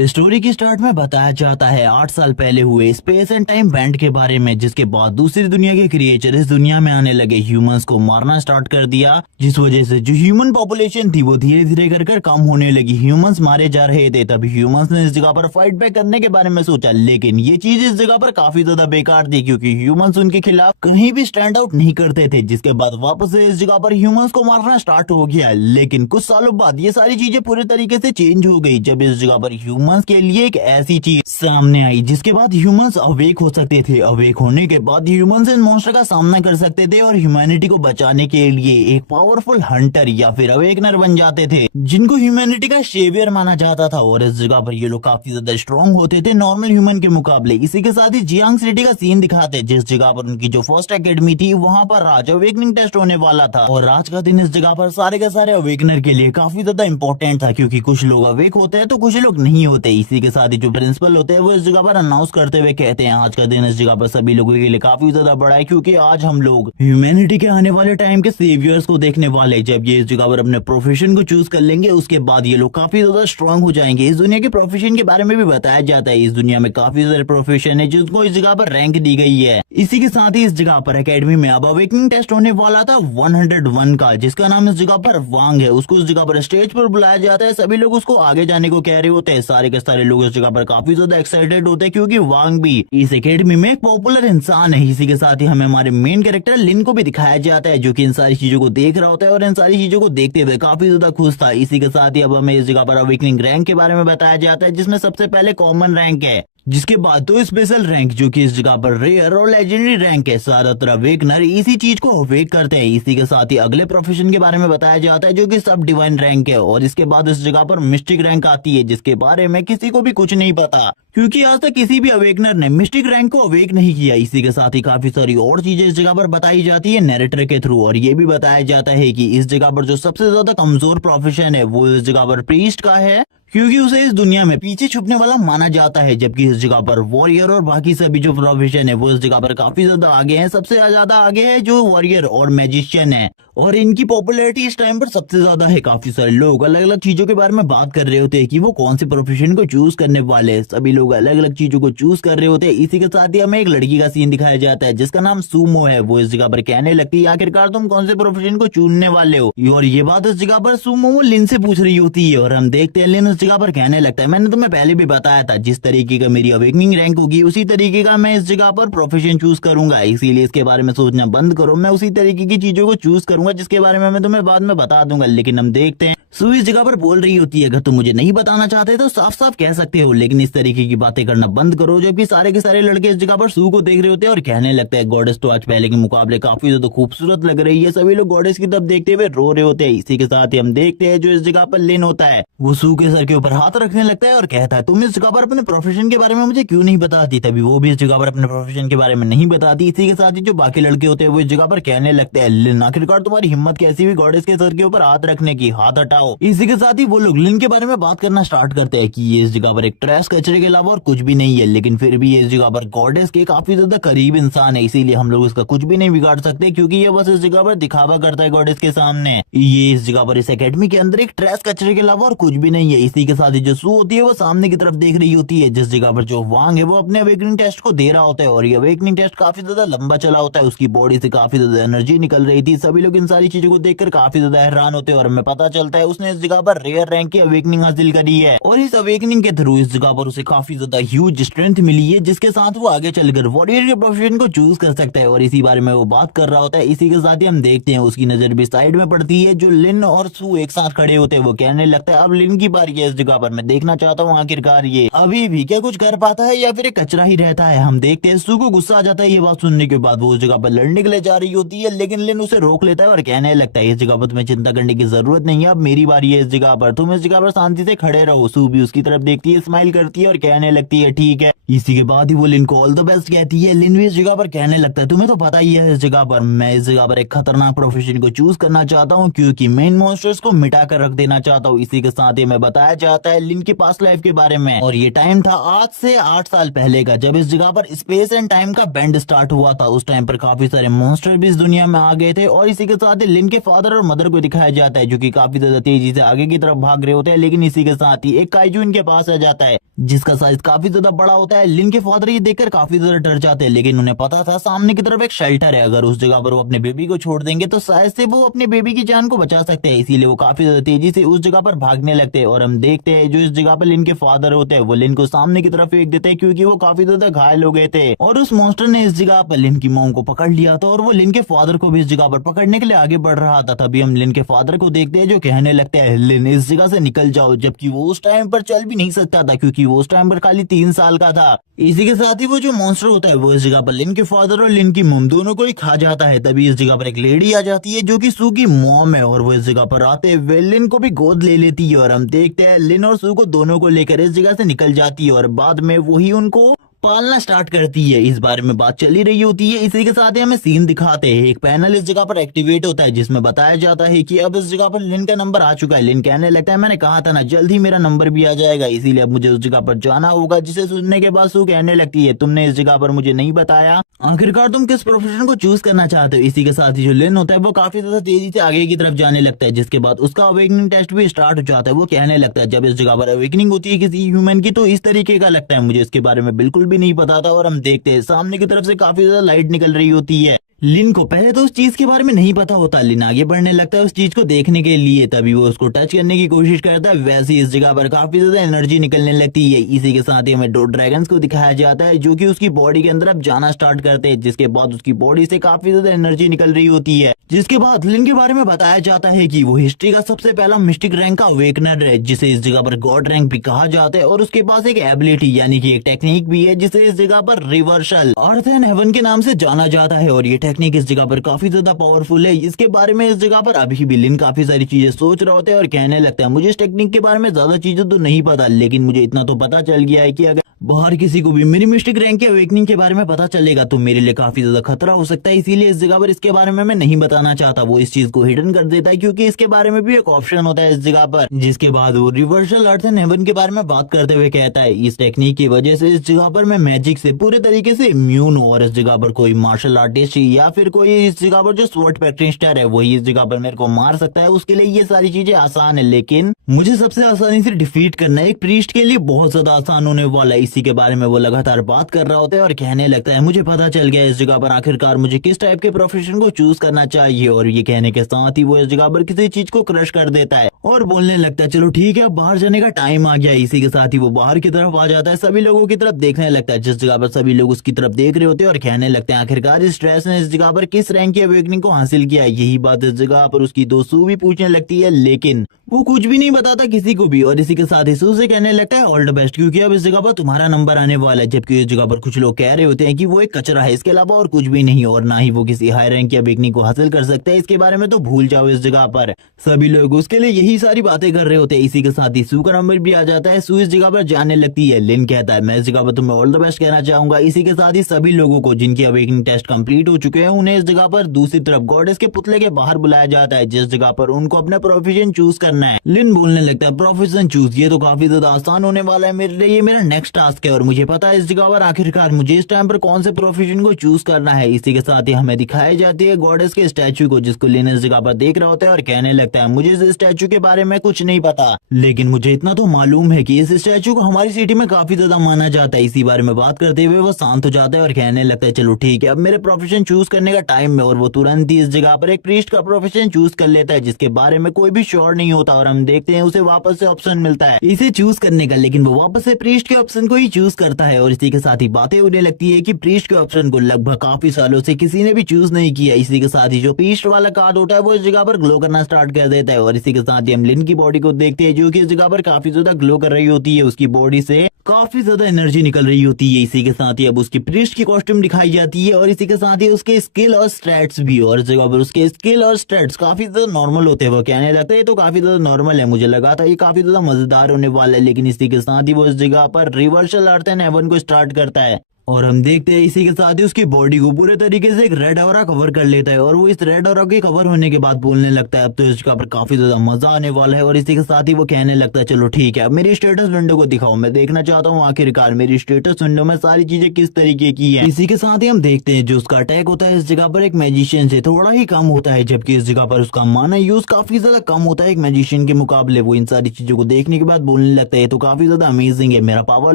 Story की start में बताया जाता है 8 साल पहले हुए स्पेस एंड टाइम बैंड के बारे में, जिसके बाद दूसरी दुनिया के क्रिएचर इस दुनिया में आने लगे, ह्यूमंस को मारना स्टार्ट कर दिया, जिस वजह से जो ह्यूमन पॉपुलेशन थी वो धीरे धीरे कर कम होने लगी। ह्यूमंस मारे जा रहे थे। तभी ह्यूमंस ने इस जगह पर फाइट बैक करने के बारे में सोचा, लेकिन ये चीज इस जगह पर काफी ज्यादा बेकार थी, क्योंकि ह्यूमंस उनके खिलाफ कहीं भी स्टैंड आउट नहीं करते थे। जिसके बाद वापस से इस जगह पर ह्यूमंस को मारना स्टार्ट हो गया। लेकिन कुछ सालों बाद ये सारी चीजें पूरी तरीके से चेंज हो गई, जब इस जगह पर ह्यूमंस के लिए एक ऐसी चीज सामने आई जिसके बाद ह्यूमंस अवेक हो सकते थे। अवेक होने के बाद ह्यूमंस इन मॉन्स्टर का सामना कर सकते थे और ह्यूमैनिटी को बचाने के लिए एक पावरफुल हंटर या फिर अवेकनर बन जाते थे, जिनको ह्यूमैनिटी का सेवियर माना जाता था। और इस जगह पर ये लोग काफी ज्यादा स्ट्रॉन्ग होते थे नॉर्मल ह्यूमन के मुकाबले। इसी के साथ ही जियांग सिटी का सीन दिखाते, जिस जगह पर उनकी जो फर्स्ट एकेडमी थी वहाँ पर राज अवेकनिंग टेस्ट होने वाला था। और आज का दिन इस जगह पर सारे के सारे अवेकनर के लिए काफी ज्यादा इंपॉर्टेंट था, क्योंकि कुछ लोग अवेक होते हैं तो कुछ लोग नहीं होते। इसी के साथ ही जो प्रिंसिपल होते हैं वो इस जगह पर अनाउंस करते हुए कहते हैं आज का दिन इस जगह पर सभी लोगों के लिए काफी ज्यादा बड़ा है, क्योंकि आज हम लोग ह्यूमैनिटी के आने वाले टाइम के सेवियर्स को देखने वाले। जब ये इस जगह पर अपने प्रोफेशन को चूज कर लेंगे उसके बाद ये लोग काफी ज्यादा स्ट्रांग हो जाएंगे। इस दुनिया के प्रोफेशन के बारे में भी बताया जाता है। इस दुनिया में काफी सारे प्रोफेशन है जिनको इस जगह पर रैंक दी गई है। इसी के साथ ही इस जगह पर एकेडमी में अब अवेकनिंग टेस्ट होने वाला था 101 का, जिसका नाम इस जगह पर वांग है। उसको इस जगह पर स्टेज पर बुलाया जाता है। सभी लोग उसको आगे जाने को कह रहे होते हैं। सारे के सारे लोग इस जगह पर काफी ज्यादा एक्साइटेड होते हैं, क्योंकि वांग भी इस एकेडमी में एक पॉपुलर इंसान है। इसी के साथ ही हमें हमारे मेन कैरेक्टर लिन को भी दिखाया जाता है, जो कि इन सारी चीजों को देख रहा होता है और इन सारी चीजों को देखते हुए काफी ज्यादा खुश था। इसी के साथ ही अब हमें इस जगह पर अवेकनिंग रैंक के बारे में बताया जाता है, जिसमें सबसे पहले कॉमन रैंक है, जिसके बाद दो स्पेशल रैंक जो कि इस जगह पर रेयर और लेजेंडरी रैंक है। ज्यादातर अवेकनर इसी चीज को अवेक करते हैं। इसी के साथ ही अगले प्रोफेशन के बारे में बताया जाता है, जो कि सब डिवाइन रैंक है। और इसके बाद इस जगह पर मिस्टिक रैंक आती है, जिसके बारे में किसी को भी कुछ नहीं पता, क्योंकि आज तक किसी भी अवेकनर ने मिस्टिक रैंक को अवेक नहीं किया। इसी के साथ ही काफी सारी और चीजें इस जगह पर बताई जाती है नैरेटर के थ्रू। और ये भी बताया जाता है कि इस जगह पर जो सबसे ज्यादा कमजोर प्रोफेशन है वो इस जगह पर प्रीस्ट का है, क्योंकि उसे इस दुनिया में पीछे छुपने वाला माना जाता है। जबकि इस जगह पर वॉरियर और बाकी सभी जो प्रोफेशन है वो इस जगह पर काफी ज्यादा आगे हैं। सबसे ज्यादा आगे है जो वॉरियर और मैजिशियन है, और इनकी पॉपुलैरिटी इस टाइम पर सबसे ज्यादा है। काफी सारे लोग अलग अलग चीजों के बारे में बात कर रहे होते हैं कि वो कौन से प्रोफेशन को चूज करने वाले हैं। सभी लोग अलग अलग चीजों को चूज कर रहे होते हैं। इसी के साथ ही हमें एक लड़की का सीन दिखाया जाता है, जिसका नाम सूमो है। वो इस जगह पर कहने लगती है आखिरकार तुम कौन से प्रोफेशन को चुनने वाले हो। और ये बात इस जगह पर सूमो वो लिन से पूछ रही होती है, और हम देखते हैं लिन उस जगह पर कहने लगता है मैंने तुम्हें पहले भी बताया था, जिस तरीके का मेरी अवेकनिंग रैंक होगी उसी तरीके का मैं इस जगह पर प्रोफेशन चूज करूंगा। इसीलिए इसके बारे में सोचना बंद करो। मैं उसी तरीके की चीजों को चूज करूंगा जिसके बारे में मैं तुम्हें बाद में बता दूंगा। लेकिन हम देखते हैं सू इस जगह पर बोल रही होती है अगर तुम मुझे नहीं बताना चाहते तो साफ साफ कह सकते हो, लेकिन इस तरीके की बातें करना बंद करो। जबकि सारे के सारे लड़के इस जगह पर सू को देख रहे होते हैं और कहने लगता है गॉडेस तो आज पहले के मुकाबले काफी ज्यादा खूबसूरत लग रही है। सभी लोग गॉडेस की तरफ देखते हुए रो रहे होते हैं। इसी के साथ ही हम देखते हैं जो इस जगह पर लिन होता है वो सू के सर के ऊपर हाथ रखने लगता है और कहता है तुम इस जगह पर अपने प्रोफेशन के बारे में मुझे क्यों नहीं बताती। तभी वो भी इस जगह पर अपने प्रोफेशन के बारे में नहीं बताती। इसी के साथ ही जो बाकी लड़के होते हैं वो इस जगह पर कहने लगते हैं लिन आखिरकार तुम्हारी हिम्मत कैसी हुई गॉडेस के सर के ऊपर हाथ रखने की, हाथ हटाओ। इसी के साथ ही वो लोग लिन के बारे में बात करना स्टार्ट करते हैं कि ये इस जगह पर एक ट्रैश कचरे के अलावा और कुछ भी नहीं है, लेकिन फिर भी ये इस जगह पर गॉडेस के काफी ज्यादा करीब इंसान है। इसीलिए हम लोग इसका कुछ भी नहीं बिगाड़ सकते, क्योंकि ये बस इस जगह पर दिखावा करता है गॉडेस के सामने। ये इस जगह पर इस एकेडमी के अंदर एक ट्रैश कचरे के अलावा और कुछ भी नहीं है। इसी के साथ ही जो सू होती है वो सामने की तरफ देख रही होती है, जिस जगह पर जो वांग है वो अपने अवेकनिंग टेस्ट को दे रहा होता है। और ये अवेकनिंग टेस्ट काफी ज्यादा लंबा चला होता है, उसकी बॉडी से काफी ज्यादा एनर्जी निकल रही थी। सभी लोग इन सारी चीजों को देखकर काफी ज्यादा हैरान होते हैं, और हमें पता चलता है उसने इस जगह पर रेयर रैंक की अवेकनिंग हासिल करी है। और इस अवेकनिंग के थ्रू इस जगह पर उसे काफी ज्यादा ह्यूज स्ट्रेंथ मिली है, जिसके साथ वो आगे चलकर वॉरियर के प्रोफेशन को चूज कर सकता है। और इसी बारे में वो बात कर रहा होता है। इसी के साथ ही हम देखते हैं उसकी नजर भी साइड में पड़ती है। जो लिन और सू एक साथ खड़े होते हैं वो कहने लगता है अब लिन की बारी है इस जगह पर, मैं देखना चाहता हूँ आखिरकार ये अभी भी क्या कुछ कर पाता है या फिर एक कचरा ही रहता है। हम देखते हैं सू को गुस्सा आ जाता है ये बात सुनने के बाद। वो उस जगह पर लड़ने के लिए जा रही होती है, लेकिन लिन उसे रोक लेता है और कहने लगता है इस जगह पर तुम्हें चिंता करने की जरूरत नहीं है, अब मेरी बारी है इस जगह पर, तुम इस जगह पर शांति से खड़े रहो। सू भी उसकी तरफ देखती है, स्माइल करती है और कहने लगती है ठीक है। इसी के बाद ही वो लिन को ऑल द बेस्ट कहती है। लिन भी इस जगह पर कहने लगता है तुम्हें तो पता ही है इस जगह पर मैं इस जगह पर एक खतरनाक प्रोफेशन को चूज करना चाहता हूँ, क्योंकि मेन मॉन्स्टर्स को मिटा कर रख देना चाहता हूँ। इसी के साथ ही मैं बताया जाता है लिन की पास्ट लाइफ के बारे में, और ये टाइम था आज से 8 साल पहले का, जब इस जगह पर स्पेस एंड टाइम का बैंड स्टार्ट हुआ था। उस टाइम पर काफी सारे मॉन्स्टर भी इस दुनिया में आ गए थे। और इसी के साथ ही लिन के फादर और मदर को दिखाया जाता है, जो कि काफी ज्यादा तेजी से आगे की तरफ भाग रहे होते हैं, लेकिन इसी के साथ ही एक काइजू इनके पास आ जाता है जिसका साइज काफी ज्यादा बड़ा होता है। लिन के फादर ये देखकर काफी ज्यादा डर जाते हैं, लेकिन उन्हें पता था सामने की तरफ एक शेल्टर है, अगर उस जगह पर वो अपने बेबी को छोड़ देंगे तो शायद से वो अपने बेबी की जान को बचा सकते हैं। इसीलिए वो काफी ज्यादा तेजी से उस जगह पर भागने लगते हैं और हम देखते हैं जो इस जगह पर लिन के फादर होते हैं वो लिन को सामने की तरफ फेंक देते हैं क्योंकि वो काफी ज्यादा घायल हो गए थे। और उस मॉन्स्टर ने इस जगह पर लिन की मॉम को पकड़ लिया था और वो लिन के फादर को भी इस जगह पर पकड़ने के लिए आगे बढ़ रहा था। तभी हम लिन के फादर को देखते हैं जो कहने लगते हैं लिन इस जगह से निकल जाओ, जबकि वो उस टाइम पर चल भी नहीं सकता था क्योंकि वो उस टाइम पर खाली 3 साल का था। इसी के साथ ही वो जो मॉन्स्टर होता है वो इस जगह पर लिन के फादर और लिन की मॉम दोनों को ही खा जाता है। तभी इस जगह पर एक लेडी आ जाती है जो कि सू की मॉम है और वो इस जगह पर आते हुए लिन को भी गोद ले लेती है और हम देखते हैं लिन और सू को दोनों को लेकर इस जगह से निकल जाती है और बाद में वही उनको पालना स्टार्ट करती है। इस बारे में बात चली रही होती है। इसी के साथ ही हमें सीन दिखाते हैं, एक पैनल इस जगह पर एक्टिवेट होता है जिसमें बताया जाता है कि अब इस जगह पर लिन का नंबर आ चुका है। लिन कहने लगता है मैंने कहा था ना जल्द ही मेरा नंबर भी आ जाएगा, इसीलिए अब मुझे उस जगह पर जाना होगा। जिसे सुनने के बाद सू कहने लगती है तुमने इस जगह पर मुझे नहीं बताया, आखिरकार तुम किस प्रोफेशन को चूज करना चाहते हो। इसी के साथ ही जो लिन होता है वो काफी ज्यादा तेजी से आगे की तरफ जाने लगता है, जिसके बाद उसका अवेकनिंग टेस्ट भी स्टार्ट हो जाता है। वो कहने लगता है जब इस जगह पर अवेकनिंग होती है किसी ह्यूमन की तो इस तरीके का लगता है, मुझे इसके बारे में बिल्कुल भी नहीं पता था। और हम देखते हैं सामने की तरफ से काफी ज्यादा लाइट निकल रही होती है। लिन को पहले तो उस चीज के बारे में नहीं पता होता, लिन आगे बढ़ने लगता है उस चीज को देखने के लिए। तभी वो उसको टच करने की कोशिश करता है, वैसे इस जगह पर काफी ज्यादा एनर्जी निकलने लगती है। इसी के साथ ही हमें 2 ड्रैगन्स को दिखाया जाता है जो कि उसकी बॉडी के अंदर अब जाना स्टार्ट करते हैं, जिसके बाद उसकी बॉडी से काफी ज्यादा एनर्जी निकल रही होती है। जिसके बाद लिन के बारे में बताया जाता है कि वो हिस्ट्री का सबसे पहला मिस्टिक रैंक का अवेकनर है, जिसे इस जगह पर गॉड रैंक भी कहा जाता है। और उसके पास एक एबिलिटी यानी कि एक टेक्निक भी है जिसे इस जगह पर रिवर्सल अर्थ एंड हेवन के नाम से जाना जाता है। और ये टेक्निक इस जगह पर काफी ज्यादा पावरफुल है। इसके बारे में इस जगह पर अभी भी लिन काफी सारी चीजें सोच रहे होते हैं और कहने लगता है मुझे इस टेक्निक के बारे में ज्यादा चीजें तो नहीं पता, लेकिन मुझे इतना तो पता चल गया है कि अगर बाहर किसी को भी मेरी मिस्टिक रैंक के अवेकनिंग के बारे में पता चलेगा तो मेरे लिए काफी ज्यादा खतरा हो सकता है, इसीलिए इस जगह पर इसके बारे में मैं नहीं बताना चाहता। वो इस चीज को हिडन कर देता है क्योंकि इसके बारे में भी एक ऑप्शन होता है इस जगह पर। जिसके बाद वो रिवर्सल अर्थ एंड हेवन के बारे में बात करते हुए कहता है इस टेक्निक की वजह से इस जगह पर मैं मैजिक से पूरे तरीके से इम्यून हूँ और इस जगह पर कोई मार्शल आर्टिस्ट या फिर कोई इस जगह पर जो स्वॉर्ड प्रैक्टिशनर है वही इस जगह पर मेरे को मार सकता है। उसके लिए ये सारी चीजें आसान है, लेकिन मुझे सबसे आसानी से डिफीट करना एक प्रीस्ट के लिए बहुत ज्यादा आसान होने वाला है। इसी के बारे में वो लगातार बात कर रहा होता है और कहने लगता है मुझे पता चल गया इस जगह पर आखिरकार मुझे किस टाइप के प्रोफेशन को चूज करना चाहिए। और ये कहने के साथ ही वो इस जगह पर किसी चीज को क्रश कर देता है और बोलने लगता है चलो ठीक है अब बाहर जाने का टाइम आ गया। इसी के साथ ही वो बाहर की तरफ आ जाता है, सभी लोगों की तरफ देखने लगता है जिस जगह पर सभी लोग उसकी तरफ देख रहे होते हैं और कहने लगते हैं आखिरकार इस ड्रेस ने इस जगह पर किस रैंक की अवेकनिंग को हासिल किया। यही बात इस जगह पर उसकी दोस्त सू भी पूछने लगती है, लेकिन वो कुछ भी नहीं बताता किसी को भी। और इसी के साथ ही सू से कहने लगता है ऑल द बेस्ट क्योंकि अब इस जगह पर तुम्हारा नंबर आने वाला है। जबकि इस जगह पर कुछ लोग कह रहे होते हैं कि वो एक कचरा है, इसके अलावा और कुछ भी नहीं और ना ही वो किसी हाई रैंक की अवेकनिंग को हासिल कर सकते हैं, इसके बारे में तो भूल जाओ। इस जगह पर सभी लोग उसके लिए यही सारी बातें कर रहे होते हैं। इसी के साथ ही सू का नंबर भी आ जाता है, सू इस जगह पर जाने लगती है। लिन कहता है मैं इस जगह पर तुम्हें ऑल द बेस्ट कहना चाहूंगा। इसी के साथ ही सभी लोगों को जिनकी अवेकनिंग टेस्ट कंप्लीट हो चुके हैं उन्हें इस जगह पर दूसरी तरफ गॉडेस के पुतले के बाहर बुलाया जाता है, जिस जगह पर उनको अपना प्रोफेशन चूज करना है। लिन बोलने लगता है प्रोफेशन चूज, ये तो काफी ज्यादा आसान होने वाला है मेरे लिए, ये मेरा नेक्स्ट टास्क है और मुझे पता है इस जगह पर आखिरकार मुझे इस टाइम पर कौन से प्रोफेशन को चूज करना है। इसी के साथ ही हमें दिखाई जाती है गॉडेस के स्टैचू को, जिसको लिन इस जगह पर देख रहा होता है और कहने लगता है मुझे इस स्टैचू के बारे में कुछ नहीं पता, लेकिन मुझे इतना तो मालूम है कि इस स्टैचू को हमारी सिटी में काफी ज्यादा माना जाता है। इसी बारे में बात करते हुए वो शांत हो जाता है और कहने लगता है चलो ठीक है अब मेरे प्रोफेशन चूज करने का टाइम है। और वो तुरंत ही इस जगह पर एक प्रीस्ट का प्रोफेशन चूज कर लेता है जिसके बारे में कोई भी श्योर नहीं होता और हम देखते हैं उसे वापस से ऑप्शन मिलता है इसे चूज करने का, लेकिन वो वापस से प्रीस्ट के ऑप्शन को ही चूज करता है। और इसी के साथ ही बातें होने लगती है कि प्रीस्ट के ऑप्शन को लगभग काफी सालों से किसी ने भी चूज नहीं किया। इसी के साथ ही जो प्रीस्ट वाला कार्ड होता है वो इस जगह पर ग्लो करना स्टार्ट कर देता है। और इसी के साथ ही हम लिन की बॉडी को देखते हैं जो कि इस जगह पर काफी ज्यादा ग्लो कर रही होती है, उसकी बॉडी से काफी ज्यादा एनर्जी निकल रही होती है। इसी के साथ ही अब उसकी प्रीस्ट की कॉस्ट्यूम दिखाई जाती है और इसी के साथ ही उसके स्किल और स्टैट्स भी, और इस जगह पर उसके स्किल और स्टैट्स काफी ज्यादा नॉर्मल होते हैं। वो कहने लगता है तो काफी ज्यादा नॉर्मल है, मुझे लगा था ये काफी ज्यादा मजेदार होने वाला है। लेकिन इसी के साथ ही वो इस जगह पर रिवर्सल अर्थ एंड हेवन को स्टार्ट करता है और हम देखते हैं इसी के साथ ही उसकी बॉडी को पूरे तरीके से एक रेड ऑरा कवर कर लेता है और वो इस रेड ऑरा के कवर होने के बाद बोलने लगता है अब तो इसका पर काफी ज्यादा मजा आने वाला है। और इसी के साथ ही वो कहने लगता है चलो ठीक है अब मेरी स्टेटस विंडो को दिखाओ, मैं देखना चाहता हूँ आखिरकार मेरी स्टेटस विंडो में सारी चीजें किस तरीके की है। इसी के साथ ही हम देखते हैं जो उसका अटैक होता है इस जगह पर एक मैजिशियन से थोड़ा ही कम होता है, जबकि इस जगह पर उसका माना यूज काफी ज्यादा कम होता है एक मैजिशियन के मुकाबले। वो इन सारी चीजों को देखने के बाद बोलने लगता है तो काफी ज्यादा अमेजिंग है, मेरा पावर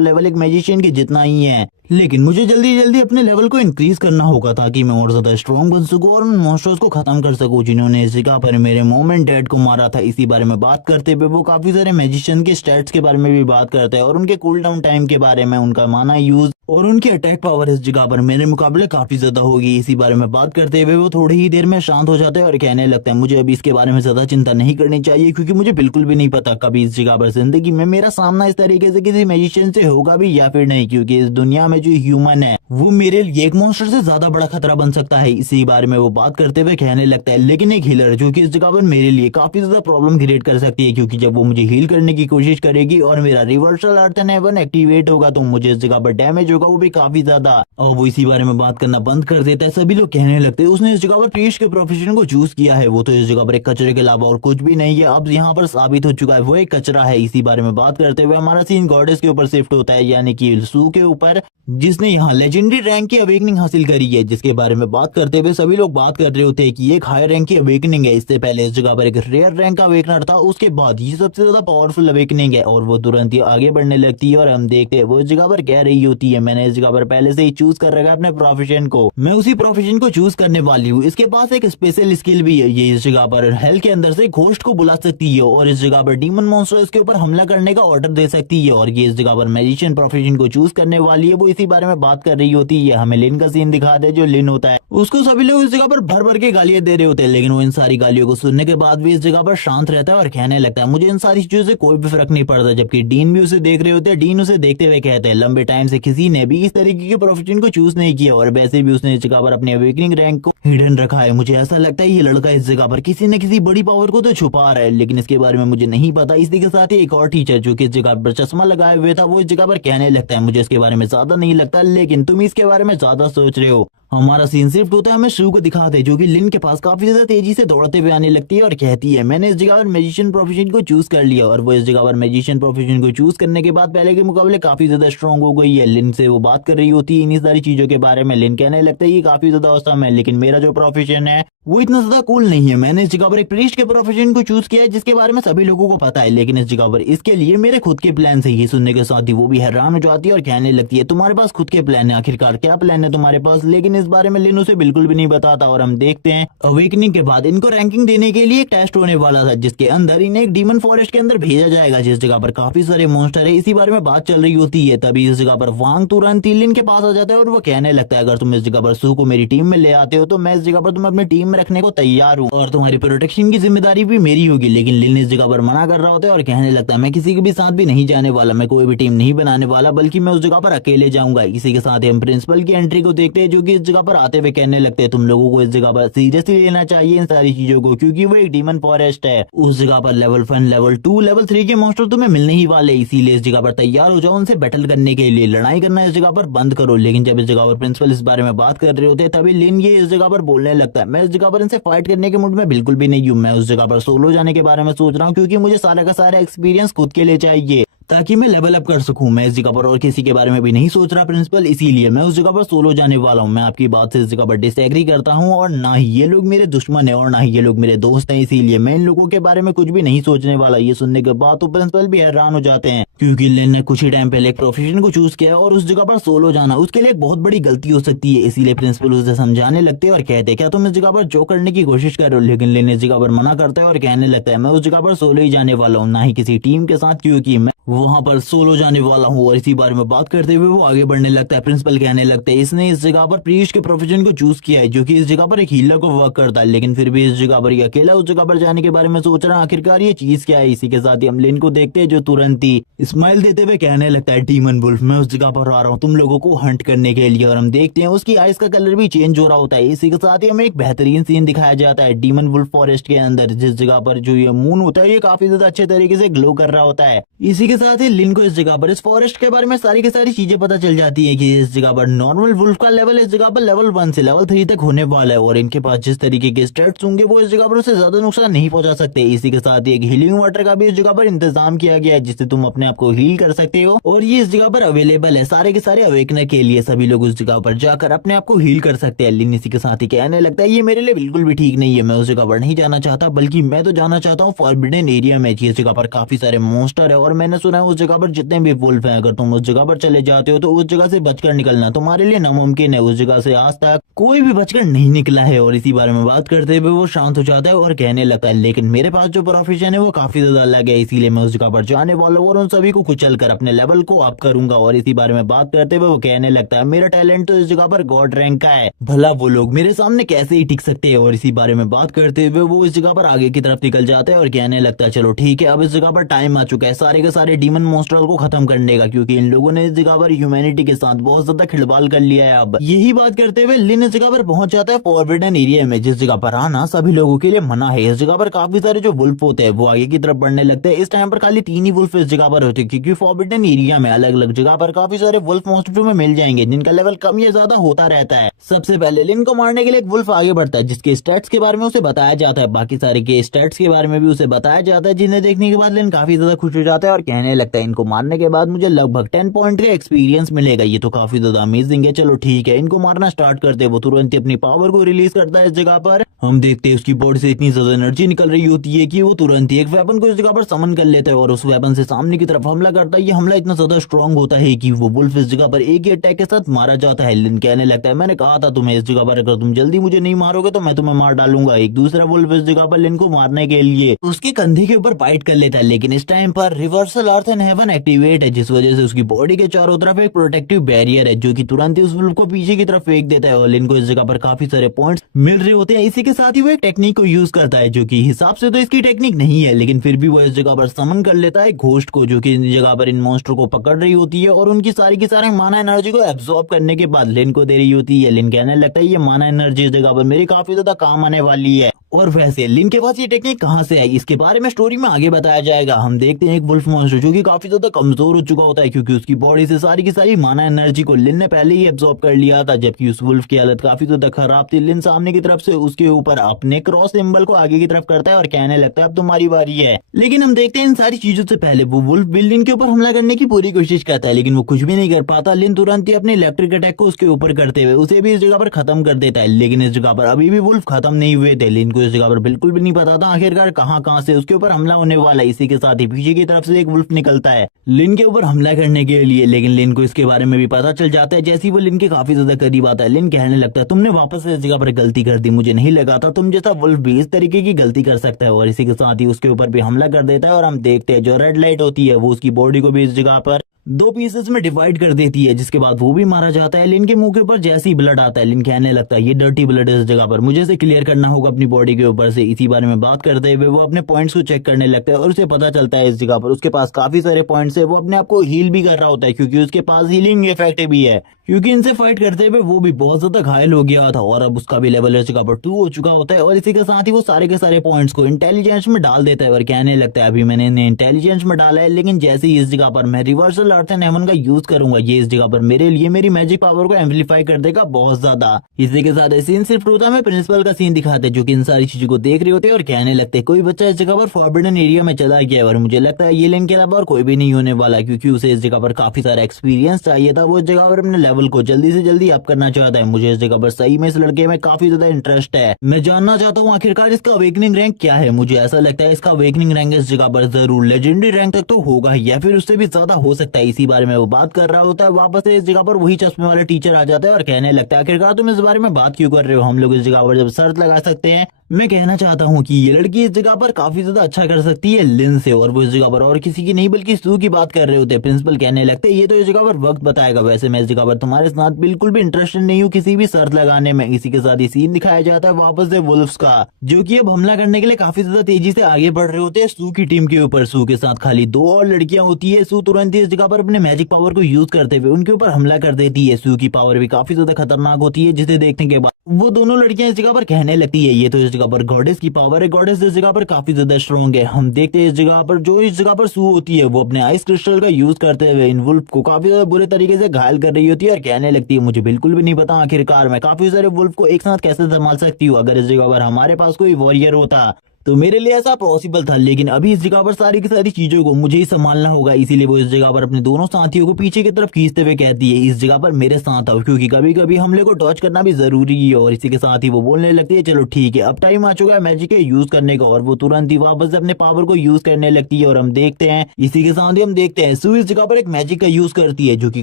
लेवल एक मैजिशियन के जितना ही है, लेकिन मुझे जल्दी जल्दी अपने लेवल को इंक्रीज करना होगा ताकि मैं और ज्यादा स्ट्रॉन्ग बन सकूं और उन मॉन्स्टर्स को खत्म कर सकूं जिन्होंने इस जगह पर मेरे मॉम एंड डैड को मारा था। इसी बारे में बात करते हुए वो काफी सारे मैजिशियन के स्टैट्स के बारे में भी बात करते हैं और उनके कूल डाउन टाइम के बारे में, उनका माना यूज और उनकी अटैक पावर इस जगह पर मेरे मुकाबले काफी ज्यादा होगी। इसी बारे में बात करते हुए वो थोड़ी ही देर में शांत हो जाता है और कहने लगता है मुझे अभी इसके बारे में ज्यादा चिंता नहीं करनी चाहिए क्योंकि मुझे बिल्कुल भी नहीं पता कभी इस जगह पर जिंदगी में मेरा सामना इस तरीके से किसी मैजिशियन से होगा भी या फिर नहीं, क्योंकि इस दुनिया में जो ह्यूमन है वो मेरे लिए एक मॉन्स्टर से ज्यादा बड़ा खतरा बन सकता है। इसी बारे में वो बात करते हुए कहने लगता है लेकिन एक हीलर जो कि इस जगह पर मेरे लिए काफी ज्यादा प्रॉब्लम क्रिएट कर सकती है क्योंकि जब वो मुझे हील करने की कोशिश करेगी और मेरा reversal earth and heaven activate होगा तो मुझे इस जगह पर डैमेज होगा वो भी काफी ज्यादा। और वो इसी बारे में बात करना बंद कर देता है। सभी लोग कहने लगते हैं उसने इस जगह पर प्रीस्ट के प्रोफेशन को चूज किया है, वो तो इस जगह पर एक कचरे के अलावा और कुछ भी नहीं है, अब यहाँ पर साबित हो चुका है वो एक कचरा है। इसी बारे में बात करते हुए हमारा सीन गॉडेस के ऊपर शिफ्ट होता है यानी कि सू के ऊपर, जिसने यहाँ लेजेंडरी रैंक की अवेकनिंग हासिल करी है, जिसके बारे में बात करते हुए सभी लोग बात कर रहे होते हैं कि एक हाई रैंक की अवेकनिंग है। इससे पहले इस जगह पर एक रेयर रैंक का अवेकनर था, उसके बाद ये सबसे ज्यादा पावरफुल अवेकनिंग है और वो तुरंत ही आगे बढ़ने लगती है। और हम देखते हैं वो इस जगह पर कह रही होती है मैंने इस जगह पर पहले से ही चूज कर रखा है अपने प्रोफेशन को, मैं उसी प्रोफेशन को चूज करने वाली हूँ। इसके पास एक स्पेशल स्किल भी है, ये इस जगह पर हेल के अंदर से घोस्ट को बुला सकती है और इस जगह पर डीमन मॉन्स्टर इसके ऊपर हमला करने का ऑर्डर दे सकती है और ये इस जगह पर मैजिशियन प्रोफेशन को चूज करने वाली है। वो इसी बारे में बात कर रही होती है। हमें लिन का सीन दिखा दे, जो लिन होता है उसको सभी लोग इस जगह पर भर भर के गालियां दे रहे होते हैं, लेकिन वो इन सारी गालियों को सुनने के बाद भी इस जगह पर शांत रहता है और कहने लगता है मुझे इन सारी चीजों से कोई भी फर्क नहीं पड़ता। जबकि डीन भी उसे देख रहे होते हैं, डीन उसे देखते हुए कहते हैं लंबे टाइम से किसी ने भी इस तरीके के प्रोफेशन को चूज नहीं किया और वैसे भी उसने इस जगह पर अपने अवेकनिंग रैंक को हिडन रखा है। मुझे ऐसा लगता है ये लड़का इस जगह पर किसी न किसी बड़ी पावर को तो छुपा रहा है, लेकिन इसके बारे में मुझे नहीं पता। इसी के साथ ही एक और टीचर जो कि इस जगह पर चश्मा लगाए हुए था, वो इस जगह पर कहने लगता है मुझे इसके बारे में ज्यादा नहीं लगता, लेकिन तुम इसके बारे में ज्यादा सोच रहे हो। हमारा सीन शिफ्ट होता है, हमें शू को दिखाते हैं जो कि लिन के पास काफी ज्यादा तेजी से दौड़ते हुए आने लगती है और कहती है मैंने इस जगह पर मैजिशियन प्रोफेशन को चूज कर लिया। और वो इस जगह पर मैजिशियन प्रोफेशन को चूज करने के बाद पहले के मुकाबले काफी ज्यादा स्ट्रॉन्ग हो गई है। लिन से वो बात कर रही होती है इन्हीं सारी चीजों के बारे में। लिन कहने लगता है ये काफी ज्यादा औसम है, लेकिन मेरा जो प्रोफेशन है वो इतना ज्यादा कूल नहीं है। मैंने इस जगह पर एक प्रीस्ट के प्रोफेशन को चूज किया है जिसके बारे में सभी लोगों को पता है, लेकिन इस जगह पर इसके लिए मेरे खुद के प्लान है। ये सुनने के साथ ही वो भी हैरान हो जाती है और कहने लगती है तुम्हारे पास खुद के प्लान है, आखिरकार क्या प्लान है तुम्हारे पास? लेकिन इस बारे में लिन उसे बिल्कुल भी नहीं बताता। और हम देखते हैं अवेकनिंग के बाद इनको रैंकिंग देने के लिए एक टेस्ट होने वाला था जिसके अंदर इन्हें एक डीमन फॉरेस्ट के अंदर भेजा जाएगा जिस जगह पर काफी सारे मॉन्स्टर है। इसी बारे में बात चल रही होती है, तभी इस जगह पर वांग तुरंत लिन के पास आ जाता है और वो कहने लगता है अगर तुम इस जगह पर सू को मेरी टीम में ले आते हो तो मैं इस जगह पर तुम्हें अपनी टीम में रखने को तैयार हूँ और तुम्हारी प्रोटेक्शन की जिम्मेदारी भी मेरी होगी। लेकिन लिन इस जगह पर मना कर रहा होता है और कहने लगता है मैं किसी के भी साथ भी नहीं जाने वाला, मैं कोई भी टीम नहीं बनाने वाला, बल्कि मैं उस जगह पर अकेले जाऊंगा। इसी के साथ हम प्रिंसिपल की एंट्री को देखते हैं जो कि इस जगह पर आते हुए कहने लगते हैं तुम लोगों को इस जगह पर सीरियसली लेना चाहिए इन सारी चीजों को, क्योंकि वो एक डीमन फॉरेस्ट है। उस जगह पर लेवल 1, लेवल 2, लेवल 3 के मॉन्स्टर तुम्हें मिलने ही वाले, इसीलिए इस जगह पर तैयार हो जाओ उनसे बैटल करने के लिए, लड़ाई करना इस जगह पर बंद करो। लेकिन जब इस जगह पर प्रिंसिपल इस बारे में बात कर रहे होते हैं तभी लिन ये इस जगह पर बोलने लगता है मैं इस जगह पर इनसे फाइट करने के मूड में बिल्कुल भी नहीं हूँ, मैं उस जगह पर सोलो जाने के बारे में सोच रहा हूँ क्योंकि मुझे सारा का सारा एक्सपीरियंस खुद के लिए चाहिए ताकि मैं लेवल अप कर सकूं। मैं इस जगह पर और किसी के बारे में भी नहीं सोच रहा प्रिंसिपल, इसीलिए मैं उस जगह पर सोलो जाने वाला हूं। मैं आपकी बात से इस जगह पर डिसएग्री करता हूं और ना ही ये लोग मेरे दुश्मन है और ना ही ये लोग मेरे दोस्त हैं, इसीलिए मैं इन लोगों के बारे में कुछ भी नहीं सोचने वाला। ये सुनने के बाद तो प्रिंसिपल भी हैरान हो जाते हैं क्योंकि लिन ने कुछ ही टाइम पहले एक प्रोफेशन को चूज किया और उस जगह पर सोलो जाना उसके लिए एक बहुत बड़ी गलती हो सकती है। इसीलिए प्रिंसिपल उसे समझाने लगते हैं और कहते हैं क्या तुम इस जगह पर जो करने की कोशिश कर रहे हो? लेकिन लिन इस जगह पर मना करता है और कहने लगता है मैं उस जगह पर सोलो ही जाने वाला हूँ, ना ही किसी टीम के साथ, क्योंकि मैं वहां पर सोलो जाने वाला हूँ। और इसी बारे में बात करते हुए वो आगे बढ़ने लगता है। प्रिंसिपल कहने लगते हैं इसने इस जगह पर प्रीस्ट के प्रोफेशन को चूज किया है जो कि इस जगह पर एक हीलर को वर्क करता है, लेकिन फिर भी इस जगह पर अकेला उस जगह पर जाने के बारे में सोच रहा है, आखिरकार ये चीज क्या है? इसी के साथ ही हम लिन को देखते हैं जो तुरंत ही स्माइल देते हुए कहने लगता है डीमन वुल्फ मैं उस जगह पर आ रहा हूँ तुम लोगों को हंट करने के लिए। और हम देखते हैं उसकी आइज का कलर भी चेंज हो रहा होता है। इसी के साथ ही हमें एक बेहतरीन सीन दिखाया जाता है डीमन वुल्फ फॉरेस्ट के अंदर, जिस जगह पर जो ये मून होता है ये काफी ज्यादा अच्छे तरीके से ग्लो कर रहा होता है। इसी के साथ ही लिन को इस जगह पर इस फॉरेस्ट के बारे में सारी की सारी चीजें पता चल जाती है कि इस जगह पर नॉर्मल वुल्फ का लेवल इस जगह पर लेवल 1 से लेवल 3 तक होने वाला है और इनके पास जिस तरीके के स्टेट्स होंगे वो इस जगह पर उसे ज्यादा नुकसान नहीं पहुंचा सकते। इसी के साथ ही एक हीलिंग वाटर का भी इस जगह पर इंतजाम किया गया है जिससे तुम अपने आप को हील कर सकते हो और ये इस जगह पर अवेलेबल है सारे के सारे अवेकनर के लिए। सभी लोग उस जगह पर जाकर अपने आप को हील कर सकते हैं। लिन इसी के साथ ही कहने लगता है ये मेरे लिए बिल्कुल भी ठीक नहीं है, मैं उस जगह पर नहीं जाना चाहता, बल्कि मैं तो जाना चाहता हूँ फॉरबिडन एरिया में। इस जगह पर काफी सारे मॉन्स्टर है और मैंने सुना है उस जगह पर जितने भी वुल्फ हैं अगर तुम उस जगह पर चले जाते हो तो उस जगह से बचकर निकलना तुम्हारे लिए नामुमकिन है। उस जगह से आज तक कोई भी बचकर नहीं निकला है। और इसी बारे में बात करते हुए वो शांत हो जाता है और कहने लगता है लेकिन मेरे पास जो प्रोफेशन है वो काफी ज्यादा अलग है, इसीलिए मैं उस जगह पर जाने वाला हूँ और उन सभी को कुचल कर अपने लेवल को अप करूंगा। और इसी बारे में बात करते हुए वो कहने लगता है मेरा टैलेंट तो इस जगह पर गॉड रैंक का है, भला वो लोग मेरे सामने कैसे ही टिक सकते हैं। और इसी बारे में बात करते हुए वो इस जगह पर आगे की तरफ निकल जाता है और कहने लगता है चलो ठीक है, अब इस जगह पर टाइम आ चुका है सारे के सारे डीमन मॉन्स्टर को खत्म करने का, क्योंकि इन लोगों ने इस जगह पर ह्यूमैनिटी के साथ बहुत ज्यादा खिलवाड़ कर लिया है। अब यही बात करते हुए लिन इस जगह पर पहुंच जाता है फॉरबिडन एरिया में, जिस जगह पर आना सभी लोगों के लिए मना है। इस जगह पर काफी सारे जो वुल्फ होते हैं वो आगे की तरफ बढ़ने लगते हैं। इस टाइम पर खाली 3 ही वुल्फ इस जगह पर होते हैं, क्योंकि फॉरबिडन एरिया में अलग अलग जगह पर काफी सारे वुल्फ मॉन्स्टर में मिल जाएंगे जिनका लेवल कम या ज्यादा होता रहता है। सबसे पहले लिन को मारने के लिए एक वुल्फ आगे बढ़ता है जिसके स्टैट्स के बारे में उसे बताया जाता है, बाकी सारे के स्टैट्स के बारे में भी उसे बताया जाता है, जिन्हें देखने के बाद लिन काफी ज्यादा खुश हो जाता है और कहने लगता है इनको मारने के बाद मुझे लगभग 10 पॉइंट का एक्सपीरियंस मिलेगा, ये तो काफी ज्यादा अमेजिंग है। चलो ठीक है, इनको मारना स्टार्ट करते हैं। वो तुरंत ही अपनी पावर को रिलीज करता है। इस जगह पर हम देखते हैं उसकी बॉडी से इतनी ज्यादा एनर्जी निकल रही होती है कि वो तुरंत ही एक वेपन को इस जगह पर समन कर लेता है और उस वेपन से सामने की तरफ हमला करता है। ये हमला इतना ज्यादा स्ट्रॉन्ग होता है कि वो वुल्फ इस जगह पर एक ही अटैक के साथ मारा जाता है। लिन कहने लगता है मैंने कहा था तुम्हें, इस जगह पर अगर तुम जल्दी मुझे नहीं मारोगे तो मैं तुम्हें मार डालूंगा। एक दूसरा वुल्फ इस जगह पर लिन को मारने के लिए उसके कंधे के ऊपर बाइट कर लेता है, लेकिन इस टाइम पर reversal earth and heaven activate है, जिस वजह से उसकी बॉडी के चारों तरफ एक प्रोटेक्टिव बैरियर है जो कि तुरंत ही उस वुल्फ को पीछे की तरफ फेंक देता है और लिन को इस जगह पर काफी सारे पॉइंट्स मिल रहे होते हैं। इसी के साथ ही वो एक टेक्निक को यूज करता है जो कि हिसाब से तो इसकी टेक्निक नहीं है, लेकिन फिर भी वो इस जगह पर समन कर लेता है घोस्ट को, जो कि इस जगह पर इन मॉन्स्टर को पकड़ रही होती है और उनकी सारी की सारी माना एनर्जी को एब्सॉर्ब करने के बाद लिन को दे रही होती है। लिन कहने लगता है ये माना एनर्जी इस जगह पर मेरी काफी ज्यादा काम आने वाली है। और वैसे लिन के पास ये टेक्निक कहां से आई इसके बारे में स्टोरी में आगे बताया जाएगा। हम देखते हैं एक वुल्फ मॉन्स्टर जो कि काफी ज्यादा कमजोर हो चुका होता है, क्योंकि उसकी बॉडी से सारी की सारी माना एनर्जी को लिन ने पहले ही एब्सॉर्ब कर लिया था, जबकि उस वुल्फ की हालत काफी ज्यादा खराब थी। लिन सामने की तरफ से उसके ऊपर अपने क्रॉस सिंबल को आगे की तरफ करता है और कहने लगता है अब तुम्हारी बारी है। लेकिन हम देखते हैं इन सारी चीजों से पहले वो वुल्फ भी लिन के ऊपर हमला करने की पूरी कोशिश करता है, लेकिन वो कुछ भी नहीं कर पाता। लिन तुरंत ही अपने इलेक्ट्रिक अटैक को उसके ऊपर करते हुए उसे भी इस जगह पर खत्म कर देता है। लेकिन इस जगह पर अभी भी वुल्फ खत्म नहीं हुए थे। लिन को इस जगह पर बिल्कुल भी नहीं पता था आखिरकार कहां से उसके ऊपर हमला होने वाला है। इसी के साथ ही पीछे की तरफ से एक वुल्फ निकलता है लिन के ऊपर हमला करने के लिए, लेकिन लिन को इसके बारे में भी पता चल जाता है। जैसे ही वो लिन के काफी ज्यादा करीब आता है लिन कहने लगता है तुमने वापस से इस जगह पर गलती कर दी, मुझे नहीं लगा था तुम जैसा वुल्फ भी इस तरीके की गलती कर सकता है। और इसी के साथ ही उसके ऊपर भी हमला कर देता है और हम देखते हैं जो रेड लाइट होती है वो उसकी बॉडी को भी इस जगह पर 2 पीसेस में डिवाइड कर देती है, जिसके बाद वो भी मारा जाता है। लिन के मुंह के ऊपर जैसे ही ब्लड आता है लिन कहने लगता है ये डर्टी ब्लड है इस जगह पर, मुझे इसे क्लियर करना होगा अपनी बॉडी के ऊपर से। इसी बारे में बात करते हुए वो अपने पॉइंट्स को चेक करने लगता है और उसे पता चलता है इस जगह पर उसके पास काफी सारे पॉइंट्स है। वो अपने आप को हील भी कर रहा होता है क्योंकि उसके पास हीलिंग इफेक्ट भी है, क्योंकि इनसे फाइट करते हुए वो भी बहुत ज्यादा घायल हो गया था और अब उसका भी लेवल इस जगह पर 2 हो चुका होता है। और इसी के साथ ही वो सारे के सारे पॉइंट्स को इंटेलिजेंस में डाल देता है और कहने लगता है अभी मैंने इन्हें इंटेलिजेंस में डाला है, लेकिन जैसे ही इस जगह पर मैं रिवर्सल अर्थ एंड हेवन का यूज करूंगा ये इस जगह पर मेरे लिए मेरी मैजिक पावर को एम्पलीफाई कर देगा बहुत ज्यादा। इसी के साथ सीन सिर्फ टूटा में प्रिंसिपल का सीन दिखाते जो कि इन सारी चीजों को देख रहे होते हैं और कहने लगते कोई बच्चा इस जगह पर फॉरबिडन एरिया में चला गया है और मुझे लगता है ये लिन के अलावा और कोई भी नहीं होने वाला, क्योंकि उसे इस जगह पर काफी सारा एक्सपीरियंस चाहिए था। वो इस जगह पर अपने लेवल को जल्दी से जल्दी अप करना चाहता है। मुझे इस जगह पर सही में इस लड़के में काफी ज्यादा इंटरेस्ट है। मैं जानना चाहता हूँ आखिरकार इसका अवेकनिंग रैंक क्या है। मुझे ऐसा लगता है इसका अवेकनिंग रैंक इस जगह पर जरूर लेजेंडरी रैंक तक तो होगा या फिर उससे भी ज्यादा हो सकता है। इसी बारे में वो बात कर रहा होता है। वापस से इस जगह पर वही चश्मे वाला टीचर आ जाता है और कहने लगता है आखिरकार तुम इस बारे में बात क्यों कर रहे हो, हम लोग इस जगह पर जब शर्त लगा सकते हैं। मैं कहना चाहता हूँ कि ये लड़की इस जगह पर काफी ज्यादा अच्छा कर सकती है लिन से, और वो इस जगह पर और किसी की नहीं बल्कि सू की बात कर रहे होते हैं। प्रिंसिपल कहने लगते ये तो इस जगह पर वक्त बताएगा, वैसे मैं इस जगह पर तुम्हारे साथ बिल्कुल भी इंटरेस्टेड नहीं हूँ किसी भी शर्त लगाने में। इसी के साथ ये सीन दिखाया जाता है वापस से वुल्फ्स का, जो कि अब हमला करने के लिए काफी ज्यादा तेजी से आगे बढ़ रहे होते हैं सू की टीम के ऊपर। सू के साथ खाली 2 और लड़कियां होती है। सू तुरंत ही इस जगह पर अपने मैजिक पावर को यूज करते हुए उनके ऊपर हमला कर देती है। सू की पावर भी काफी ज्यादा खतरनाक होती है, जिसे देखने के बाद वो दोनों लड़कियां इस जगह पर कहने लगती है ये तो इस जगह पर गॉडेस की पावर है, गॉडेस इस जगह पर काफी ज्यादा स्ट्रॉन्ग है। हम देखते हैं इस जगह पर इस जगह पर सू होती है वो अपने आइस क्रिस्टल का यूज करते हुए इन वुल्फ को काफी ज्यादा बुरे तरीके से घायल कर रही होती है और कहने लगती है मुझे बिल्कुल भी नहीं पता आखिरकार मैं काफी सारे वुल्फ को एक साथ कैसे संभाल सकती हूँ। अगर इस जगह पर हमारे पास कोई वॉरियर होता तो मेरे लिए ऐसा पॉसिबल था, लेकिन अभी इस जगह पर सारी की सारी चीजों को मुझे ही संभालना होगा। इसीलिए वो इस जगह पर अपने दोनों साथियों को पीछे की तरफ खींचते हुए कहती है इस जगह पर मेरे साथ आओ, क्योंकि कभी कभी हमले को डॉज करना भी जरूरी है। और इसी के साथ ही वो बोलने लगती है चलो ठीक है अब टाइम आ चुका है मैजिक के यूज करने का, और वो तुरंत ही वापस अपने पावर को यूज करने लगती है। और हम देखते हैं इसी के साथ ही हम देखते हैं सू इस जगह पर एक मैजिक का यूज करती है जो कि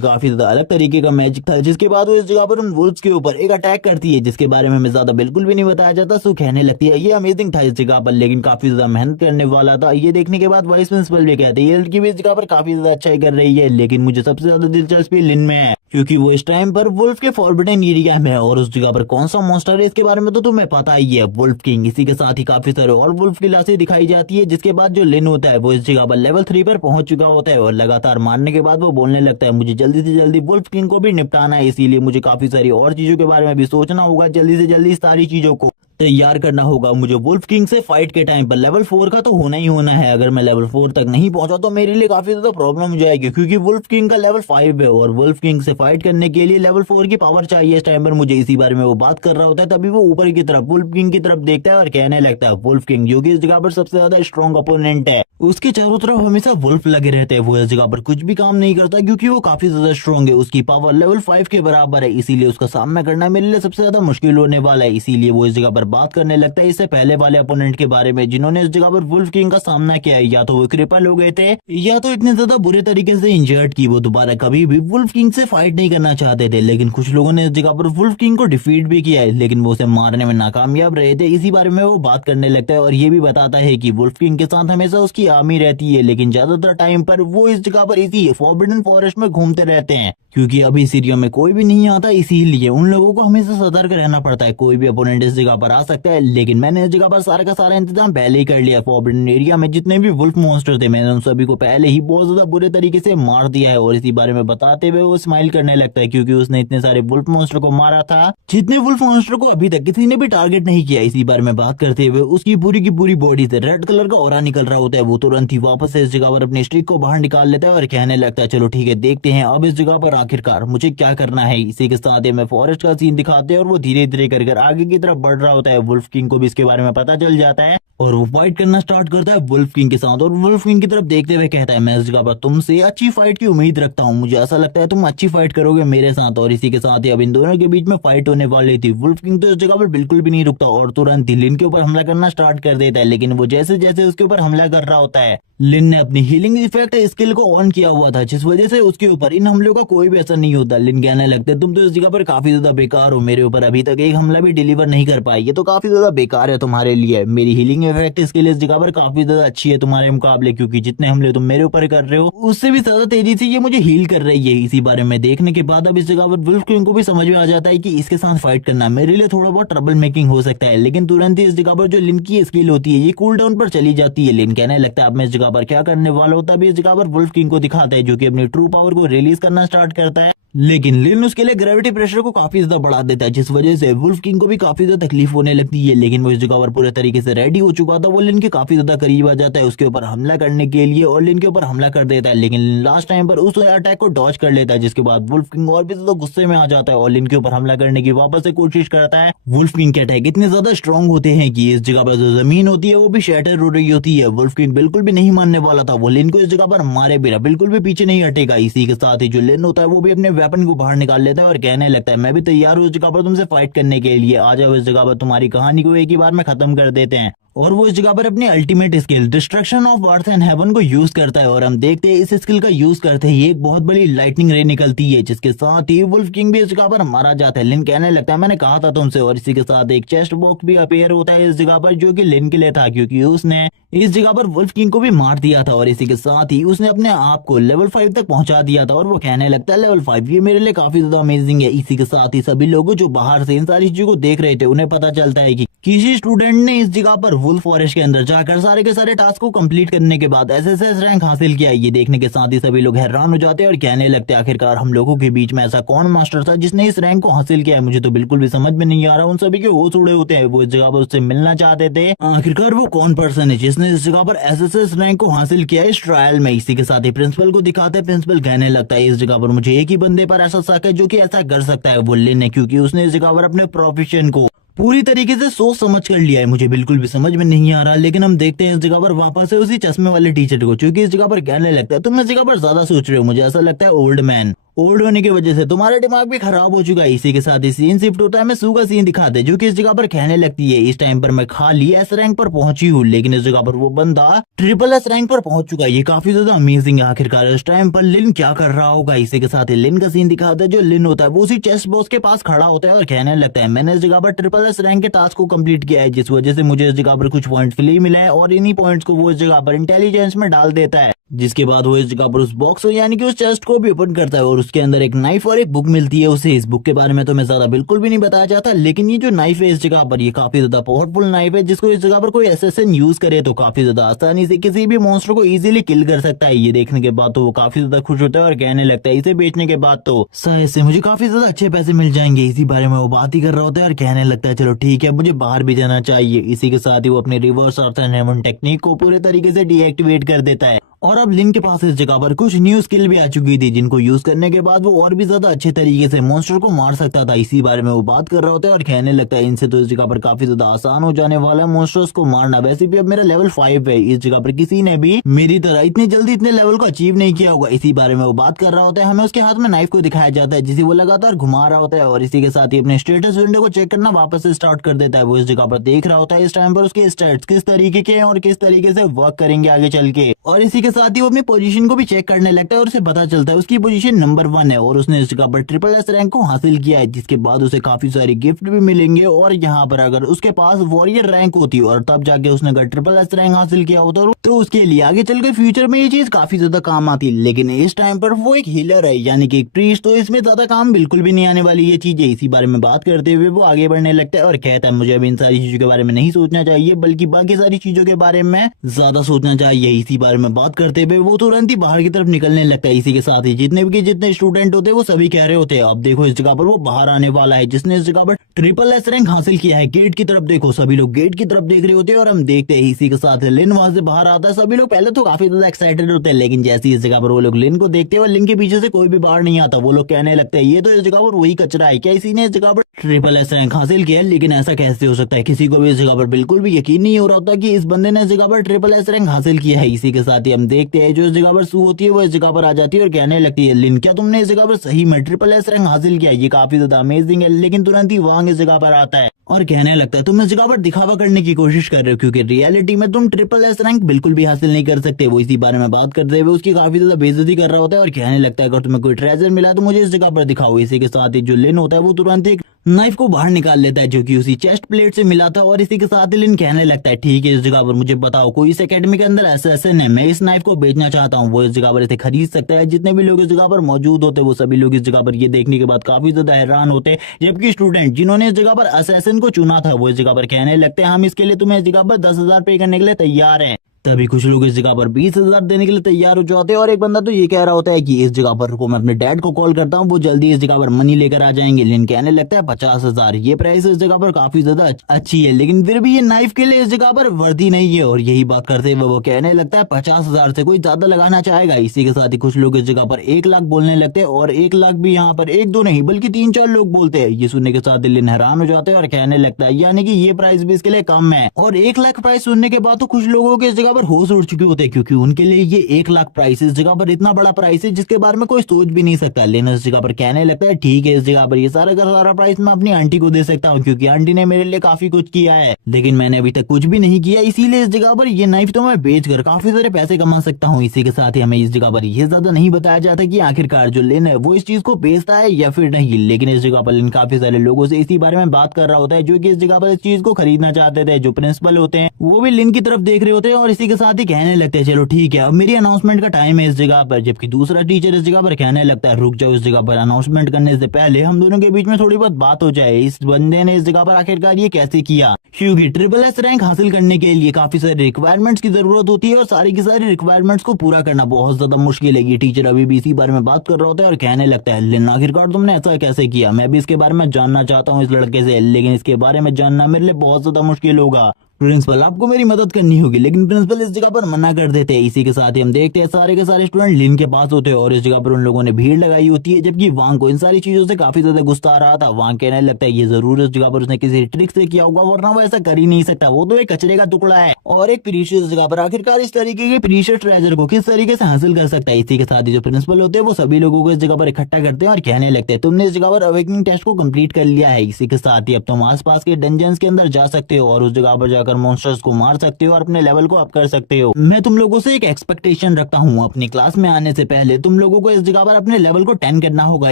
काफी ज्यादा अलग तरीके का मैजिक था, जिसके बाद वो इस जगह पर उन वुल्फ्स के ऊपर एक अटैक करती है जिसके बारे में हमें ज्यादा बिल्कुल भी नहीं बताया जाता। सू कहने लगती है ये अमेजिंग था इस जगह पर, लेकिन काफी ज्यादा मेहनत करने वाला था। ये देखने के बाद वाइस प्रिंसिपल भी कहते हैं ये लड़की भी इस जगह पर काफी ज्यादा अच्छाई कर रही है, लेकिन मुझे सबसे ज्यादा दिलचस्पी लिन में है, क्योंकि वो इस टाइम पर वुल्फ के फॉरबिडन एरिया में है और उस जगह पर कौन सा मॉन्स्टर है इसके बारे में तो तुम्हें पता ही है, वुल्फ किंग। इसी के साथ ही काफी सारे और वुल्फ की लाशें दिखाई जाती है, जिसके बाद जो लिन होता है वो इस जगह पर लेवल 3 पर पहुंच चुका होता है और लगातार मारने के बाद वो बोलने लगता है मुझे जल्दी से जल्दी वुल्फ किंग को भी निपटाना है, इसीलिए मुझे काफी सारी और चीजों के बारे में भी सोचना होगा, जल्दी से जल्दी सारी चीजों को तैयार करना होगा। मुझे वुल्फ किंग से फाइट के टाइम पर लेवल 4 का तो होना ही होना है। अगर मैं लेवल 4 तक नहीं पहुंचा तो मेरे लिए काफी ज्यादा प्रॉब्लम हो जाएगी, क्योंकि वुल्फ किंग का लेवल 5 है और वुल्फ किंग से फाइट करने के लिए लेवल 4 की पावर चाहिए। इस टाइम पर मुझे इसी बारे में वो बात कर रहा होता है, तभी वो ऊपर की तरफ वुल्फ किंग की तरफ देखता है और कहने लगता है वुल्फ किंग जो कि इस जगह पर सबसे ज्यादा स्ट्रॉन्ग अपोनेंट है, उसके चारों तरफ हमेशा वुल्फ लगे रहते हैं, वो इस जगह पर कुछ भी काम नहीं करता क्योंकि वो काफी ज्यादा स्ट्रॉन्ग है। उसकी पावर लेवल 5 के बराबर है, इसीलिए उसका सामना करना मेरे लिए सबसे ज्यादा मुश्किल होने वाला है। इसीलिए वो इस जगह पर बात करने लगता है इससे पहले वाले अपोनेंट के बारे में जिन्होंने इस जगह पर वुल्फ किंग का सामना किया है। या तो वो क्रिपल हो गए थे या तो इतने ज्यादा बुरे तरीके से इंजर्ड की वो दोबारा कभी भी वुल्फ किंग से फाइट नहीं करना चाहते थे। लेकिन कुछ लोगों ने इस जगह पर वुल्फ किंग को डिफीट भी किया है, लेकिन वो उसे मारने में नाकामयाब रहे थे। इसी बारे में वो बात करने लगता है और ये भी बताता है कि वुल्फ किंग के साथ हमेशा उसकी आर्मी रहती है, लेकिन ज्यादातर टाइम पर वो इस जगह पर इसी फॉरबिडन फॉरेस्ट में घूमते रहते हैं, क्योंकि अभी इस एरिया में कोई भी नहीं आता, इसीलिए उन लोगों को हमेशा सतर्क रहना पड़ता है। कोई भी अपोनेंट इस जगह पर आ सकता है, लेकिन मैंने इस जगह पर सारा का सारा इंतजाम पहले ही कर लिया। फॉरबिडन एरिया में जितने भी वुल्फ मॉन्स्टर थे मैंने उन सभी को पहले ही बहुत ज्यादा बुरे तरीके से मार दिया है। और इसी बारे में बताते हुए वो स्माइल करने लगता है, क्योंकि उसने इतने सारे वुल्फ मॉन्स्टर को मारा था जितने वुल्फ मॉन्स्टर को अभी तक किसी ने भी टारगेट नहीं किया। इसी बारे में बात करते हुए उसकी पूरी की पूरी बॉडी से रेड कलर का ऑरा निकल रहा होता है। वो तुरंत ही वापस से इस जगह पर अपने स्टिक को बाहर निकाल लेता है और कहने लगता है चलो ठीक है देखते हैं अब इस जगह पर आखिरकार मुझे क्या करना है। इसी के साथ में फॉरेस्ट का सीन दिखाते हैं और वो धीरे धीरे कर आगे की तरफ बढ़ रहा होता है। वुल्फ किंग को भी इसके बारे में पता चल जाता है और वो फाइट करना स्टार्ट करता है वुल्फ किंग के साथ। और वुल्फ किंग की तरफ देखते हुए कहता है मैं इस जगह पर तुमसे अच्छी फाइट की उम्मीद रखता हूँ, मुझे ऐसा लगता है तुम अच्छी फाइट करोगे मेरे साथ। और इसी के साथ ही अब इन दोनों के बीच में फाइट होने वाली थी। वुल्फ किंग तो इस जगह पर बिल्कुल भी नहीं रुकता और तुरंत ही लिन के ऊपर हमला करना स्टार्ट कर देता है। लेकिन वो जैसे जैसे उसके ऊपर हमला कर रहा होता है लिन ने अपनी हीलिंग इफेक्ट स्किल को ऑन किया हुआ था, जिस वजह से उसके ऊपर इन हमलों का कोई भी असर नहीं होता। लिन कहने लगते हैं तुम तो इस जगह पर काफी ज्यादा बेकार हो, मेरे ऊपर अभी तक एक हमला भी डिलीवर नहीं कर पाई, ये तो काफी ज्यादा बेकार है तुम्हारे लिए। मेरी हीलिंग इफेक्ट स्किल इस जगह पर काफी ज्यादा अच्छी है तुम्हारे मुकाबले, क्योंकि जितने हमले तुम मेरे ऊपर कर रहे हो उससे भी ज्यादा तेजी से ये मुझे हील कर रही है। इसी बारे में देखने के बाद अब इस जगह पर वुल्फ किंग को भी समझ में आ जाता है कि इसके साथ फाइट करना मेरे लिए थोड़ा बहुत ट्रबल मेकिंग हो सकता है। लेकिन तुरंत ही इस जगह पर जो लिन की स्किल होती है ये कूल डाउन पर चली जाती है। लिन कहने लगता है अब मैं इस जगह पर क्या करने वाला होता है, इस जगह पर वुल्फ किंग को दिखाता है जो कि अपनी ट्रू पावर को रिलीज करना स्टार्ट करता है। लेकिन लिन उसके लिए ग्रेविटी प्रेशर को काफी ज्यादा बढ़ा देता है, जिस वजह से वुल्फ किंग को भी काफी ज्यादा तकलीफ होने लगती है। लेकिन वो इस जगह पर पूरे तरीके से रेडी हो चुका था, वो लिन के काफी ज्यादा करीब आ जाता है उसके ऊपर हमला करने के लिए और लिन के ऊपर हमला कर देता है। लेकिन लास्ट टाइम पर उस अटैक को डॉज कर लेता है, जिसके बाद वुल्फ किंग और भी ज्यादा गुस्से में आ जाता है और लिन के ऊपर हमला करने की वापस से कोशिश करता है। वुल्फ किंग के अटैक इतने ज्यादा स्ट्रॉन्ग होते हैं कि इस जगह पर जो जमीन होती है वो भी शैटर हो रही होती है। वुल्फ किंग बिल्कुल भी नहीं मानने वाला था, वो लिन को इस जगह पर मारे बिना बिल्कुल भी पीछे नहीं हटेगा। इसी के साथ ही जो लिन होता है वो भी अपने वेपन को बाहर निकाल लेता है और कहने लगता है मैं भी तैयार हूँ इस जगह पर तुमसे फाइट करने के लिए, आ जाओ इस जगह पर तुम्हारी कहानी को एक ही बार में खत्म कर देते हैं। और वो इस जगह पर अपनी ultimate skill destruction of earth and heaven को यूज करता है। और हम देखते हैं इस स्किल का यूज करते ही एक बहुत बड़ी लाइटनिंग रे निकलती है, जिसके साथ ही वुल्फ किंग भी इस जगह पर मारा जाता है। लिन कहने लगता है मैंने कहा था तुमसे। और इसी के साथ एक चेस्ट बॉक्स भी अपीयर होता है इस जगह पर, जो कि लिन के लिए था, क्योंकि उसने इस जगह पर वुल्फ किंग को भी मार दिया था। और इसी के साथ ही उसने अपने आप को लेवल 5 तक पहुंचा दिया था। और वो कहने लगता है लेवल 5 ये मेरे लिए काफी ज्यादा अमेजिंग है। इसी के साथ ही सभी लोग जो बाहर से इन सारी चीजों को देख रहे थे, उन्हें पता चलता है कि किसी स्टूडेंट ने इस जगह पर वुल्फ फॉरेस्ट के अंदर जाकर सारे के सारे टास्क को कंप्लीट करने के बाद एसएसएस रैंक हासिल किया। ये देखने के साथ ही सभी लोग हैरान हो जाते हैं और कहने लगते हैं आखिरकार हम लोगों के बीच में ऐसा कौन मास्टर था जिसने इस रैंक को हासिल किया है, मुझे तो बिल्कुल भी समझ में नहीं आ रहा। उन सभी के होश उड़े होते हैं, वो इस जगह पर उससे मिलना चाहते थे। आखिरकार वो कौन पर्सन है जिसने इस जगह पर एसएसएस रैंक को हासिल किया इस ट्रायल में। इसी के साथ ही प्रिंसिपल को दिखाते हैं। प्रिंसिपल कहने लगता है इस जगह पर मुझे एक ही बंदे पर ऐसा शक है जो कि ऐसा कर सकता है, वो लिन है, क्योंकि उसने इस जगह पर अपने प्रोफेशन को पूरी तरीके से सोच समझ कर लिया है। मुझे बिल्कुल भी समझ में नहीं आ रहा। लेकिन हम देखते हैं इस जगह पर वापस से उसी चश्मे वाले टीचर को, क्योंकि इस जगह पर कहने लगता है तुम इस जगह पर ज्यादा सोच रहे हो, मुझे ऐसा लगता है ओल्ड मैन, ओल्ड होने की वजह से तुम्हारा दिमाग भी खराब हो चुका है। इसी के साथ ही सीन शिफ्ट होता है, मैं सू का सीन दिखाते हैं, जो कि इस जगह पर कहने लगती है इस टाइम पर मैं खाली एस रैंक पर पहुंची हूँ, लेकिन इस जगह पर वो बंदा ट्रिपल एस रैंक पर पहुंच चुका है। ये काफी ज्यादा अमेजिंग है। आखिरकार इस टाइम पर लिन क्या कर रहा होगा। इसी के साथ ही लिन का सीन दिखाते हैं, जो लिन होता है वो उसी चेस्ट बॉक्स के पास खड़ा होता है और कहने लगता है मैंने इस जगह पर ट्रिपल एस रैंक के टास्क को कंप्लीट किया है, जिस वजह से मुझे इस जगह पर कुछ पॉइंट फ्री मिले हैं। और इन्हीं पॉइंट्स को वो इस जगह पर इंटेलिजेंस में डाल देता है, जिसके बाद वो इस जगह पर उस बॉक्स यानी कि उस चेस्ट को भी ओपन करता है और उसके अंदर एक नाइफ और एक बुक मिलती है उसे। इस बुक के बारे में तो मैं ज्यादा बिल्कुल भी नहीं बताया चाहता, लेकिन ये जो नाइफ है इस जगह पर ये काफी ज्यादा पावरफुल नाइफ है, जिसको इस जगह पर कोई एसेसिन यूज करे तो काफी ज्यादा आसानी से किसी भी मॉन्स्टर को इजीली किल कर सकता है। ये देखने के बाद तो वो काफी ज्यादा खुश होता है और कहने लगता है इसे बेचने के बाद तो शायद से मुझे काफी ज्यादा अच्छे पैसे मिल जाएंगे। इसी बारे में वो बात ही कर रहा होता है और कहने लगता है चलो ठीक है मुझे बाहर भी जाना चाहिए। इसी के साथ ही वो अपनी reverse earth and heaven technique को पूरे तरीके से डीएक्टिवेट कर देता है। और अब लिन के पास इस जगह पर कुछ न्यू स्किल भी आ चुकी थी, जिनको यूज करने के बाद वो और भी ज्यादा अच्छे तरीके से मॉन्स्टर को मार सकता था। इसी बारे में वो बात कर रहा होता है और कहने लगता है इनसे तो इस जगह पर काफी ज्यादा आसान हो जाने वाला है मॉन्स्टर्स को मारना। वैसे भी अब मेरा लेवल 5 है, इस जगह पर किसी ने भी मेरी तरह इतनी जल्दी इतने लेवल को अचीव नहीं किया होगा। इसी बारे में वो बात कर रहा होता है। हमें उसके हाथ में नाइफ को दिखाया जाता है, जिसे वो लगातार घुमा रहा होता है और इसी के साथ ही अपने स्टेटस विंडो को चेक करना वापस से स्टार्ट कर देता है। वो इस जगह पर देख रहा होता है इस टाइम पर उसके स्टेट्स किस तरीके के हैं और किस तरीके से वर्क करेंगे आगे चल के। और इसी के साथ ही वो अपनी पोजीशन को भी चेक करने लगता है और उसे पता चलता है उसकी पोजीशन नंबर 1 है और उसने इस जगह पर ट्रिपल एस रैंक को हासिल किया है, जिसके बाद उसे काफी सारी गिफ्ट भी मिलेंगे। और यहाँ पर अगर उसके पास वॉरियर रैंक होती और तब जाके उसने अगर ट्रिपल एस रैंक हासिल किया होता तो उसके लिए आगे चल के फ्यूचर में ये चीज काफी ज्यादा काम आती। लेकिन इस टाइम पर वो एक हीलर है यानी कि एक प्रीस्ट, तो इसमें ज्यादा काम बिल्कुल भी नहीं आने वाली ये चीजें। इसी बारे में बात करते हुए वो आगे बढ़ने लगता है और कहता है मुझे अभी इन सारी चीजों के बारे में नहीं सोचना चाहिए, बल्कि बाकी सारी चीजों के बारे में ज्यादा सोचना चाहिए। इसी बारे में बात करते हुए वो तुरंत ही बाहर की तरफ निकलने लगता है। इसी के साथ ही जितने स्टूडेंट होते हैं वो सभी कह रहे होते हैं अब देखो इस जगह पर वो बाहर आने वाला है, जिसने इस जगह पर ट्रिपल एस रैंक हासिल किया है। गेट की तरफ देखो, सभी लोग गेट की तरफ देख रहे होते हैं और हम देखते हैं इसी के साथ लिन वहां से बाहर आता है। सभी लोग पहले तो काफी ज्यादा एक्साइटेड होते हैं, लेकिन जैसे इस जगह पर वो लोग लिन को देखते हैं और लिन के पीछे से कोई भी बाहर नहीं आता, वो लोग कहने लगते हैं ये तो इस जगह पर वही कचरा है, क्या इसी ने इस जगह पर ट्रिपल एस रैंक हासिल किया है? लेकिन ऐसा कैसे हो सकता है? किसी को भी इस जगह पर बिल्कुल भी यकीन नहीं हो रहा होता कि इस बंदे ने इस जगह पर ट्रिपल एस रैंक हासिल किया है। इसी के साथ ही हम देखते हैं जो इस जगह पर सू होती है वो इस जगह पर आ जाती है और कहने लगती है लिन क्या तुमने इस जगह पर सही में ट्रिपल एस रैंक हासिल किया? ये काफी ज्यादा अमेजिंग है। लेकिन तुरंत ही वांग इस जगह पर आता है और कहने लगता है तुम इस जगह पर दिखावा करने की कोशिश कर रहे हो, क्योंकि रियलिटी में तुम ट्रिपल एस रैंक बिल्कुल भी हासिल नहीं कर सकते। वो इसी बारे में बात करते हुए उसकी काफी ज्यादा बेइज्जती कर रहा होता है और कहने लगता है अगर तुम्हें कोई ट्रेजर मिला तो मुझे इस जगह पर दिखाओ। इसी के साथ ही जो लिन होता है वो तुरंत एक नाइफ को बाहर निकाल लेता है जो कि उसी चेस्ट प्लेट से मिला था और इसी के साथ ही लिन कहने लगता है ठीक है इस जगह पर मुझे बताओ कोई इस एकेडमी के अंदर असैसिन है, मैं इस नाइफ को बेचना चाहता हूँ, वो इस जगह पर इसे खरीद सकता है। जितने भी लोग इस जगह पर मौजूद होते वो सभी लोग इस जगह पर ये देखने के बाद काफी ज्यादा हैरान होते, जबकि स्टूडेंट जिन्होंने इस जगह पर असैसिन को चुना था वो इस जगह पर कहने लगते हैं हम इसके लिए तुम्हें इस जगह पर 10,000 पे करने के लिए तैयार है। तभी कुछ लोग इस जगह पर 20,000 देने के लिए तैयार हो जाते हैं और एक बंदा तो ये कह रहा होता है कि इस जगह पर रुको मैं अपने डैड को कॉल करता हूँ, वो जल्दी इस जगह पर मनी लेकर आ जाएंगे। लेकिन कहने लगता है 50,000, ये प्राइस इस जगह पर काफी ज्यादा अच्छी है, लेकिन फिर भी ये नाइफ के लिए इस जगह पर वर्दी नहीं है। और यही बात करते हुए वो कहने लगता है 50,000 से कोई ज्यादा लगाना चाहेगा। इसी के साथ ही कुछ लोग इस जगह पर 1 लाख बोलने लगते हैं और 1 लाख भी यहाँ पर 1-2 नहीं बल्कि 3-4 लोग बोलते हैं। ये सुनने के साथ लिन हैरान हो जाते हैं और कहने लगता है यानी कि ये प्राइस भी इसके लिए कम है। और 1 लाख प्राइस सुनने के बाद तो कुछ लोगों के इस जगह पर होश उड़ चुके होते हैं, क्योंकि उनके लिए ये 1 लाख प्राइस इस जगह पर इतना बड़ा प्राइस है जिसके बारे में कोई सोच भी नहीं सकता। लेकिन इस जगह पर कहने लगता है ठीक है, इस जगह पर ये सारा का सारा प्राइस मैं अपनी आंटी को दे सकता हूँ, क्योंकि आंटी ने मेरे लिए काफी कुछ किया है, लेकिन मैंने अभी तक कुछ भी नहीं किया, इसीलिए इस जगह पर ये नाइफ तो मैं बेचकर काफी सारे पैसे कमा सकता हूँ। इसी के साथ ही हमें इस जगह पर यह ज्यादा नहीं बताया जाता कि आखिरकार जो लिन है वो इस चीज को बेचता है या फिर नहीं, लेकिन इस जगह पर लिन काफी सारे लोगों से इसी बारे में बात कर रहा होता है जो कि इस जगह पर इस चीज को खरीदना चाहते थे। जो प्रिंसिपल होते हैं वो भी लिन की तरफ देख रहे होते हैं और इसी के साथ ही कहने लगते हैं चलो ठीक है अब मेरी अनाउंसमेंट का टाइम है इस जगह पर। जबकि दूसरा टीचर इस जगह पर कहने लगता है रुक जाओ, इस जगह पर अनाउंसमेंट करने से पहले हम दोनों के बीच में थोड़ी बहुत बात हो जाए। इस बंदे ने इस जगह पर आखिरकार ये कैसे किया, क्योंकि SSS रैंक हासिल करने के लिए काफी सारे रिक्वायरमेंट्स की जरूरत होती है और सारी की सारी रिक्वायरमेंट्स को पूरा करना बहुत ज्यादा मुश्किल है। ये टीचर अभी भी इसी बारे में बात कर रहा होता है और कहने लगता है लिन आखिरकार तुमने ऐसा कैसे किया, मैं भी इसके बारे में जानना चाहता हूँ इस लड़के से, लेकिन इसके बारे में जानना मेरे लिए बहुत ज्यादा मुश्किल होगा। प्रिंसिपल आपको मेरी मदद करनी होगी, लेकिन प्रिंसिपल इस जगह पर मना कर देते हैं। इसी के साथ ही हम देखते हैं सारे के सारे स्टूडेंट लिन के पास होते हैं और इस जगह पर उन लोगों ने भीड़ लगाई होती है, जबकि वांग को इन सारी चीजों से काफी ज्यादा गुस्सा आ रहा था। वांग कहने लगता है ये जरूर इस जगह पर उसने किसी ट्रिक से किया होगा, वरना वो ऐसा कर ही नहीं सकता, वो तो एक कचरे का टुकड़ा है और एक प्रीशियस जगह पर आखिरकार इस तरीके के प्रीशियस ट्रेजर को किस तरीके से हासिल कर सकता है। इसी के साथ ही जो प्रिंसिपल होते हैं वो सभी लोगों को इस जगह पर इकट्ठा करते हैं और कहने लगते हैं तुमने इस जगह पर अवेकनिंग टेस्ट को कंप्लीट कर लिया है, इसी के साथ ही अब तुम आसपास के डंजन्स के अंदर जा सकते हो और उस जगह पर जाकर मॉन्स्टर्स को मार सकते हो और अपने लेवल को अप कर सकते हो। मैं तुम लोगों से एक एक्सपेक्टेशन रखता हूँ, अपनी क्लास में आने से पहले तुम लोगों को इस जगह पर अपने लेवल को 10 करना होगा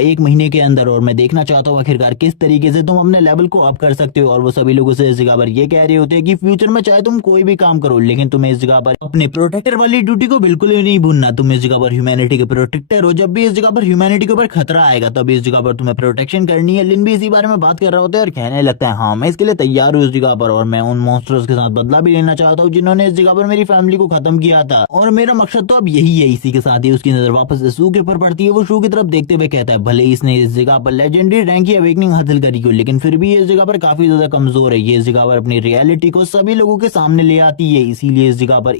1 महीने के अंदर, और मैं देखना चाहता हूँ आखिरकार किस तरीके से तुम अपने लेवल को अप कर सकते हो। और वो सभी लोगों से इस जगह पर ये कह रहे होते हैं कि फ्यूचर में चाहे तुम कोई भी काम करो, लेकिन तुम्हें इस जगह पर अपने प्रोटेक्टर वाली ड्यूटी को बिल्कुल भी नहीं भूलना। तुम इस जगह पर ह्यूमैनिटी के प्रोटेक्टर हो, जब भी इस जगह पर ह्यूमैनिटी के ऊपर खतरा आएगा तब इस जगह पर तुम्हें प्रोटेक्शन करनी है। लिन भी इसी बारे में बात कर रहा होता है और कहने लगता है हाँ मैं इसके लिए तैयार हूँ इस जगह पर, और मैं उन मॉन्स्टर्स के साथ बदला भी लेना चाहता हूँ जिन्होंने इस जगह पर मेरी फैमिली को खत्म किया था, और मेरा मकसद तो अब यही है। इसी के साथ ही उसकी नजर वापस से शू के ऊपर पड़ती है। वो शू की तरफ देखते हुए कहता है भले इसने इस जगह पर लेजेंडरी रैंक की अवेकनिंग हासिल करी हो, लेकिन फिर भी इस जगह पर काफी ज्यादा कमजोर है। ये इस जगह पर अपनी रियलिटी को सभी लोगों के सामने ले आती है, इसीलिए इस जगह पर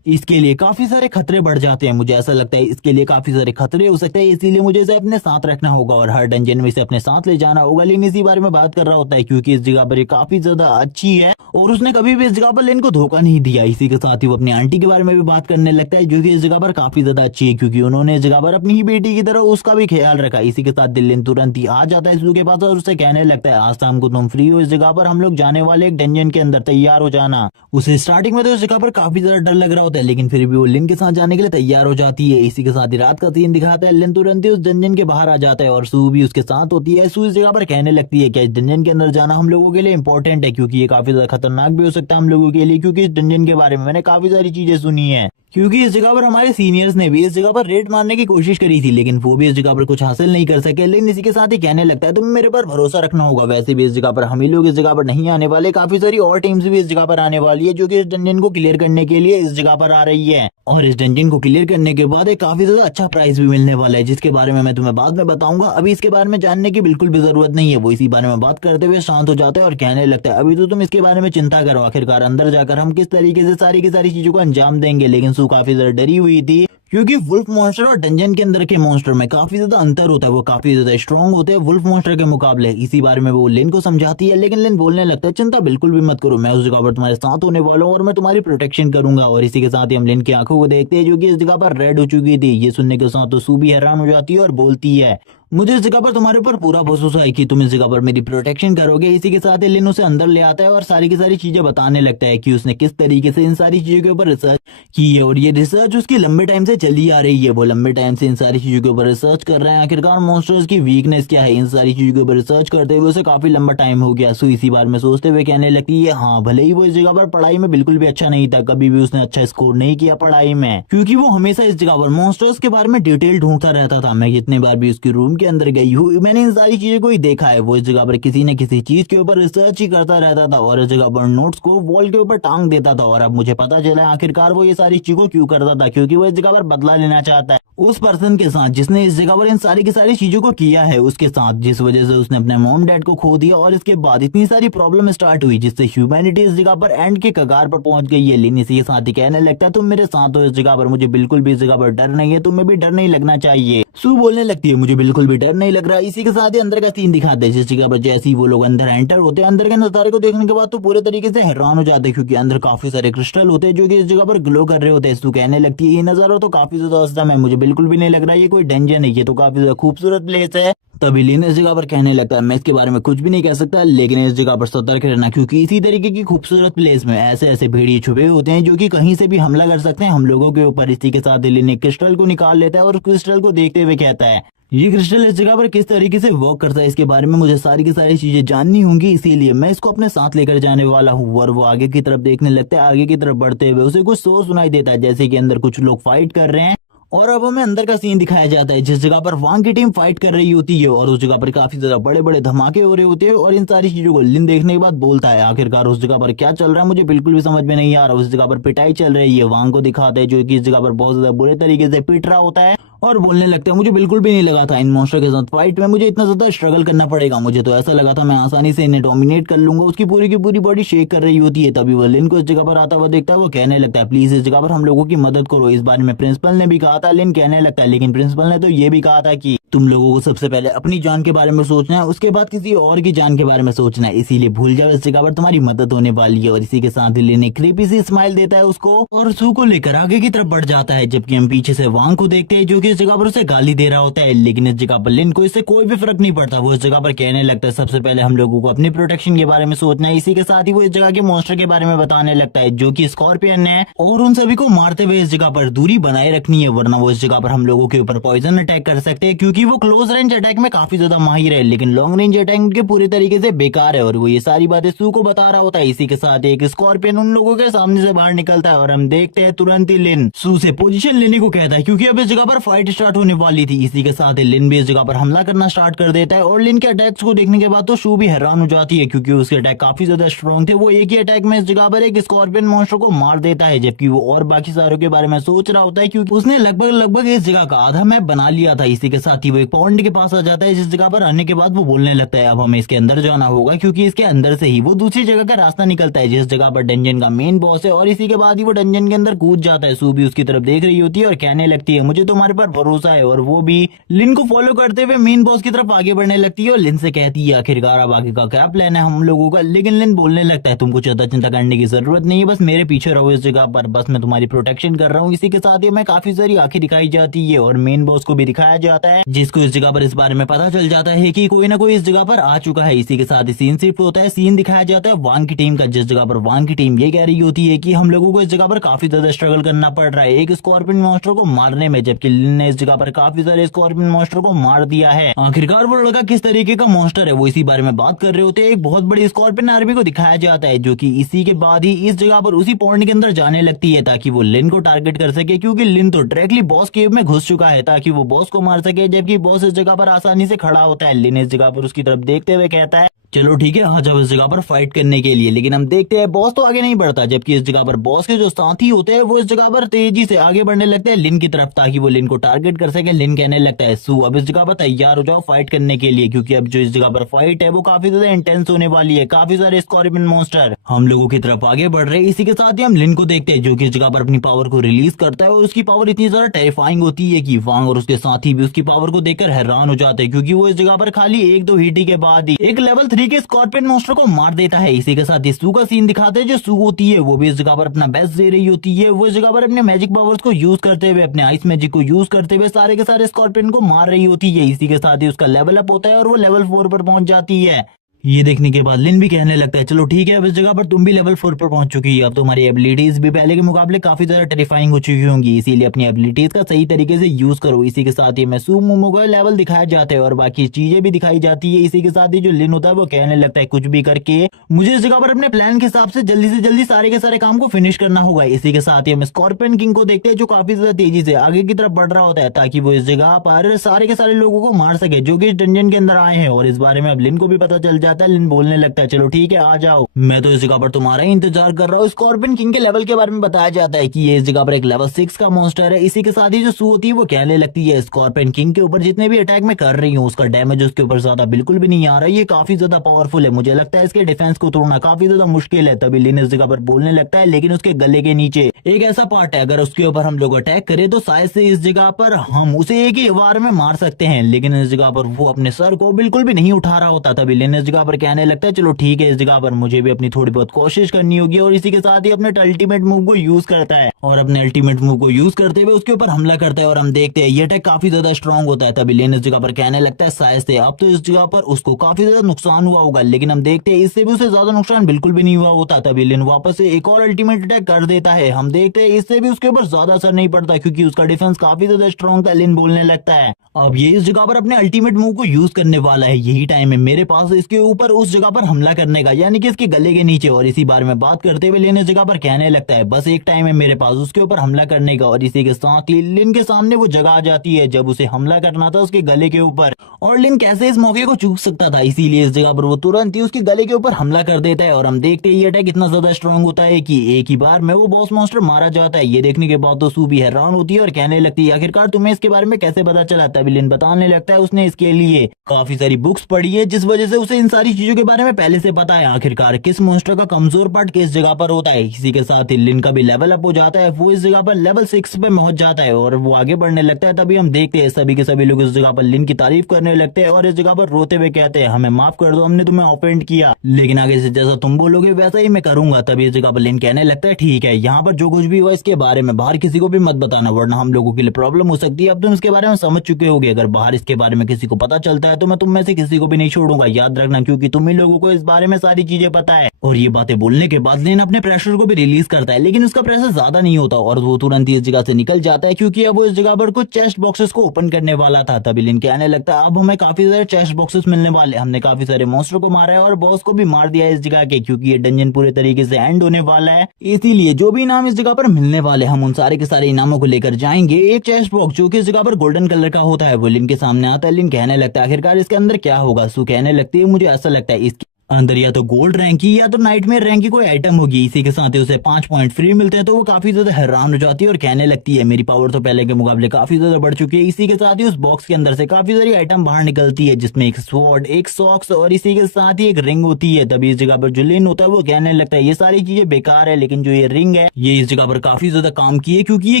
इसके लिए काफी सारे खतरे बढ़ जाते हैं। मुझे ऐसा लगता है इसके लिए काफी सारे खतरे हो सकते हैं, इसीलिए मुझे इसे अपने साथ रखना होगा और हर डंजन में इसे अपने साथ ले जाना होगा। लेकिन इसी बारे में बात कर रहा होता है क्योंकि इस जगह पर ये काफी ज्यादा अच्छी है और उसने कभी भी इस जगह पर लिन को धोखा नहीं दिया। इसी के साथ ही वो अपनी आंटी के बारे में भी बात करने लगता है जो कि इस जगह पर काफी ज्यादा अच्छी है, क्योंकि उन्होंने इस जगह पर अपनी ही बेटी की तरह उसका भी ख्याल रखा। इसी के साथ लिन तुरंत ही आ जाता है सू के पास और उससे कहने लगता है आज शाम को तुम फ्री हो, इस जगह पर हम लोग जाने वाले एक डंजन के अंदर, तैयार हो जाना। उसे स्टार्टिंग में तो इस जगह पर काफी ज्यादा डर लग रहा होता है, लेकिन फिर भी वो लिन के साथ जाने के लिए तैयार हो जाती है। इसी के साथ ही रात का सीन दिखाता है, लिन तुरंत ही उस डंजन के बाहर आ जाता है और सू भी उसके साथ होती है। सू इस जगह पर कहने लगती है कि इस डंजन के अंदर जाना हम लोगों के लिए इंपॉर्टेंट है, क्योंकि ये काफी ज्यादा खतरनाक भी हो सकता है हम लोगों के लिए, क्योंकि इस डंजन के बारे में मैंने काफी सारी चीजें सुनी है। क्योंकि इस जगह पर हमारे सीनियर्स ने भी इस जगह पर रेड मारने की कोशिश करी थी, लेकिन वो भी इस जगह पर कुछ हासिल नहीं कर सके। लेकिन इसी के साथ ही कहने लगता है तुम्हें मेरे पर भरोसा रखना होगा, वैसे भी इस जगह पर हम ही लोग इस जगह पर नहीं आने वाले, काफी सारी और टीम्स भी इस जगह पर आने वाली है जो कि इस डंजन को क्लियर करने के लिए इस जगह पर आ रही है। और इस डंजन को क्लियर करने के बाद एक काफी ज्यादा अच्छा प्राइज भी मिलने वाला है, जिसके बारे में मैं तुम्हें बाद में बताऊंगा। अभी इसके बारे में जानने की बिल्कुल भी जरूरत नहीं है। वो इसी बारे में बात करते हुए शांत हो जाता है और कहने लगता है अभी तो तुम इसके बारे में चिंता करो, आखिरकार अंदर जाकर हम किस तरीके से सारी की सारी चीजों को अंजाम देंगे। लेकिन सू काफी ज्यादा डरी हुई थी, क्योंकि वुल्फ मॉन्स्टर और डंजन के अंदर के मॉन्स्टर में काफी ज्यादा अंतर होता है, वो काफी ज्यादा स्ट्रॉन्ग होते हैं वुल्फ मॉन्स्टर के मुकाबले। इसी बारे में वो लिन को समझाती है, लेकिन लिन बोलने लगता है चिंता बिल्कुल भी मत करो, मैं उस जगह पर तुम्हारे साथ होने वाला हूँ और मैं तुम्हारी प्रोटेक्शन करूंगा। और इसी के साथ ही हम लिन की आंखों को देखते हैं जो कि इस जगह पर रेड हो चुकी थी। ये सुनने के साथ तो सू भी हैरान हो जाती है और बोलती है मुझे इस जगह पर तुम्हारे ऊपर पूरा भरोसा है कि तुम इस जगह पर मेरी प्रोटेक्शन करोगे। इसी के साथ ही लिन उसे अंदर ले आता है और सारी की सारी चीजें बताने लगता है कि उसने किस तरीके से इन सारी चीजों के ऊपर रिसर्च की है, और ये रिसर्च उसकी लंबे टाइम से चली आ रही है। वो लंबे टाइम से इन सारी चीजों के ऊपर रिसर्च कर रहे हैं, आखिरकार मॉन्स्टर्स की वीकनेस क्या है, इन सारी चीजों के ऊपर रिसर्च करते हुए उसे काफी लंबा टाइम हो गया। सो इसी बारे में सोचते हुए कहने लगती है हाँ भले ही वो इस जगह पर पढ़ाई में बिल्कुल भी अच्छा नहीं था, कभी भी उसने अच्छा स्कोर नहीं किया पढ़ाई में, क्योंकि वो हमेशा इस जगह पर मॉन्स्टर्स के बारे में डिटेल ढूंढता रहता था। मैं जितने बार भी उसकी रूम के अंदर गई हूँ मैंने इन सारी चीजों को ही देखा है। वो इस जगह पर किसी न किसी चीज के ऊपर रिसर्च ही करता रहता था और इस जगह पर नोट्स को वॉल के ऊपर टांग देता था। और अब मुझे पता चला आखिरकार वो ये सारी चीजों क्यों करता था, क्योंकि वो इस जगह पर बदला लेना चाहता है उस पर्सन के साथ जिसने इस जगह पर इन सारी की सारी चीजों को किया है उसके साथ, जिस वजह से उसने अपने मॉम डैड को खो दिया। और इसके बाद इतनी सारी प्रॉब्लम स्टार्ट हुई जिससे ह्यूमैनिटी इस जगह पर एंड के कगार पर पहुंच गई है। लेकिन इसी के साथ ही कहने लगता है तुम मेरे साथ हो इस जगह पर, मुझे बिल्कुल भी इस जगह पर डर नहीं है, तुम्हें भी डर नहीं लगना चाहिए। सू बोलने लगती है मुझे बिल्कुल भी डर नहीं लग रहा। इसी के साथ ही अंदर का सीन दिखाते हैं जिस जगह पर जैसे ही वो लोग अंदर एंटर होते हैं, अंदर के नजारे को देखने के बाद तो पूरे तरीके से हैरान हो जाते हैं क्योंकि अंदर काफी सारे क्रिस्टल होते हैं जो कि इस जगह पर ग्लो कर रहे होते हैं। सू कहने लगती है ये नजारा तो काफी ज्यादा औसम है, मुझे बिल्कुल भी नहीं लग रहा ये कोई डेंजर नहीं, ये तो काफी ज्यादा खूबसूरत प्लेस है। तभी लिन इस जगह पर कहने लगता है मैं इसके बारे में कुछ भी नहीं कह सकता, लेकिन इस जगह पर सतर्क रहना क्योंकि इसी तरीके की खूबसूरत प्लेस में ऐसे ऐसे भेड़िए छुपे होते हैं जो कि कहीं से भी हमला कर सकते हैं हम लोगों के ऊपर। इसी के साथ लिन एक क्रिस्टल को निकाल लेता है और क्रिस्टल को देखते हुए कहता है ये क्रिस्टल इस जगह पर किस तरीके से वर्क करता है इसके बारे में मुझे सारी की सारी चीजें जाननी होंगी, इसीलिए मैं इसको अपने साथ लेकर जाने वाला हूँ। और वो आगे की तरफ देखने लगता है, आगे की तरफ बढ़ते हुए उसे कुछ शोर सुनाई देता है जैसे कि अंदर कुछ लोग फाइट कर रहे हैं। और अब हमें अंदर का सीन दिखाया जाता है जिस जगह पर वांग की टीम फाइट कर रही होती है और उस जगह पर काफी ज्यादा बड़े बड़े धमाके हो रहे होते हैं। और इन सारी चीजों को लिन देखने के बाद बोलता है आखिरकार उस जगह पर क्या चल रहा है मुझे बिल्कुल भी समझ में नहीं आ रहा। उस जगह पर पिटाई चल रही है, वांग को दिखाता है जो कि इस जगह पर बहुत ज्यादा बुरे तरीके से पिट रहा होता है और बोलने लगता है मुझे बिल्कुल भी नहीं लगा था इन मॉन्स्टर के साथ फाइट में मुझे इतना ज्यादा स्ट्रगल करना पड़ेगा, मुझे तो ऐसा लगा था मैं आसानी से इन्हें डोमिनेट कर लूंगा। उसकी पूरी की पूरी बॉडी शेक कर रही होती है। तभी वो लिन को इस जगह पर आता हुआ देखता है, वो कहने लगता है प्लीज इस जगह पर हम लोगों की मदद करो, इस बारे में प्रिंसिपल ने भी कहा था। लिन कहने लगता है लेकिन प्रिंसिपल ने तो ये भी कहा था कि तुम लोगों को सबसे पहले अपनी जान के बारे में सोचना है, उसके बाद किसी और की जान के बारे में सोचना है, इसीलिए भूल जाओ इस जगह पर तुम्हारी मदद होने वाली है। और इसी के साथ लिन एक क्रीपी सी स्माइल देता है उसको और सू को लेकर आगे की तरफ बढ़ जाता है, जबकि हम पीछे से वांग को देखते हैं जो कि इस जगह पर उसे गाली दे रहा होता है। लेकिन इस जगह पर लिन को इससे कोई भी फर्क नहीं पड़ता, वो इस जगह पर कहने लगता है सबसे पहले हम लोगों को अपनी प्रोटेक्शन के बारे में सोचना है। इसी के साथ ही वो इस जगह के मॉन्स्टर के बारे में बताने लगता है जो कि स्कॉर्पियन है और उन सभी को मारते हुए इस जगह पर दूरी बनाए रखनी है, वरना वो इस जगह पर हम लोगों के ऊपर पॉइजन अटैक कर सकते हैं क्योंकि वो क्लोज रेंज अटैक में काफी ज्यादा माहिर है, लेकिन लॉन्ग रेंज अटैक उनके पूरे तरीके से बेकार है। और वो ये सारी बातें सू को बता रहा होता है। इसी के साथ एक स्कॉर्पियन उन लोगों के सामने से बाहर निकलता है और हम देखते हैं तुरंत ही लिन सू से पोजीशन लेने को कहता है क्योंकि अब इस जगह पर फाइट स्टार्ट होने वाली थी। इसी के साथ लिन भी इस जगह पर हमला करना स्टार्ट कर देता है और लिन के अटैक्स को देखने के बाद तो सू भी हैरान हो जाती है क्योंकि उसके अटैक काफी ज्यादा स्ट्रॉन्ग थे। वो एक ही अटैक में इस जगह पर एक स्कॉर्पियन मॉन्स्टर को मार देता है, जबकि वो और बाकी सारों के बारे में सोच रहा होता है क्योंकि उसने लगभग इस जगह का आधा मैप बना लिया था। इसी के साथ ही वो एक पॉइंट के पास आ जाता है जिस जगह पर आने के बाद वो बोलने लगता है अब हमें इसके अंदर जाना होगा क्योंकि इसके अंदर से ही वो दूसरी जगह का रास्ता निकलता है जिस जगह पर डंजन का मेन बॉस है। और इसी के बाद ही वो डंजन के अंदर कूद जाता है। सू भी उसकी तरफ देख रही होती है और कहने लगती है मुझे तुम्हारे पर भरोसा है, और वो भी लिन को फॉलो करते हुए मेन बॉस की तरफ आगे बढ़ने लगती है। और लिन से कहती है आखिरकार अब आगे का क्या प्लान है हम लोगों का। लेकिन लिन बोलने लगता है तुमको ज्यादा चिंता करने की जरूरत नहीं है, बस मेरे पीछे रहो इस जगह पर, बस मैं तुम्हारी प्रोटेक्शन कर रहा हूँ। इसी के साथ ही मैं काफी सारी आंखें दिखाई जाती है और मेन बॉस को भी दिखाया जाता है जिसको इस जगह पर इस बारे में पता चल जाता है कि कोई ना कोई इस जगह पर आ चुका है। इसी के साथ ही सीन शिफ्ट होता है, सीन दिखाया जाता है वांग की टीम का जिस जगह पर वांग की टीम ये कह रही होती है कि हम लोगों को इस जगह पर काफी ज्यादा स्ट्रगल करना पड़ रहा है एक स्कॉर्पियन मॉन्स्टर को मारने में, जबकि लिन ने इस जगह पर काफी सारे स्कॉर्पियन मॉन्स्टर को मार दिया है। आखिरकार वो लड़का किस तरीके का मॉन्स्टर है वो इसी बारे में बात कर रहे होते हैं। एक बहुत बड़ी स्कॉर्पियन आर्मी को दिखाया जाता है जो कि इसी के बाद ही इस जगह पर उसी पॉइंट के अंदर जाने लगती है ताकि वो लिन को टारगेट कर सके क्योंकि लिन तो डायरेक्टली बॉस केव में घुस चुका है ताकि वो बॉस को मार सके, जबकि बॉस इस जगह पर आसानी से खड़ा होता है। लिन इस जगह पर उसकी तरफ देखते हुए कहता है चलो ठीक है आ जाओ इस जगह पर फाइट करने के लिए। लेकिन हम देखते हैं बॉस तो आगे नहीं बढ़ता, जबकि इस जगह पर बॉस के जो साथी होते हैं वो इस जगह पर तेजी से आगे बढ़ने लगते हैं लिन की तरफ ताकि वो लिन को टारगेट कर सके। लिन कहने लगता है सू अब इस जगह पर तैयार हो जाओ फाइट करने के लिए क्योंकि अब जो इस जगह पर फाइट है वो काफी ज्यादा इंटेंस होने वाली है, काफी सारे स्कॉर्पियन मॉन्स्टर हम लोगों की तरफ आगे बढ़ रहे हैं। इसी के साथ ही हम लिन को देखते हैं जो कि इस जगह पर अपनी पावर को रिलीज करता है और उसकी पावर इतनी ज्यादा टेरिफाइंग होती है कि वांग और उसके साथी भी उसकी पावर को देखकर हैरान हो जाते हैं क्योंकि वो इस जगह पर खाली एक दो हिट के बाद ही एक लेवल 3 के स्कॉर्पियन मॉन्स्टर को मार देता है। इसी के साथ ही सू का सीन दिखाते हैं जो सू होती है वो भी इस जगह पर अपना बेस्ट दे रही होती है। वो इस जगह पर अपने मैजिक पावर्स को यूज करते हुए अपने आइस मैजिक को यूज करते हुए सारे के सारे स्कॉर्पियन को मार रही होती है। इसी के साथ ही उसका लेवल अप होता है और वो लेवल 4 पर पहुंच जाती है। ये देखने के बाद लिन भी कहने लगता है चलो ठीक है अब इस जगह पर तुम भी लेवल 4 पर पहुंच चुकी है, अब तुम्हारी एबिलिटीज भी पहले के मुकाबले काफी ज्यादा टेरिफाइंग हो चुकी होंगी, इसीलिए अपनी एबिलिटीज का सही तरीके से यूज करो। इसी के साथ ही मैं सू मोमो का लेवल दिखाया जाता है और बाकी चीजें भी दिखाई जाती है। इसी के साथ ही जो लिन होता है वो कहने लगता है कुछ भी करके मुझे इस जगह पर अपने प्लान के हिसाब से जल्दी सारे के सारे काम को फिनिश करना होगा। इसी के साथ ही हम स्कॉर्पियन किंग को देखते हैं जो काफी ज्यादा तेजी से आगे की तरफ बढ़ रहा होता है ताकि वो इस जगह पर सारे के सारे लोगों को मार सके जो कि इस डंजन के अंदर आए हैं। और इस बारे में अब लिन को भी पता चल जाता जाता है। लिन बोलने लगता है चलो ठीक है आ जाओ, मैं तो इस जगह पर तुम्हारा ही इंतजार कर रहा हूँ। स्कॉर्पियन किंग के लेवल के बारे में बताया जाता है कि ये इस जगह पर एक लेवल 6 का मॉन्स्टर है। इसी के साथ ही जो सू होती है वो कहने लगती है स्कॉर्पियन किंग के ऊपर जितने भी अटैक मैं कर रही हूँ उसका डैमेज उसके ऊपर ज्यादा बिल्कुल भी नहीं आ रहा है, ये काफी ज्यादा पावरफुल है, मुझे लगता है इसके डिफेंस को तोड़ना काफी ज्यादा मुश्किल है। तभी लिन इस जगह पर बोलने लगता है लेकिन उसके गले के नीचे एक ऐसा पार्ट है अगर उसके ऊपर हम लोग अटैक करें तो शायद से इस जगह पर हम उसे एक ही वार में मार सकते हैं। लेकिन इस जगह पर वो अपने सर को बिल्कुल भी नहीं उठा रहा होता। तभी लिन इस जगह पर कहने लगता है चलो ठीक है इस जगह पर मुझे भी अपनी थोड़ी बहुत कोशिश करनी होगी, और इसी के साथ ही अपने अल्टीमेट मूव को यूज करता है और अपने अल्टीमेट मूव को यूज करते हुए उसके ऊपर हमला करता है और हम देखते हैं ये अटैक काफी ज्यादा स्ट्रॉन्ग होता है। तभी लिन इस जगह पर कहने लगता है शायद से अब तो इस जगह पर उसको काफी ज्यादा नुकसान हुआ होगा, लेकिन हम देखते हैं इससे भी उसे ज्यादा नुकसान बिल्कुल भी नहीं हुआ होता। तभी लिन वापस से एक और अल्टीमेट अटैक कर देता है, हम देखते हैं इससे भी उसके ऊपर ज्यादा असर नहीं पड़ता क्योंकि उसका डिफेंस काफी ज्यादा स्ट्रॉन्ग था। लिन बोलने लगता है अब ये इस जगह पर अपने अल्टीमेट मूव को यूज करने वाला है, यही टाइम है मेरे पास इसके ऊपर उस जगह पर हमला करने का, यानी कि इसके गले के नीचे। और इसी बारे में बात करते हुए लिन इस जगह पर कहने लगता है बस एक टाइम है मेरे पास उसके ऊपर हमला करने का। और इसी के साथ ही लिन के सामने वो जगह आ जाती है जब उसे हमला करना था उसके गले के ऊपर, और लिन कैसे इस मौके को चूक सकता था, इसीलिए इस जगह पर वो तुरंत ही उसके गले के ऊपर हमला कर देता है। और हम देखते हैं ये अटैक इतना ज्यादा स्ट्रॉन्ग होता है कि एक ही बार में वो बॉस मॉन्स्टर मारा जाता है। ये देखने के बाद तो सू भी हैरान होती है और कहने लगती है आखिरकार तुम्हें इसके बारे में कैसे पता चला। तभी लिन बताने लगता है उसने इसके लिए काफी सारी बुक्स पढ़ी है जिस वजह से उसे इन सारी चीजों के बारे में पहले से पता है आखिरकार किस मॉन्स्टर का कमजोर पार्ट किस जगह पर होता है। इसी के साथ ही लिन का भी लेवल अप हो जाता है, वो इस जगह पर लेवल 6 पे पहुंच जाता है और वो आगे बढ़ने लगता है। तभी हम देखते हैं सभी के सभी लोग इस जगह पर लिन की तारीफ करने लगते हैं और इस जगह पर रोते हुए कहते हैं हमें माफ कर दो, हमने तुम्हें ऑफेंड किया, लेकिन आगे से जैसा तुम बोलोगे वैसा ही मैं करूंगा। तभी इस जगह पर लिन कहने लगता है ठीक है यहाँ पर जो कुछ भी हुआ इसके बारे में बाहर किसी को भी मत बताना वरना हम लोगों के लिए प्रॉब्लम हो सकती है। अब तुम इसके बारे में समझ चुके होगे, अगर बाहर इसके बारे में किसी को पता चलता है तो मैं तुम में से किसी को भी नहीं छोड़ूंगा, याद रखना, क्योंकि तुम ही लोगों को इस बारे में सारी चीजें पता है। और ये बातें बोलने के बाद लिन अपने प्रेशर को भी रिलीज करता है, लेकिन उसका प्रेशर ज्यादा नहीं होता और वो तुरंत ही इस जगह से निकल जाता है क्योंकि अब वो इस जगह पर कुछ चेस्ट बॉक्सेस को ओपन करने वाला था। तभी लिन कहने लगता है अब हमें काफी सारे चेस्ट बॉक्सेस मिलने वाले, हमने काफी सारे मॉन्स्टर को मारा है और बॉस को भी मार दिया है इस जगह के, क्योंकि ये डंजन पूरे तरीके से एंड होने वाला है। इसीलिए जो भी इनाम इस जगह पर मिलने वाले हम उन सारे के सारे इनामों को लेकर जाएंगे। एक चेस्ट बॉक्स जो कि इस जगह पर गोल्डन कलर का होता है वो लिन के सामने आता है। लिन कहने लगता है आखिरकार इसके अंदर क्या होगा। सू कहने लगती है मुझे ऐसा लगता है इसके अंदर या तो गोल्ड रैंक की या तो नाइटमेयर रैंक की कोई आइटम होगी। इसी के साथ ही उसे 5 पॉइंट फ्री मिलते हैं तो वो काफी ज्यादा हैरान हो जाती है और कहने लगती है मेरी पावर तो पहले के मुकाबले काफी ज्यादा बढ़ चुकी है। इसी के साथ ही उस बॉक्स के अंदर से काफी सारी आइटम बाहर निकलती है जिसमें एक स्वॉर्ड, एक सॉक्स और इसी के साथ ही एक रिंग होती है। तभी इस जगह पर जो लिन होता है वो कहने लगता है ये सारी चीजें बेकार है, लेकिन जो ये रिंग है ये इस जगह पर काफी ज्यादा काम की है क्योंकि ये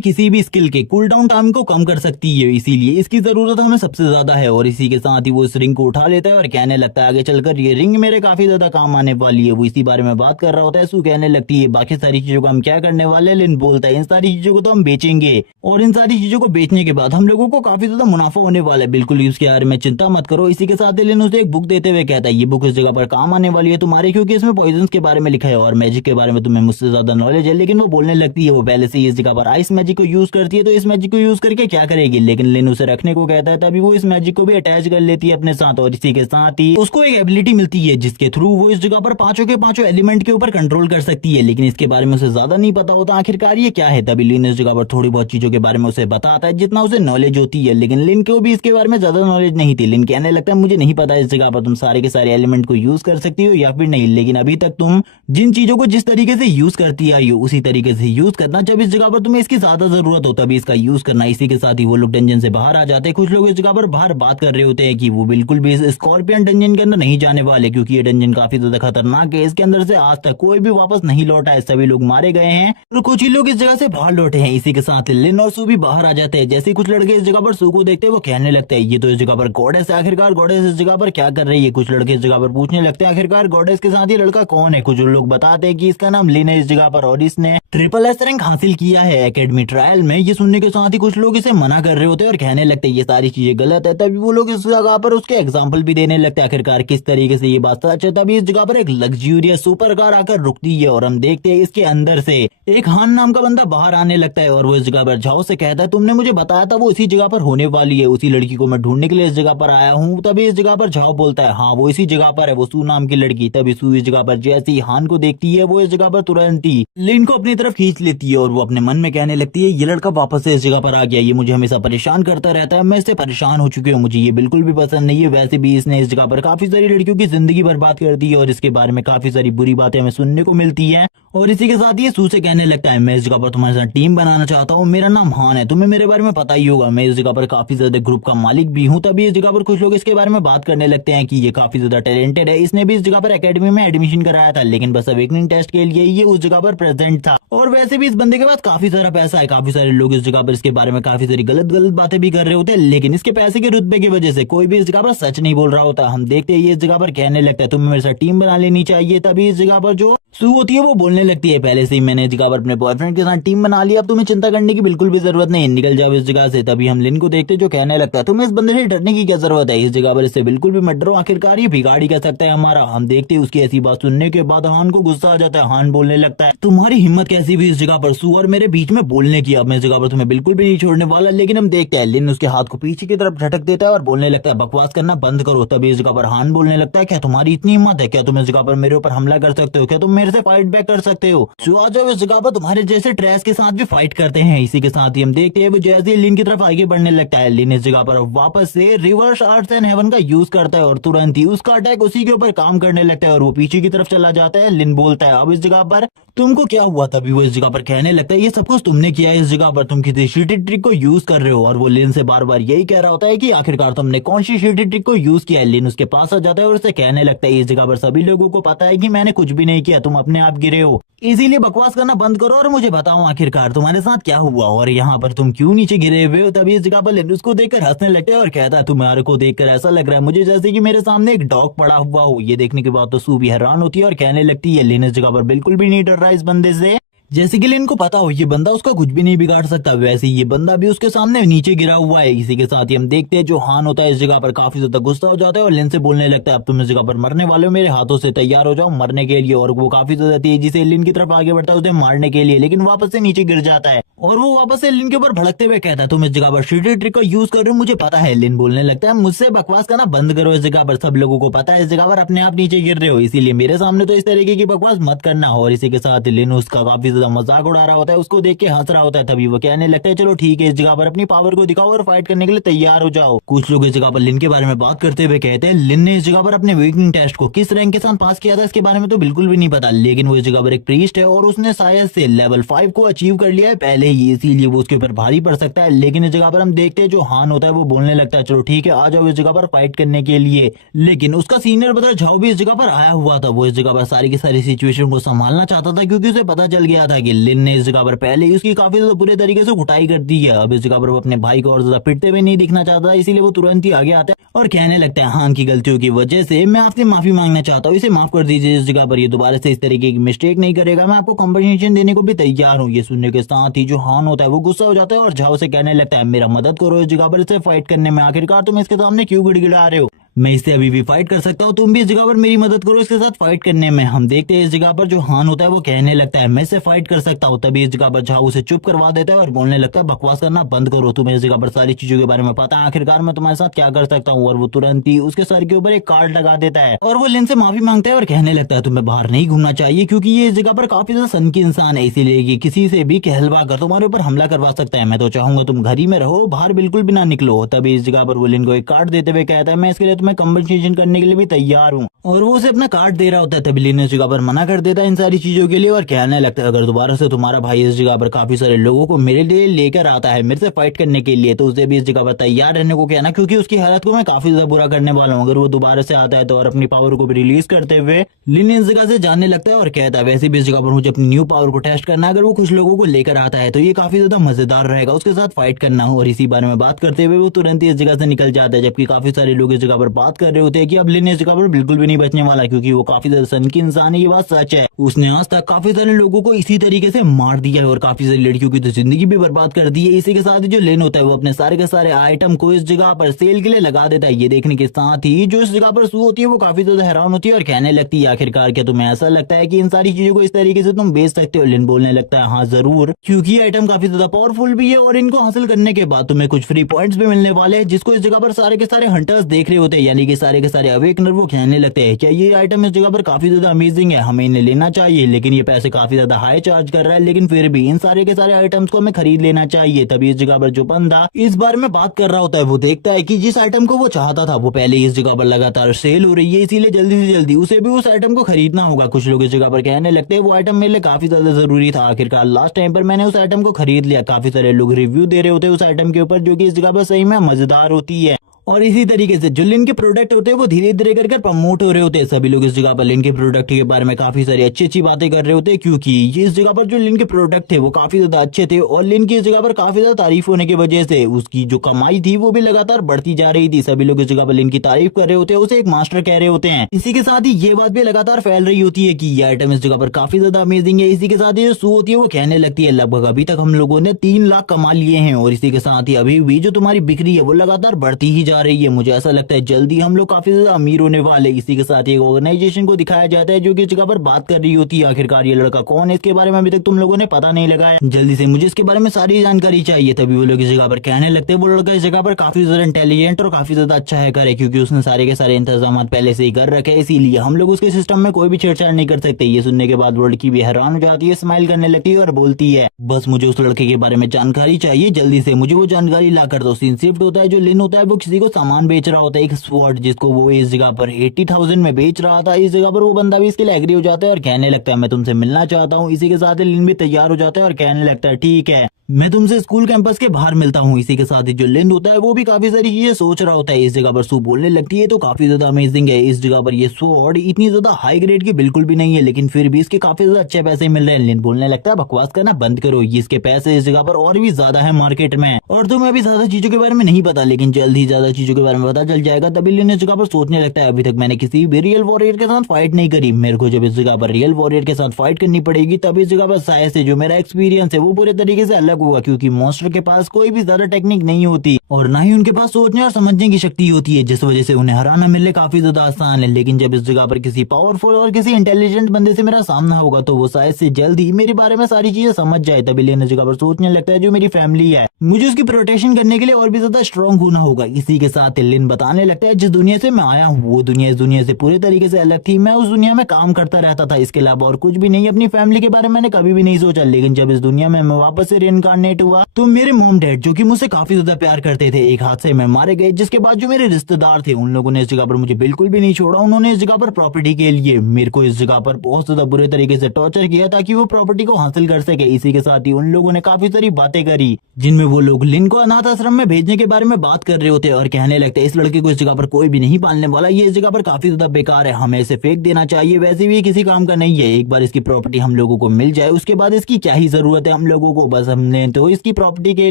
किसी भी स्किल के कूल डाउन टाइम को कम कर सकती है, इसीलिए इसकी जरूरत हमें सबसे ज्यादा है। और इसी के साथ ही वो इस रिंग को उठा लेता है और कहने लगता है आगे चलकर ये रिंग मेरे काफी ज्यादा काम आने वाली है। वो इसी बारे में बात कर रहा होता है। सू कहने लगती है बाकी सारी चीजों को हम क्या करने वाले हैं। लिन बोलता है इन सारी चीजों को तो हम बेचेंगे और इन सारी चीजों को बेचने के बाद हम लोगों को काफी ज्यादा मुनाफा होने वाला है, बिल्कुल इसके बारे में चिंता मत करो। इसी के साथ लिन उसे एक बुक देते हुए कहता है ये बुक इस जगह पर काम आने वाली है तुम्हारे, क्योंकि इसमें पॉइजन के बारे में लिखा है और मैजिक के बारे में तुम्हें मुझसे ज्यादा नॉलेज है। लेकिन वो बोलने लगती है वो पहले से इस जगह पर आइस मैजिक को यूज करती है तो इस मैजिक को यूज करके क्या करेगी, लेकिन लिन उसे रखने को कहता है। तभी वो इस मैजिक को भी अटैच कर लेती है अपने साथ और इसी के साथ ही उसको एक एबिलिटी मिलती है जिसके थ्रू वो इस जगह पर पांचों के पांचों एलिमेंट के ऊपर कंट्रोल कर सकती है, लेकिन इसके बारे में उसे ज्यादा नहीं पता होता आखिरकार ये क्या है। तभी लिन इस जगह पर थोड़ी बहुत चीजों के बारे में उसे बताता है जितना उसे नॉलेज होती है, लेकिन लिन को भी इसके बारे में ज्यादा नॉलेज नहीं थी। लिन कहने लगता है मुझे नहीं पता इस जगह पर तुम सारे के सारे एलिमेंट को यूज कर सकती हो या फिर नहीं, लेकिन अभी तक तुम जिन चीजों को जिस तरीके से यूज करती आई हो उसी तरीके से यूज करना, जब इस जगह पर तुम्हें इसकी ज्यादा जरूरत हो तभी इसका यूज करना। इसी के साथ ही वो लोग डंजन से बाहर आ जाते हैं। कुछ लोग इस जगह पर बाहर बात कर रहे होते हैं कि वो बिल्कुल भी इस स्कॉर्पियन डंजन के अंदर नहीं जाने वाले क्योंकि ये डंजन काफी ज्यादा खतरनाक है, इसके अंदर से आज तक कोई भी वापस नहीं लौटा है, सभी लोग मारे गए हैं और कुछ ही लोग इस जगह से बाहर लौटे हैं। इसी के साथ लिन और सू भी बाहर आ जाते हैं। जैसे कुछ लड़के इस जगह पर सू को देखते हैं वो कहने लगते हैं ये तो इस जगह पर गॉडेस है, आखिरकार गॉडेस इस जगह पर क्या कर रही है। कुछ लड़के इस जगह पर पूछने लगते हैं आखिरकार गॉडेस के साथ ही लड़का कौन है। कुछ लोग बताते हैं कि इसका नाम लिन है इस जगह पर और इसने SSS रैंक हासिल किया है एकेडमी ट्रायल में। ये सुनने के साथ ही कुछ लोग इसे मना कर रहे होते हैं और कहने लगते हैं ये सारी चीजें गलत है। तभी वो लोग इस जगह पर उसके एग्जाम्पल भी देने लगते हैं आखिरकार किस तरीके से ये बात सच है। तभी इस जगह पर एक लग्जूरियस सुपर कार आकर रुकती है और हम देखते हैं इसके अंदर से एक हान नाम का बंदा बाहर आने लगता है और वो इस जगह पर झाओ से कहता है तुमने मुझे बताया था वो इसी जगह पर होने वाली है, उसी लड़की को मैं ढूंढने के लिए इस जगह पर आया हूँ। तभी इस जगह पर झाओ बोलता है हाँ वो इसी जगह पर है, वो सू नाम की लड़की। तभी सू इस जगह पर जैसे ही हान को देखती है वो इस जगह पर तुरंत ही लिन को अपनी तरफ खींच लेती है और वो अपने मन में कहने लगती है ये लड़का वापस से इस जगह पर आ गया, ये मुझे हमेशा परेशान करता रहता है, मैं इससे परेशान हो चुकी हूँ, मुझे ये बिल्कुल भी पसंद नहीं है। वैसे भी इसने इस जगह पर काफी सारी लड़कियों की जिंदगी बर्बाद कर दी है और इसके बारे में काफी सारी बुरी बातें हमें सुनने को मिलती है। और इसी के साथ ये सू से कहने लगता है मैं इस जगह पर तुम्हारे साथ टीम बनाना चाहता हूँ, मेरा नाम हान है, तुम्हें मेरे बारे में पता ही होगा, मैं इस जगह पर काफी ज्यादा ग्रुप का मालिक भी हूँ। तभी इस जगह पर कुछ लोग इसके बारे में बात करने लगते हैं कि ये काफी ज्यादा टैलेंटेड है, इसने भी इस जगह पर एकेडमी में एडमिशन कराया था, लेकिन बस अवेकनिंग टेस्ट के लिए ये उस जगह पर प्रेजेंट था। और वैसे भी इस बंदे के पास काफी सारा पैसा है, काफी सारे लोग इस जगह पर इसके बारे में काफी सारी गलत गलत बातें भी कर रहे होते हैं, लेकिन इसके पैसे के रुतबे की वजह से कोई भी इस जगह पर सच नहीं बोल रहा होता। हम देखते हैं ये इस जगह पर कहने लगता है तुम्हें मेरे साथ टीम बना लेनी चाहिए। तभी इस जगह पर जो सू होती है वो बोलने लगती है पहले से ही मैंने इस जगह पर अपने बॉयफ्रेंड के साथ टीम बना लिया, अब तुम्हें चिंता करने की बिल्कुल भी जरूरत नहीं, निकल जाओ इस जगह से। तभी हम लिन को देखते जो कहने लगता है तुम्हें इस बंदे से डरने की क्या जरूरत है, इस जगह पर इससे बिल्कुल भी मत डरो, आखिरकार ये भिखारी कह सकता है हमारा। हम देखते हैं उसकी ऐसी बात सुनने के बाद हान को गुस्सा आ जाता है, हान बोलने लगता है तुम्हारी हिम्मत कैसी भी इस जगह पर सू और मेरे बीच में बोलने की, अब मैं इस जगह पर तुम्हें बिल्कुल भी नहीं छोड़ने वाला। लेकिन हम देखते हैं लिन उसके हाथ को पीछे की तरफ झटक देता है और बोलने लगता है बकवास करना बंद करो। तभी इस जगह पर हान बोलने लगता है क्या तुम्हारी इतनी हिम्मत है, क्या तुम इस जगह पर मेरे ऊपर हमला कर सकते हो, क्या तुम मेरे से फाइट बैक कर सकते हो, सो आ जाओ इस जगह पर तुम्हारे जैसे ट्रैश के साथ भी फाइट करते हैं। इसी के साथ ही हम देखते हैं वो जैसे ही लिन की तरफ आगे बढ़ने लगता है, लिन इस जगह पर वापस से रिवर्स आर्ट्स एंड हेवन का यूज करता है और तुरंत ही उसका अटैक उसी के ऊपर काम करने लगता है और वो पीछे की तरफ चला जाता है। लिन बोलता है अब इस जगह पर तुमको क्या हुआ, तभी वो इस जगह पर कहने लगता है ये सब कुछ तुमने किया है, इस जगह पर तुम किसी शीटी ट्रिक को यूज कर रहे हो। और वो लिन से बार बार यही कह रहा होता है कि आखिरकार तुमने कौन सी शीटी ट्रिक को यूज किया है। लिन उसके पास आ जाता है और उसे कहने लगता है इस जगह पर सभी लोगों को पता है कि मैंने कुछ भी नहीं किया, तुम अपने आप गिरे हो, इसीलिए बकवास करना बंद करो और मुझे बताओ आखिरकार तुम्हारे साथ क्या हुआ और यहाँ पर तुम क्यों नीचे गिरे हुए हो। तभी इस जगह पर लिन उसको देखकर हंसने लगता है और कहता है तुम्हारे को देखकर ऐसा लग रहा है मुझे जैसे कि मेरे सामने एक डॉग पड़ा हुआ हो। ये देखने के बाद तो सू भी हैरान होती है और कहने लगती है लिन इस जगह पर बिल्कुल भी नहीं डर रहा इस बंदे से, जैसे कि लिन को पता हो ये बंदा उसका कुछ भी नहीं बिगाड़ सकता, वैसे ये बंदा भी उसके सामने नीचे गिरा हुआ है। इसी के साथ ही हम देखते हैं जो हान होता है इस जगह पर काफी ज्यादा गुस्सा हो जाता है और लिन से बोलने लगता है अब तुम इस जगह पर मरने वाले हो, मेरे हाथों से तैयार हो जाओ मरने के लिए। और वो काफी ज्यादा तेजी से लिन की तरफ आगे बढ़ता है उसे मारने के लिए, लेकिन वापस से नीचे गिर जाता है और वो वापस से लिन के ऊपर भड़कते हुए कहता है तुम इस जगह पर शीटी ट्रिक का यूज कर रहे हो, मुझे पता है। लिन बोलने लगता है मुझसे बकवास करना बंद करो, इस जगह पर सब लोगों को पता है इस जगह पर अपने आप नीचे गिर रहे हो, इसीलिए मेरे सामने तो इस तरीके की बकवास मत करना। और इसी के साथ लिन उसका काफी ज्यादा मजाक उड़ा रहा होता है, उसको देख के हंस रहा होता है। तभी वो कहने लगता है चलो ठीक है इस जगह पर अपनी पावर को दिखाओ और फाइट करने के लिए तैयार हो जाओ। कुछ लोग इस जगह पर लिन के बारे में बात करते हुए कहते हैं लिन ने इस जगह पर अपने वेकिंग टेस्ट को किस रैंक के साथ पास किया था इसके बारे में तो बिल्कुल भी नहीं पता, लेकिन वो इस जगह पर एक प्रीस्ट है और उसने शायद से लेवल 5 को अचीव कर लिया है पहले ही, इसीलिए वो उसके ऊपर भारी पड़ सकता है। लेकिन इस जगह पर हम देखते हैं जो हान होता है वो बोलने लगता है चलो ठीक है आ जाओ इस जगह पर फाइट करने के लिए। लेकिन उसका सीनियर ब्रदर झाओ भी इस जगह पर आया हुआ था, वो इस जगह पर सारी की सारी सिचुएशन को संभालना चाहता था क्योंकि उसे पता चल गया था कि लिन ने इस जगह पर पहले ही उसकी काफी ज्यादा बुरे तरीके से कुटाई कर दी है। अब इस जगह पर वो अपने भाई को और ज्यादा पिटते हुए नहीं दिखना चाहता, इसीलिए वो तुरंत ही आगे आता है और कहने लगता है हान की गलतियों की वजह से मैं आपसे माफी मांगना चाहता हूँ, इसे माफ कर दीजिए, इस जगह पर ये दोबारा से इस तरीके की मिस्टेक नहीं करेगा, मैं आपको कॉम्पनसेशन देने को भी तैयार हूँ। ये सुनने के साथ ही जो हान होता है वो गुस्सा हो जाता है और झाओ से कहने लगता है मेरा मदद करो इस जगह पर इसे फाइट करने में, आखिरकार तुम इसके सामने क्यों गिड़गिड़ा रहे हो, मैं इससे अभी भी फाइट कर सकता हूँ, तुम भी इस जगह पर मेरी मदद करो इसके साथ फाइट करने में। हम देखते हैं इस जगह पर जो हान होता है वो कहने लगता है मैं इससे फाइट कर सकता हूँ। तभी इस जगह पर झाओ उसे चुप करवा देता है और बोलने लगता है बकवास करना बंद करो, तुम्हें इस जगह पर सारी चीजों के बारे में पता है, आखिरकार मैं तुम्हारे साथ क्या कर सकता हूँ। और वो तुरंत ही उसके सर के ऊपर एक कार्ड लगा देता है और वो लिन से माफी मांगता है और कहने लगता है तुम्हें बाहर नहीं घूमना चाहिए क्योंकि ये इस जगह पर काफी ज्यादा सन की इंसान है, इसीलिए ये किसी से भी कहलवा कर तुम्हारे ऊपर हमला करवा सकता है, मैं तो चाहूंगा तुम घर ही में रहो, बाहर बिल्कुल भी ना निकलो। तभी इस जगह पर वो लिन को एक कार्ड देते हुए कहता है मैं इसके लिए तुम्हें कम्पनसेशन करने के लिए भी तैयार हूँ और वो उसे अपना कार्ड दे रहा होता है। तभी लिन इस जगह पर मना कर देता है इन सारी चीजों के लिए और कहने लगता है अगर दोबारा से तुम्हारा भाई इस जगह पर काफी सारे लोगों को मेरे लिए लेकर आता है मेरे से फाइट करने के लिए तो उसे भी इस जगह पर तैयार रहने को कहना, क्योंकि उसकी हालत को मैं काफी ज्यादा बुरा करने वाला हूँ अगर वो दोबारा से आता है तो। और अपनी पावर को भी रिलीज करते हुए लिन इस जगह से जाने लगता है और कहता है वैसे भी इस जगह पर मुझे अपनी न्यू पावर को टेस्ट करना, अगर वो कुछ लोगों को लेकर आता है तो ये काफी ज्यादा मजेदार रहेगा उसके साथ फाइट करना हो। और इसी बारे में बात करते हुए वो तुरंत ही इस जगह से निकल जाता है, जबकि काफी सारे लोग इस जगह पर बात कर रहे होते हैं कि अब लिन इस जगह पर बिल्कुल भी नहीं बचने वाला क्योंकि वो काफी ज्यादा सन की इंसान है, ये बात सच है। उसने आज तक काफी सारे लोगों को इसी तरीके से मार दिया है और काफी सारी लड़कियों की तो जिंदगी भी बर्बाद कर दी है। इसी के साथ ही जो लिन होता है वो अपने सारे के सारे आइटम को इस जगह पर सेल के लिए लगा देता है। ये देखने के साथ ही जो इस जगह पर सू होती है वो काफी ज्यादा हैरान होती है और कहने लगती है आखिरकार क्या तुम्हें ऐसा लगता है कि इन सारी चीजों को इस तरीके से तुम बेच सकते हो। लिन बोलने लगता है हाँ जरूर, क्योंकि आइटम काफी ज्यादा पावरफुल भी है और इनको हासिल करने के बाद तुम्हें कुछ फ्री पॉइंट्स भी मिलने वाले हैं जिसको इस जगह पर सारे के सारे हंटर्स देख रहे होते हैं। यानी कि सारे के सारे अवेकनर वो कहने लगते हैं क्या ये आइटम इस जगह पर काफी ज्यादा अमेजिंग है, हमें इन्हें लेना चाहिए, लेकिन ये पैसे काफी ज्यादा हाई चार्ज कर रहा है, लेकिन फिर भी इन सारे के सारे आइटम्स को हमें खरीद लेना चाहिए। तभी इस जगह पर जो बंदा इस बारे में बात कर रहा होता है वो देखता है कि जिस आइटम को वो चाहता था वो पहले इस जगह पर लगातार सेल हो रही है, इसीलिए जल्दी से जल्दी उसे भी उस आइटम को खरीदना होगा। कुछ लोग इस जगह पर कहने लगते हैं वो आइटम मेरे लिए काफी ज्यादा जरूरी था, आखिरकार लास्ट टाइम पर मैंने उस आइटम को खरीद लिया। काफी सारे लोग रिव्यू दे रहे होते हैं उस आइटम के ऊपर, जो कि इस जगह पर सही में मजेदार होती है। और इसी तरीके से जो लिन के प्रोडक्ट होते हैं वो धीरे धीरे कर प्रमोट हो रहे होते हैं। सभी लोग इस जगह पर लिन के प्रोडक्ट के बारे में काफी सारी अच्छी अच्छी बातें कर रहे होते हैं, क्योंकि ये इस जगह पर जो लिन के प्रोडक्ट थे वो काफी ज्यादा अच्छे थे और लिन की इस जगह पर काफी ज्यादा तारीफ होने की वजह से उसकी जो कमाई थी वो भी लगातार बढ़ती जा रही थी। सभी लोग इस जगह पर लिन की तारीफ कर रहे होते हैं, उसे एक मास्टर कह रहे होते हैं। इसी के साथ ही ये बात भी लगातार फैल रही होती है कि ये आइटम इस जगह पर काफी ज्यादा अमेजिंग है। इसी के साथ ही जो सू होती है वो कहने लगती है लगभग अभी तक हम लोगों ने 3 लाख कमा लिए हैं, और इसी के साथ ही अभी भी जो तुम्हारी बिक्री है वो लगातार बढ़ती ही जा रही है। मुझे ऐसा लगता है जल्दी हम लोग काफी ज्यादा अमीर होने वाले। इसी के साथ एक ऑर्गेनाइजेशन को दिखाया जाता है जो कि इस जगह पर बात कर रही होती है। आखिरकार ये लड़का कौन है इसके बारे में अभी तक तुम लोगों ने पता नहीं लगाया, जल्दी से मुझे इसके बारे में सारी जानकारी चाहिए। तभी वो लोग इस जगह पर कहने लगते हैं वो लड़का इस जगह पर काफी ज्यादा इंटेलिजेंट और काफी ज्यादा अच्छा हैकर है, क्योंकि उसने सारे के सारे इंतजाम पहले से ही कर रखे, इसीलिए हम लोग उसके सिस्टम में कोई भी छेड़छाड़ नहीं कर सकते। ये सुनने के बाद वो लड़की भी हैरान हो जाती है, स्माइल करने लगती है और बोलती है बस मुझे उस लड़के के बारे में जानकारी चाहिए, जल्दी से मुझे वो जानकारी ला कर दो। सीन शिफ्ट होता है, जो लिन होता है वो किसी को सामान बेच रहा होता है, एक स्वॉर्ड जिसको वो इस जगह पर 80,000 में बेच रहा था। इस जगह पर वो बंदा भी इसके लिए एग्री हो जाता है और कहने लगता है मैं तुमसे मिलना चाहता हूँ। इसी के साथ लिन भी तैयार हो जाता है और कहने लगता है ठीक है मैं तुमसे स्कूल कैंपस के बाहर मिलता हूँ। इसी के साथ ही जो लिन होता है वो भी काफी सारी चीजें सोच रहा होता है। इस जगह पर सू बोलने लगती है तो काफी ज्यादा अमेजिंग है। इस जगह पर ये स्वॉर्ड इतनी ज्यादा हाई ग्रेड की बिल्कुल भी नहीं है, लेकिन फिर भी इसके काफी ज्यादा अच्छे पैसे मिल रहे हैं। लिन बोलने लगता है बकवास करना बंद करो, ये इसके पैसे इस जगह पर और भी ज्यादा है मार्केट में, और तुम्हें अभी ज्यादा चीजों के बारे में नहीं पता, लेकिन जल्द ही ज्यादा चीजों के बारे में पता चल जाएगा। तभी लिन इस जगह पर सोचने लगता है अभी तक मैंने किसी भी रियल वॉरियर के साथ फाइट नहीं करी, मेरे को जब इस जगह पर रियल वॉरियर के साथ फाइट करनी पड़ेगी तब इस जगह पर शायद से जो मेरा एक्सपीरियंस है वो पूरे तरीके से अलग होगा, क्योंकि मॉन्स्टर के पास कोई भी ज्यादा टेक्निक नहीं होती और ना ही उनके पास सोचने और समझने की शक्ति होती है, जिस वजह से उन्हें हराना मेरे लिए काफी ज्यादा आसान है। लेकिन जब इस जगह पर किसी पावरफुल और किसी इंटेलिजेंट बंदे से मेरा सामना होगा तो वो शायद से जल्द ही मेरे बारे में सारी चीजें समझ जाए। तभी लिन इस जगह पर सोचने लगता है जो मेरी फैमिली है मुझे उसकी प्रोटेक्शन करने के लिए और भी ज्यादा स्ट्रॉन्ग होना होगा। इसी के साथ लिन बताने लगता है जिस दुनिया से मैं आया हूँ वो दुनिया इस दुनिया से पूरे तरीके से अलग थी, मैं उस दुनिया में काम करता रहता था, इसके अलावा और कुछ भी नहीं। अपनी फैमिली के बारे में मैंने कभी भी नहीं सोचा, लेकिन जब इस दुनिया में मैं वापस से रिइनकार्नेट हुआ तो मेरे मॉम डैड जो कि मुझसे काफी ज्यादा प्यार करते थे एक हादसे में मारे गए, जिसके बाद जो मेरे रिश्तेदार थे उन लोगों ने इस जगह पर मुझे बिल्कुल भी नहीं छोड़ा। उन्होंने इस जगह पर प्रॉपर्टी के लिए मेरे को इस जगह पर बहुत ज्यादा बुरे तरीके से टॉर्चर किया ताकि वो प्रॉपर्टी को हासिल कर सके। इसी के साथ ही उन लोगों ने काफी सारी बातें करी जिनमें वो लोग लिन को अनाथ आश्रम में भेजने के बारे में बात कर रहे होते और कहने लगते इस लड़के को इस जगह पर कोई भी नहीं पालने वाला, ये इस जगह पर काफी ज्यादा बेकार है, हमें इसे फेंक देना चाहिए, वैसे भी ये किसी काम का नहीं है। एक बार इसकी प्रॉपर्टी हम लोगों को मिल जाए उसके बाद इसकी क्या ही जरूरत है हम लोगों को, बस हमने तो इसकी प्रॉपर्टी के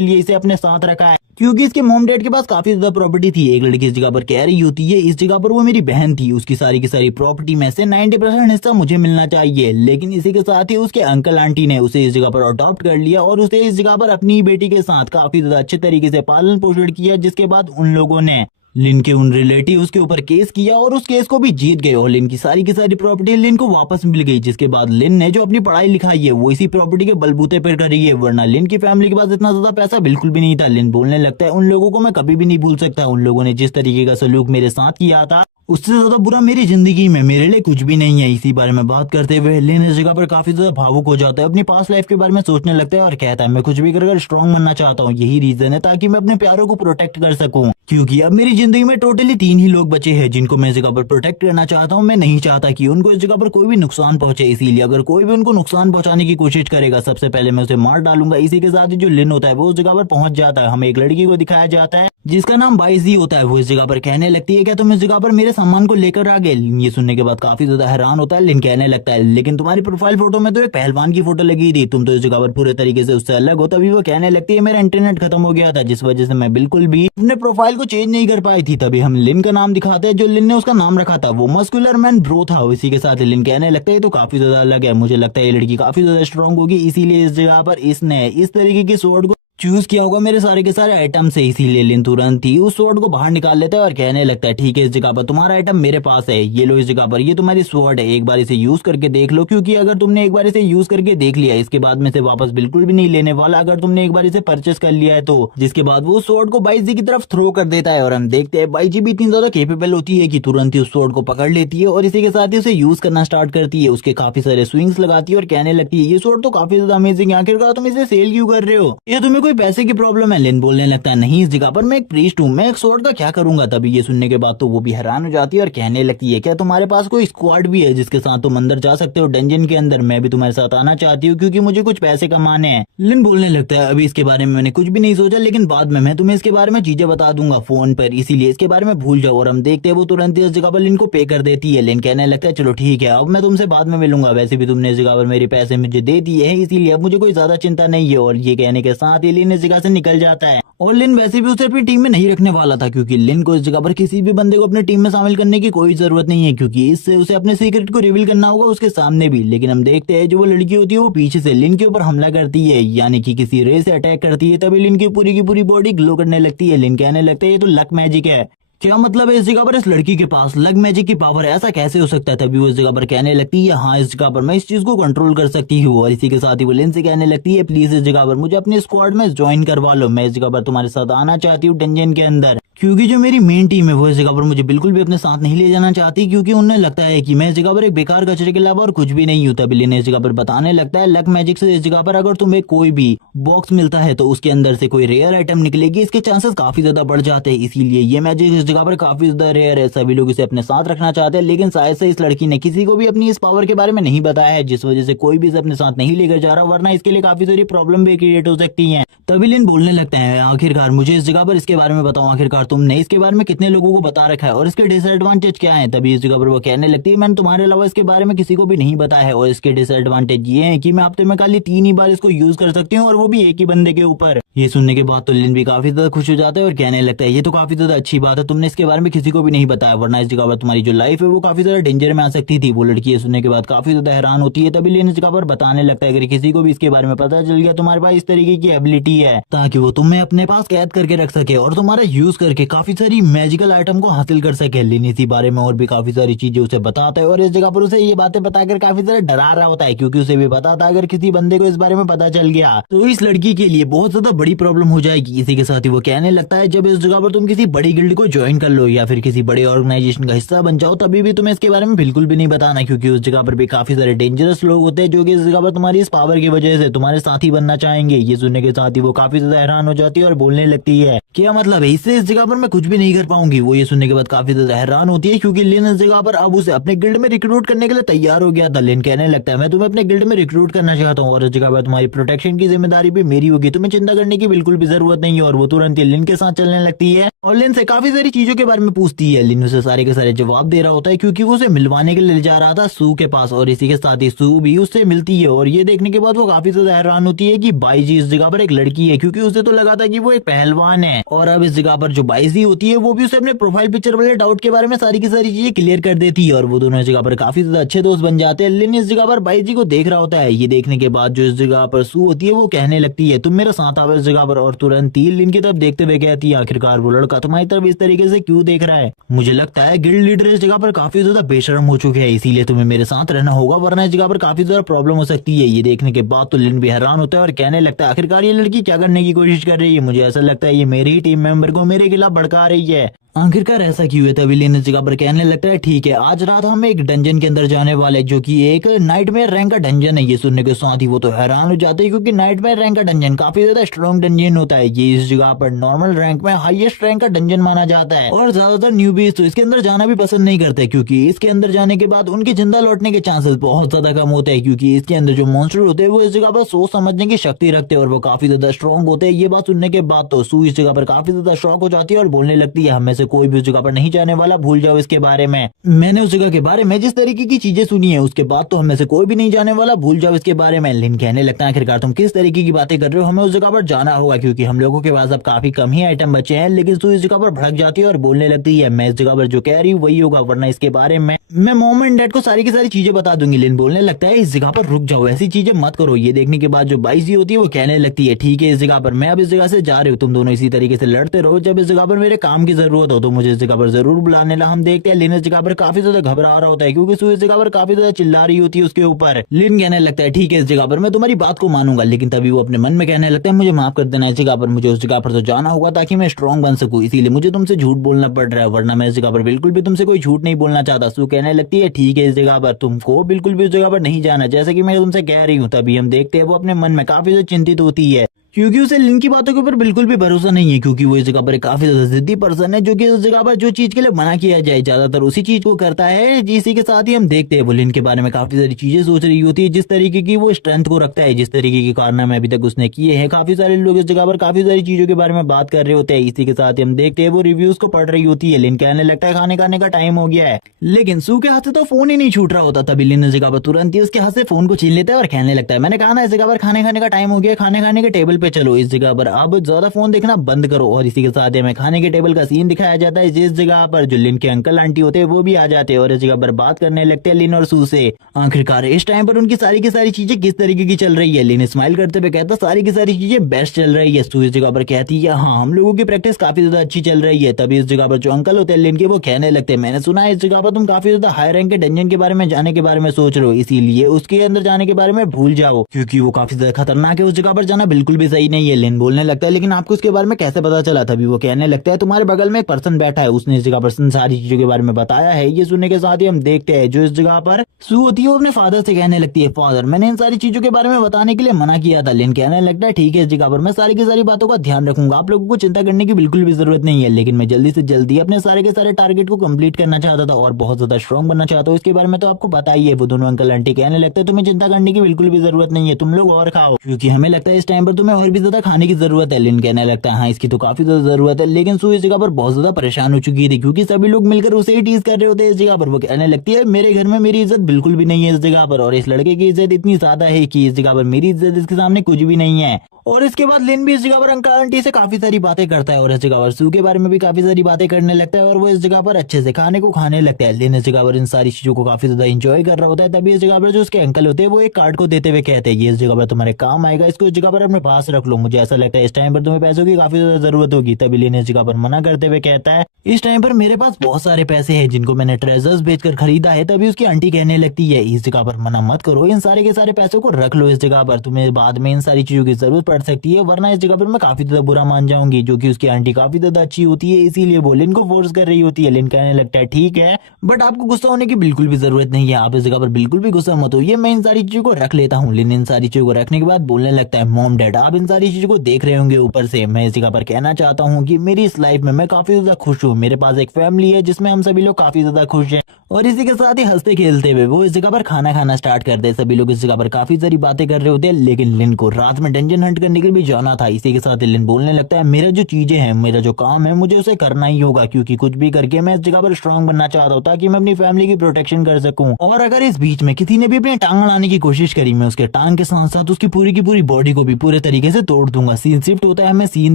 लिए इसे अपने साथ रखा है क्योंकि इसके मॉम डैड के पास काफी ज्यादा प्रॉपर्टी थी। एक लड़की इस जगह पर कह रही होती है इस जगह पर वो मेरी बहन थी, उसकी सारी की सारी प्रॉपर्टी में से 90% हिस्सा मुझे मिलना चाहिए। लेकिन इसी के साथ ही उसके अंकल आंटी ने उसे इस जगह पर अडॉप्ट कर लिया और उसे इस जगह पर अपनी बेटी के साथ काफी ज्यादा अच्छे तरीके से पालन पोषण किया, जिसके बाद उन लोगों ने लिन के उन रिलेटिव के ऊपर केस किया और उस केस को भी जीत गए और लिन की सारी प्रॉपर्टी लिन को वापस मिल गई। जिसके बाद लिन ने जो अपनी पढ़ाई लिखाई है वो इसी प्रॉपर्टी के बलबूते पर करी है, वरना लिन की फैमिली के पास इतना ज्यादा पैसा बिल्कुल भी नहीं था। लिन बोलने लगता है उन लोगों को मैं कभी भी नहीं भूल सकता, उन लोगों ने जिस तरीके का सलूक मेरे साथ किया था उससे ज्यादा बुरा मेरी जिंदगी में मेरे लिए कुछ भी नहीं है। इसी बारे में बात करते हुए लिन इस जगह पर काफी ज्यादा भावुक हो जाता है, अपनी पास्ट लाइफ के बारे में सोचने लगता है और कहता है मैं कुछ भी कर स्ट्रॉन्ग बनना चाहता हूँ, यही रीजन है ताकि मैं अपने प्यारों को प्रोटेक्ट कर सकूं, क्योंकि अब मेरी जिंदगी में टोटली 3 ही लोग बचे हैं जिनको मैं इस जगह पर प्रोटेक्ट करना चाहता हूँ। मैं नहीं चाहता कि उनको इस जगह पर कोई भी नुकसान पहुंचे, इसीलिए अगर कोई भी उनको नुकसान पहुंचाने की कोशिश करेगा सबसे पहले मैं उसे मार डालूंगा। इसी के साथ ही जो लिन होता है वो उस जगह पर पहुंच जाता है। हमें एक लड़की को दिखाया जाता है जिसका नाम बाइजी होता है, वो इस जगह पर कहने लगती है क्या तुम इस जगह पर मेरे सामान को लेकर आ गए। ये सुनने के बाद काफी ज्यादा हैरान होता है। लिन कहने लगता है लेकिन तुम्हारी प्रोफाइल फोटो में तो एक पहलवान की फोटो लगी थी, तुम तो इस जगह पर पूरे तरीके से उससे अलग हो। तभी वो कहने लगती है मेरा इंटरनेट खत्म हो गया था जिस वजह से मैं बिल्कुल भी अपने प्रोफाइल को चेंज नहीं कर पाई थी। तभी हम लिन का नाम दिखाते हैं, जो लिन ने उसका नाम रखा था वो मस्कुलर मैन ब्रो था। इसी के साथ लिन कहने लगता है तो काफी ज्यादा अलग है, मुझे लगता है ये लड़की काफी ज्यादा स्ट्रॉन्ग होगी, इसीलिए इस जगह पर इसने इस तरीके की स्वॉर्ड को चूज किया होगा मेरे सारे के सारे आइटम से, इसीलिए लिन तुरंत ही उस स्वॉर्ड को बाहर निकाल लेता है और कहने लगता है ठीक है, इस जगह पर तुम्हारा आइटम मेरे पास है, ये लो इस जगह पर, ये तुम्हारी स्वॉर्ड है, एक बार इसे यूज करके देख लो, क्योंकि अगर तुमने एक बार इसे यूज करके देख लिया इसके बाद में इसे वापस बिल्कुल भी नहीं लेने वाला, अगर तुमने एक बार इसे परचेस कर लिया है तो। जिसके बाद वो स्वॉर्ड को बाईजी की तरफ थ्रो कर देता है और हम देखते हैं बाईजी भी इतनी ज्यादा केपेबल होती है कि तुरंत ही उस स्वॉर्ड को पकड़ लेती है और इसी के साथ ही उसे यूज करना स्टार्ट करती है, उसके काफी सारे स्विंग्स लगाती है और कहने लगती है ये स्वॉर्ड तो काफी ज्यादा अमेजिंग है, आखिरकार तुम इसे सेल क्यों कर रहे हो, ये तुम्हें कोई पैसे की प्रॉब्लम है। लिन बोलने लगता है नहीं, इस जगह पर मैं एक प्रीस्ट हूँ, मैं एक स्वॉर्ड का क्या करूंगा। तभी ये सुनने के बाद तो वो भी हैरान हो जाती है और कहने लगती है क्या तुम्हारे पास कोई स्क्वाड भी है जिसके साथ तुम अंदर जा सकते हो डंजन के अंदर, मैं भी तुम्हारे साथ आना चाहती हूँ क्योंकि मुझे कुछ पैसे कमाने हैं। लिन बोलने लगता है अभी इसके बारे में मैंने कुछ भी नहीं सोचा, लेकिन बाद में मैं तुम्हें इसके बारे में चीजें बता दूंगा फोन पर, इसीलिए इसके बारे में भूल जाओ। और हम देखते हैं वो तुरंत इस जगह पर लिन को पे कर देती है। लिन कहने लगता है चलो ठीक है, अब मैं तुमसे बाद में मिलूंगा, वैसे भी तुमने इस जगह पर मेरे पैसे मुझे दे दिए हैं, इसीलिए अब मुझे कोई ज्यादा चिंता नहीं है। और ये कहने के साथ ही लिन इस जगह से निकल जाता है। और लिन वैसे भी उसे अपनी टीम में नहीं रखने वाला था, क्योंकि लिन को इस जगह पर किसी भी बंदे को अपनी टीम में शामिल करने की कोई जरूरत नहीं है, क्योंकि इससे उसे अपने सीक्रेट को रिवील करना होगा उसके सामने भी। लेकिन हम देखते हैं जो वो लड़की होती है वो पीछे से लिन के ऊपर हमला करती है, यानी कि किसी रे से अटैक करती है। तभी लिन की पूरी बॉडी ग्लो करने लगती है। लिन कहने लगता है ये तो लक मैजिक है, क्या मतलब है इस जगह पर इस लड़की के पास लक मैजिक की पावर है, ऐसा कैसे हो सकता है। तभी वो इस जगह पर कहने लगती है हाँ, इस जगह पर मैं इस चीज को कंट्रोल कर सकती हूँ। और इसी के साथ ही वो लिन से कहने लगती है प्लीज इस जगह पर मुझे अपनी स्क्वाड में ज्वाइन करवा लो, मैं इस जगह पर तुम्हारे साथ आना चाहती हूँ डंजन के अंदर, क्योंकि जो मेरी मेन टीम है वो इस जगह पर मुझे बिल्कुल भी अपने साथ नहीं ले जाना चाहती, क्योंकि उन्हें लगता है कि मैं इस जगह पर एक बेकार कचरे के अलावा और कुछ भी नहीं हूँ। तभी लिन इस जगह पर बताने लगता है लक मैजिक से इस जगह पर अगर तुम्हें कोई भी बॉक्स मिलता है तो उसके अंदर से कोई रेयर आइटम निकलेगी, इसके चांसेस काफी ज्यादा बढ़ जाते हैं, इसीलिए ये मैजिक इस जगह पर काफी ज्यादा रेयर है, सभी लोग इसे अपने साथ रखना चाहते हैं। लेकिन शायद से इस लड़की ने किसी को भी अपनी इस पावर के बारे में नहीं बताया है, जिस वजह से कोई भी इसे अपने साथ नहीं लेकर जा रहा, वरना इसके लिए काफी सारी प्रॉब्लम भी क्रिएट हो सकती है। तभी लिन बोलने लगते हैं आखिरकार मुझे इस जगह पर इसके बारे में बताओ, आखिरकार तुमने इसके बारे में कितने लोगों को बता रखा है और इसके डिसएडवांटेज क्या है। तभी इस जगह पर वो कहने लगती है मैंने तुम्हारे अलावा इसके बारे में किसी को भी नहीं बताया है, और इसके डिसएडवांटेज ये है कि मैं हफ्ते में खाली 3 ही बार इसको यूज कर सकती हूँ और वो भी एक ही बंदे के ऊपर। ये सुनने के बाद तो लिन भी काफी ज्यादा खुश हो जाता है और कहने लगता है ये तो काफी ज्यादा अच्छी बात है, तुमने इसके बारे में किसी को भी नहीं बताया, वरना इस जगह पर तुम्हारी जो लाइफ है वो काफी ज्यादा डेंजर में आ सकती थी। वो लड़की ये सुनने के बाद काफी ज्यादा हैरान होती है। तभी लिन इस जगह पर बताने लगता है अगर किसी को भी इसके बारे में पता चल गया तुम्हारे पास इस तरीके की एबिलिटी है ताकि वो तुम्हें अपने पास कैद करके रख सके और तुम्हारा यूज करके काफी सारी मैजिकल आइटम को हासिल कर सके। लिन इसी बारे में और भी काफी सारी चीजें उसे बताता है और इस जगह पर उसे ये बातें बताकर काफी ज्यादा डरा रहा होता है, क्योंकि उसे भी पता था अगर किसी बंदे को इस बारे में पता चल गया तो इस लड़की के लिए बहुत ज्यादा बड़ी प्रॉब्लम हो जाएगी। इसी के साथ ही वो कहने लगता है जब इस जगह पर तुम किसी बड़ी गिल्ड को ज्वाइन कर लो या फिर किसी बड़े ऑर्गेनाइजेशन का हिस्सा बन जाओ तभी भी तुम्हें इसके बारे में बिल्कुल भी नहीं बताना, क्योंकि उस जगह पर भी काफी सारे डेंजरस लोग होते हैं जो कि इस जगह पर तुम्हारी इस पावर की वजह से तुम्हारे साथी बनना चाहेंगे। ये सुनने के साथ ही वो काफी ज्यादा हैरान हो जाती है और बोलने लगती है क्या मतलब है, इससे इस जगह पर मैं कुछ भी नहीं कर पाऊंगी। वो ये सुनने के बाद काफी ज्यादा हैरान होती है क्योंकि लिन इस जगह पर अब उसे अपने गिल्ड में रिक्रूट करने के लिए तैयार हो गया था। लिन कहने लगता है मैं तुम्हें अपने गिल्ड में रिक्रूट करना चाहता हूँ और इस जगह पर तुम्हारी प्रोटेक्शन की जिम्मेदारी भी मेरी होगी, तुम्हें चिंता करने की बिल्कुल भी जरूरत नहीं है। और वो तुरंत ही लिन के साथ चलने लगती है और लिन से काफी सारी चीजों के बारे में पूछती है। लिन उसे सारे के सारे जवाब दे रहा होता है क्योंकि वो उसे मिलवाने के लिए ले जा रहा था सू के पास और इसी के साथ ही सू भी उससे मिलती है। और ये देखने के बाद वो काफी ज्यादा हैरान होती है कि बाईजी इस जगह पर एक लड़की है, क्योंकि उसे तो लगा था कि वो एक पहलवान है। और अब इस जगह पर जो बाईजी होती है वो भी उसे अपने प्रोफाइल पिक्चर वाले डाउट के बारे में सारी की सारी चीजें क्लियर कर देती है और वो दोनों इस जगह पर काफी ज्यादा अच्छे दोस्त बन जाते हैं। लिन इस जगह पर बाईजी को देख रहा होता है। ये देखने के बाद जो इस जगह पर सू होती है वो कहने लगती है तुम मेरे साथ आओ इस जगह पर, और तुरंत ही लिन की तरफ देखते हुए कहती है आखिरकार वो लड़का तुम्हारी तरफ इस तरीके से क्यों देख रहा है। मुझे लगता है गिल्ड लीडर इस जगह पर काफी ज्यादा बेशर्म हो चुके हैं, इसीलिए तुम्हें मेरे साथ रहना होगा, वरना इस जगह पर काफी ज्यादा प्रॉब्लम हो सकती है। ये देखने के बाद तो लिन भी हैरान होता है और कहने लगता है आखिरकार ये लड़की क्या करने की कोशिश कर रही है, मुझे ऐसा लगता है ये मेरी ही टीम मेंबर को मेरे खिलाफ भड़का रही है, आखिरकार ऐसा क्यों है। तभी लिन इस जगह पर कहने लगता है ठीक है आज रात हम एक डंजन के अंदर जाने वाले जो कि एक नाइटमेयर रैंक का डंजन है। ये सुनने के साथ ही वो तो हैरान हो जाते हैं क्योंकि नाइटमेयर रैंक का डंजन काफी ज्यादा स्ट्रॉन्ग डंजन होता है। ये इस जगह पर नॉर्मल रैंक में हाईएस्ट रैंक का डंजन माना जाता है और ज्यादातर न्यूबीज तो इसके अंदर जाना भी पसंद नहीं करते, क्योंकि इसके अंदर जाने के बाद उनके जिंदा लौटने के चांसेस बहुत ज्यादा कम होते हैं, क्योंकि इसके अंदर जो मॉन्स्टर होते हैं वो इस जगह पर सोच समझने की शक्ति रखते हैं और वो काफी ज्यादा स्ट्रॉन्ग होते हैं। ये बात सुनने के बाद तो सू इस जगह पर काफी ज्यादा शॉक हो जाती है और बोलने लगती है हम में से से कोई भी उस जगह पर नहीं जाने वाला, भूल जाओ इसके बारे में। मैंने उस जगह के बारे में जिस तरीके की चीजें सुनी है उसके बाद तो हमें से कोई भी नहीं जाने वाला, भूल जाओ इसके बारे में। लिन कहने लगता है आखिरकार तुम किस तरीके की बातें कर रहे हो, हमें उस जगह पर जाना होगा क्योंकि हम लोगों के पास अब काफी कम ही आइटम बचे हैं। लेकिन सू इस जगह पर भड़क जाती है और बोलने लगती है मैं इस जगह पर जो कह रही हूँ वही होगा, वरना इसके बारे में मैं मॉम एंड डैड को सारी की सारी चीजें बता दूंगी। लिन बोलने लगता है इस जगह पर रुक जाओ, ऐसी चीजें मत करो। ये देखने के बाद जो बाइजी होती है वो कहने लगती है ठीक है इस जगह पर मैं अब इस जगह से जा रही हूँ, तुम दोनों इसी तरीके से लड़ते रहो, जब इस जगह पर मेरे काम की जरूरत हो तो मुझे इस जगह पर जरूर बुलाने ला। हम देखते हैं लिन इस जगह पर काफी ज्यादा घबरा रहा होता है क्योंकि सू इस जगह पर काफी ज्यादा चिल्ला रही होती है उसके ऊपर। लिन कहने लगता है ठीक है इस जगह पर मैं तुम्हारी बात को मानूंगा, लेकिन तभी वो अपने मन में कहने लगता है मुझे माफ कर देना, इस जगह पर मुझे उस जगह पर तो जाना होगा ताकि मैं स्ट्रांग बन सकूं, इसीलिए मुझे तुमसे झूठ बोलना पड़ रहा है, वरना मैं इस जगह पर बिल्कुल भी तुमसे कोई झूठ नहीं बोलना चाहता। सू कहने लगती है ठीक है इस जगह पर तुमको बिल्कुल भी उस जगह पर नहीं जाना जैसे कि मैं तुमसे कह रही हूँ। तभी हम देखते हैं वो अपने मन में काफी ज्यादा चिंतित होती है क्योंकि उसे लिन की बातों के ऊपर बिल्कुल भी भरोसा नहीं है, क्योंकि वो इस जगह पर काफी ज्यादा जिद्दी पर्सन है जो कि उस जगह पर जो चीज के लिए मना किया जाए ज्यादातर उसी चीज को करता है। इसी के साथ ही हम देखते हैं वो लिन के बारे में काफी सारी चीजें सोच रही होती है, जिस तरीके की वो स्ट्रेंथ को रखता है, जिस तरीके के कारनामे अभी तक उसने किए हैं। काफी सारे लोग इस जगह पर काफी सारी चीजों के बारे में बात कर रहे होते हैं। इसी के साथ ही हम देखते हैं वो रिव्यूज को पढ़ रही होती है। लिन कहने लगता है खाने खाने का टाइम हो गया है, लेकिन सू के हाथ से तो फोन ही नहीं छूट रहा होता। तभी लिन इस जगह पर तुरंत ही उसके हाथ से फोन को छीन लेता है और कहने लगता है मैंने कहा ना इस जगह पर खाने खाने का टाइम हो गया, खाने खाने के टेबल पे चलो, इस जगह अब ज्यादा फोन देखना बंद करो। और इसी के साथ हमें खाने के टेबल का सीन दिखाया जाता है जिस जगह पर जो लिन के अंकल आंटी होते हैं वो भी आ जाते हैं और इस जगह पर बात करने लगते हैं लिन और सू से। आखिरकार इस टाइम पर उनकी सारी की सारी चीजें किस तरीके की चल रही है। लिन स्माइल करते हुए कहता सारी की सारी चीजें बेस्ट चल रही है। सू इस जगह पर कहती है हाँ हम लोगों की प्रैक्टिस काफी ज्यादा अच्छी चल रही है। तभी इस जगह पर जो अंकल होते हैं लिन के वो कहने लगते हैं मैंने सुना है इस जगह पर तुम काफी ज्यादा हाई रैंक के डंजन के बारे में जाने के बारे में सोच रहे हो, इसीलिए उसके अंदर जाने के बारे में भूल जाओ क्योंकि वो काफी ज्यादा खतरनाक है, उस जगह पर जाना बिल्कुल भी सही नहीं है। लिन बोलने लगता है लेकिन आपको उसके बारे में कैसे पता चला। तभी वो कहने लगता है तुम्हारे बगल में एक पर्सन बैठा है, उसने इस जगह पर सारी चीजों के बारे में बताया है। ये सुनने के साथ ही हम देखते हैं जो इस जगह पर सू होती है वो अपने फादर से कहने लगती है फादर मैंने इन सारी चीजों के बारे में बताने के लिए मना किया था। लिन कहने लगता है ठीक है इस जगह पर मैं सारी की सारी बातों का ध्यान रखूंगा, आप लोगों को चिंता करने की बिल्कुल भी जरूरत नहीं है, लेकिन मैं जल्दी से जल्दी अपने सारे के सारे टारगेट को कंप्लीट करना चाहता था और बहुत ज्यादा स्ट्रॉन्ग बनना चाहता हूँ, इसके बारे में तो आपको पता ही है। वो दोनों अंकल आंटी कहने लगते हैं तुम्हें चिंता करने की बिल्कुल भी जरूरत नहीं है, तुम लोग और खाओ क्योंकि हमें लगता है इस टाइम पर तुम्हें और भी ज्यादा खाने की जरूरत है। लिन कहने लगता है हाँ इसकी तो काफी ज्यादा जरूरत है, लेकिन सू इस जगह पर बहुत ज्यादा परेशान हो चुकी थी क्योंकि सभी लोग मिलकर उसे ही टीज कर रहे होते हैं। इस जगह पर वो कहने लगती है मेरे घर में मेरी इज्जत बिल्कुल भी नहीं है इस जगह पर, और इस लड़के की इज्जत इतनी ज्यादा है कि इस जगह पर मेरी इज्जत इसके सामने कुछ भी नहीं है। और इसके बाद लिन भी इस जगह पर अंकल आंटी से काफी सारी बातें करता है और इस जगह पर सू के बारे में भी काफी सारी बातें करने लगता है और वो इस जगह पर अच्छे से खाने को खाने लगता है। लिन इस जगह पर इन सारी चीजों को काफी ज्यादा एंजॉय कर रहा होता है। तभी इस जगह पर जो उसके अंकल होते हैं वो एक कार्ड को देते हुए कहते हैं ये इस जगह पर तुम्हारे काम आएगा, इसको इस जगह पर अपने पास रख लो, मुझे ऐसा लगता है इस टाइम पर तुम्हें पैसों की काफी ज्यादा जरूरत होगी। तभी लिन इस जगह पर मना करते हुए कहता है इस टाइम पर मेरे पास बहुत सारे पैसे हैं जिनको मैंने ट्रेजर्स बेचकर खरीदा है। तभी उसकी आंटी कहने लगती है इस जगह पर मना मत करो, इन सारे के सारे पैसों को रख लो इस जगह पर, तुम्हें बाद में इन सारी चीजों की जरूरत पड़ सकती है, वरना इस जगह पर मैं काफी ज्यादा बुरा मान जाऊंगी। जो कि उसकी आंटी काफी ज्यादा अच्छी होती है इसीलिए वो लिन को फोर्स कर रही होती है। लिन कहने लगता है ठीक है बट आपको गुस्सा होने की बिल्कुल भी जरूरत नहीं है, आप इस जगह पर बिल्कुल भी गुस्सा मत होइए, मैं इन सारी चीजों को रख लेता हूँ। लिन इन सारी चीजों को रखने के बाद बोलने लगता है मॉम डैड आप इन सारी चीजों को देख रहे होंगे ऊपर से, मैं इस जगह पर कहना चाहता हूँ कि मेरी इस लाइफ में मैं काफी ज्यादा खुश हूँ, मेरे पास एक फैमिली है जिसमें हम सभी लोग काफी ज्यादा खुश हैं। और इसी के साथ ही हंसते खेलते हुए वो इस जगह पर खाना खाना स्टार्ट करते हैं। सभी लोग इस जगह पर काफी सारी बातें कर रहे होते हैं, लेकिन लिन को रात में डंजन हंट करने के लिए भी जाना था। इसी के साथ लिन बोलने लगता है मेरा जो चीजें हैं, मेरा जो काम है, मुझे उसे करना ही होगा क्योंकि कुछ भी करके मैं इस जगह पर स्ट्रांग बनना चाहता हूँ ताकि मैं अपनी फैमिली की प्रोटेक्शन कर सकूं। और अगर इस बीच में किसी ने भी अपनी टांग अड़ाने की कोशिश करी, मैं उसके टांग के साथ साथ उसकी पूरी की पूरी बॉडी को भी पूरे तरीके से तोड़ दूंगा। सीन शिफ्ट होता है, हमें सीन